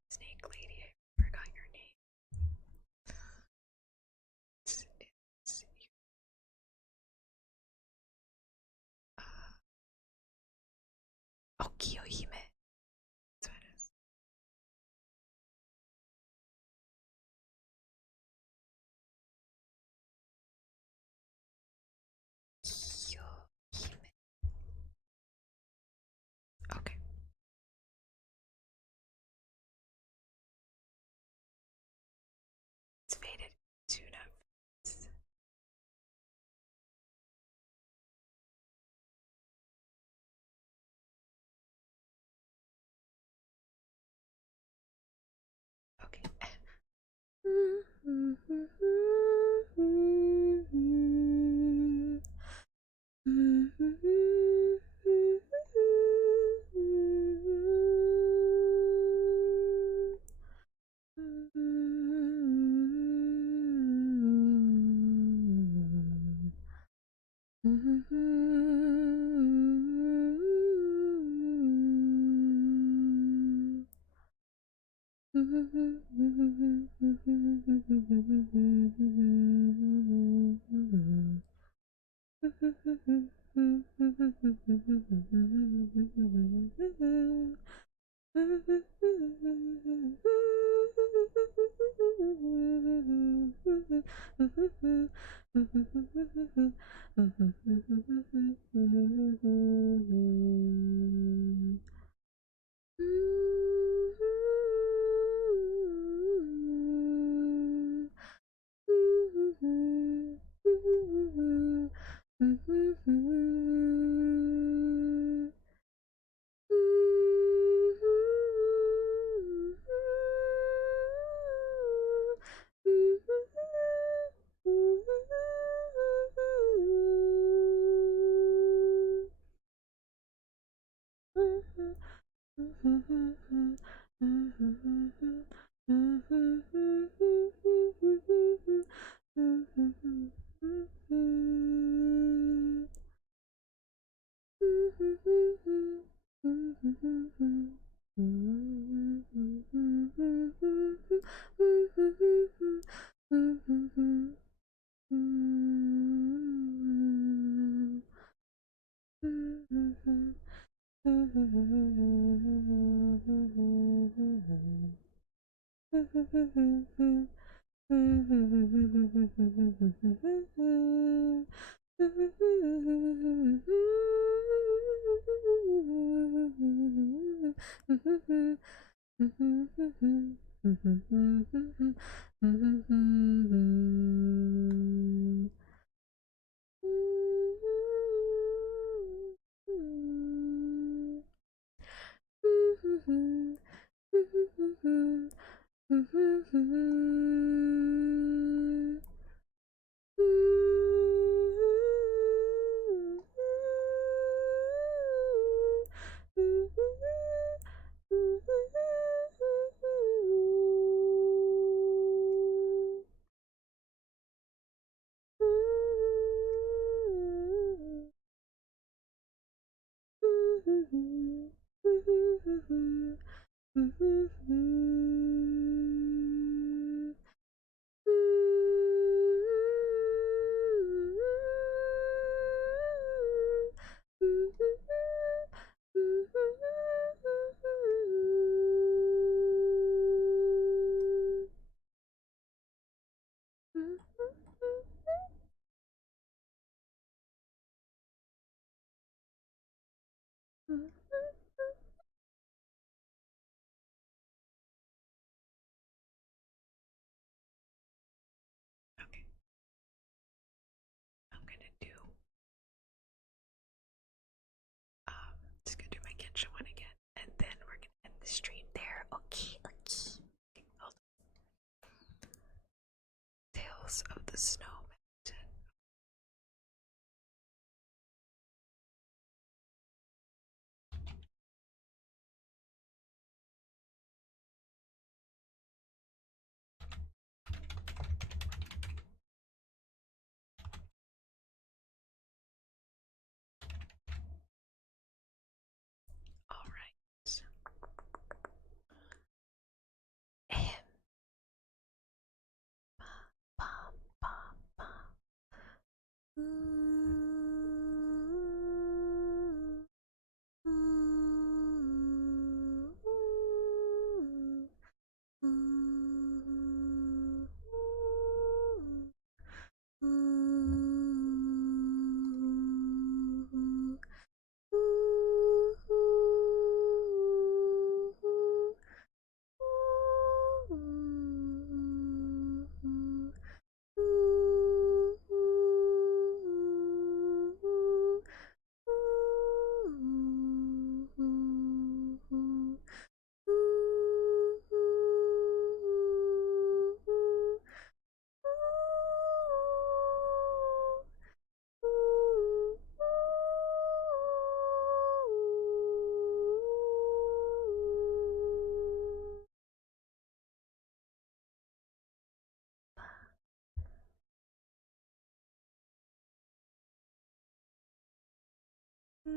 Okay, I'm gonna do just gonna do my kitchen one again, and then we're gonna end the stream there. Okay, okay. Hold on. Tales of the Snow Mountain. All right. And I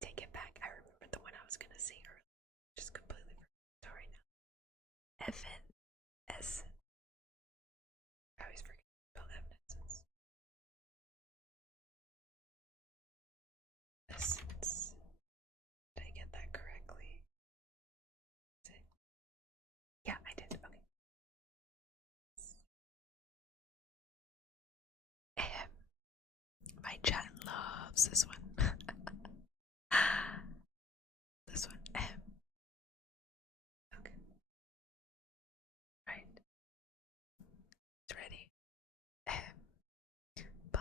take it back. I remember the one I was gonna say earlier. Just completely forgot. Sorry now. Evan S. I always forget to spell evanescence. Essence. Did I get that correctly? Yeah, I did. Okay. My chat loves this one. This one. Okay. Right. It's ready. Ba,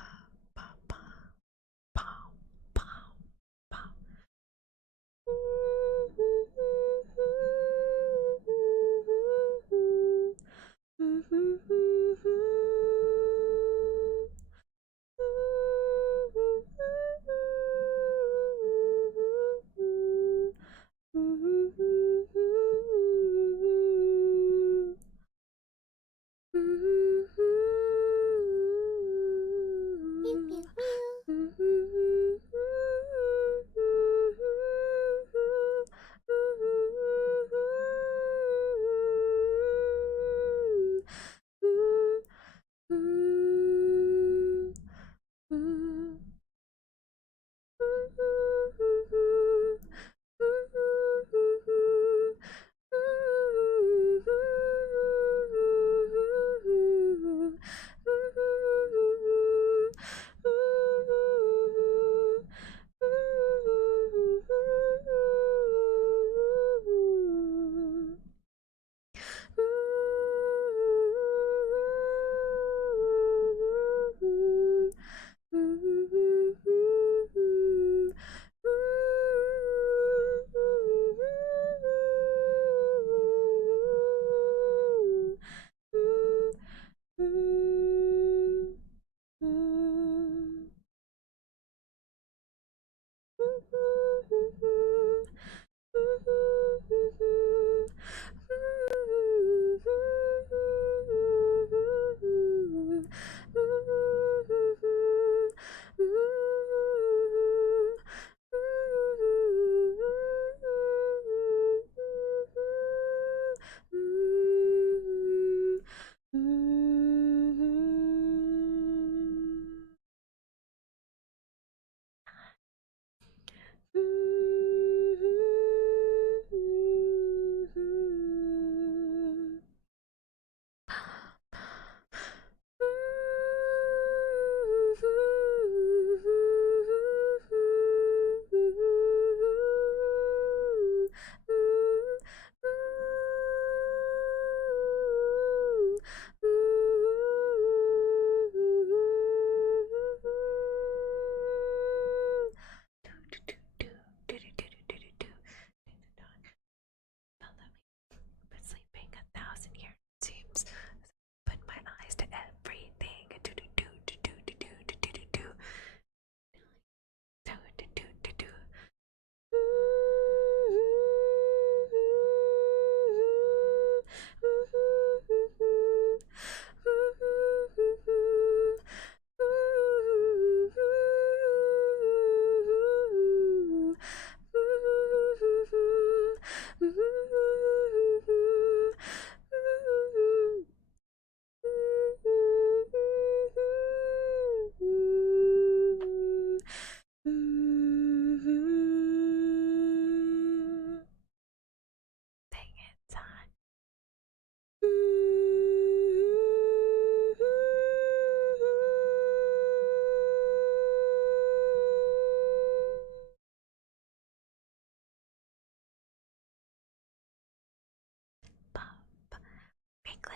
ba, ba, pow, pow, pow.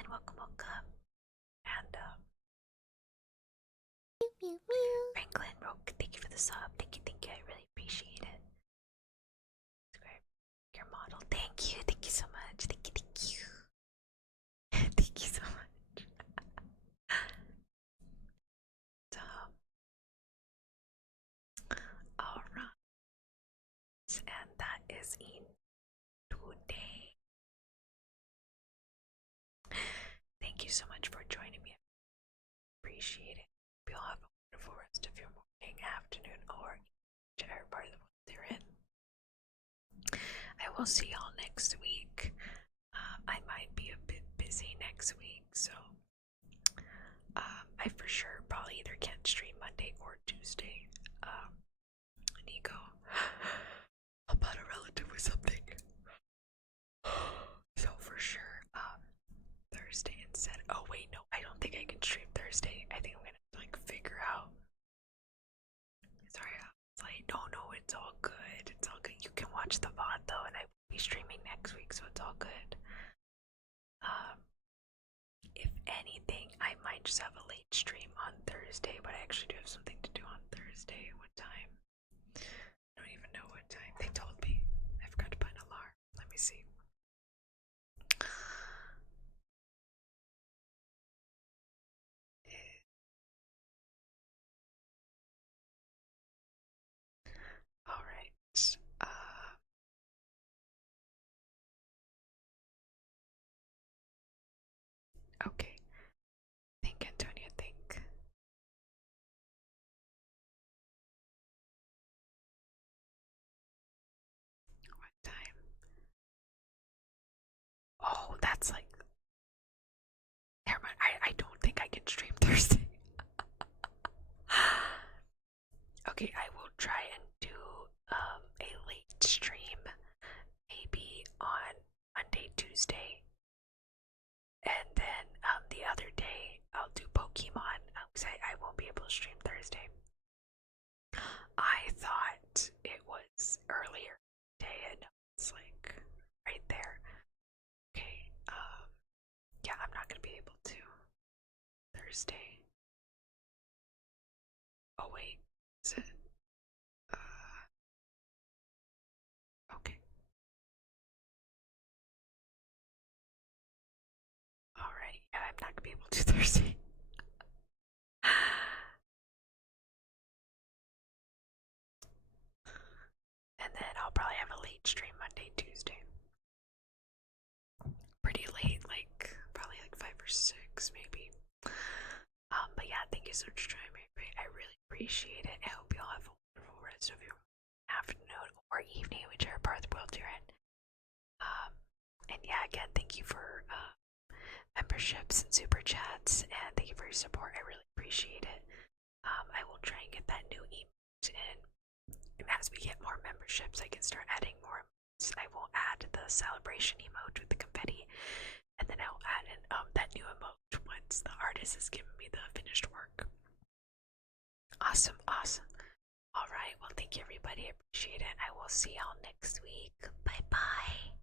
welcome, welcome. And Meow, meow, meow. Franklin, Roke, thank you for the sub. Thank you, I really appreciate it. Subscribe your model. Thank you so much. Thank you. Thank you so much. So, alright. And that is in today. Thank you so much for joining me. Appreciate it. Hope you all have a wonderful rest of your morning, afternoon, or whichever part of the world you're in. I will see y'all next week. I might be a bit busy next week, so I for sure probably either can't stream Monday or Tuesday. Nico, about a relative with something. So for sure, Thursday instead. Oh wait, no, I don't think I can stream Thursday. I think I'm gonna like figure out. Sorry, I was like, no, it's all good. It's all good. You can watch the VOD though, and I will be streaming next week, so it's all good. If anything, I might just have a late stream on Thursday, but I actually do have something to do on Thursday. What time? I don't even know what time. They told me. I forgot to put an alarm. Let me see. Alright. Okay. Think, Antonia, think. What time? Oh, that's like. Never mind. I don't think I can stream Thursday. Okay, I will try and do a late stream, maybe on Monday, Tuesday, and then the other day I'll do Pokemon because I won't be able to stream Thursday. I thought it was earlier today, and it's like right there. Okay, yeah, I'm not gonna be able to Thursday. Oh wait, is it? Okay. Alright, yeah, I'm not gonna be able to Thursday. And then I'll probably have a late stream Monday, Tuesday. Pretty late, like probably like 5 or 6 maybe. But yeah, thank you so much for joining me. I really appreciate it. I hope you all have a wonderful rest of your afternoon or evening, whichever part of the world you're in. And yeah, again, thank you for memberships and super chats, and thank you for your support. I really appreciate it. I will try and get that new emote in, and as we get more memberships, I can start adding more emotes. I will add the celebration emote with the confetti, and then I'll add in that new emote once the artist has given me the finished work. Awesome. Alright, well, thank you everybody. I appreciate it. I will see y'all next week. Bye bye.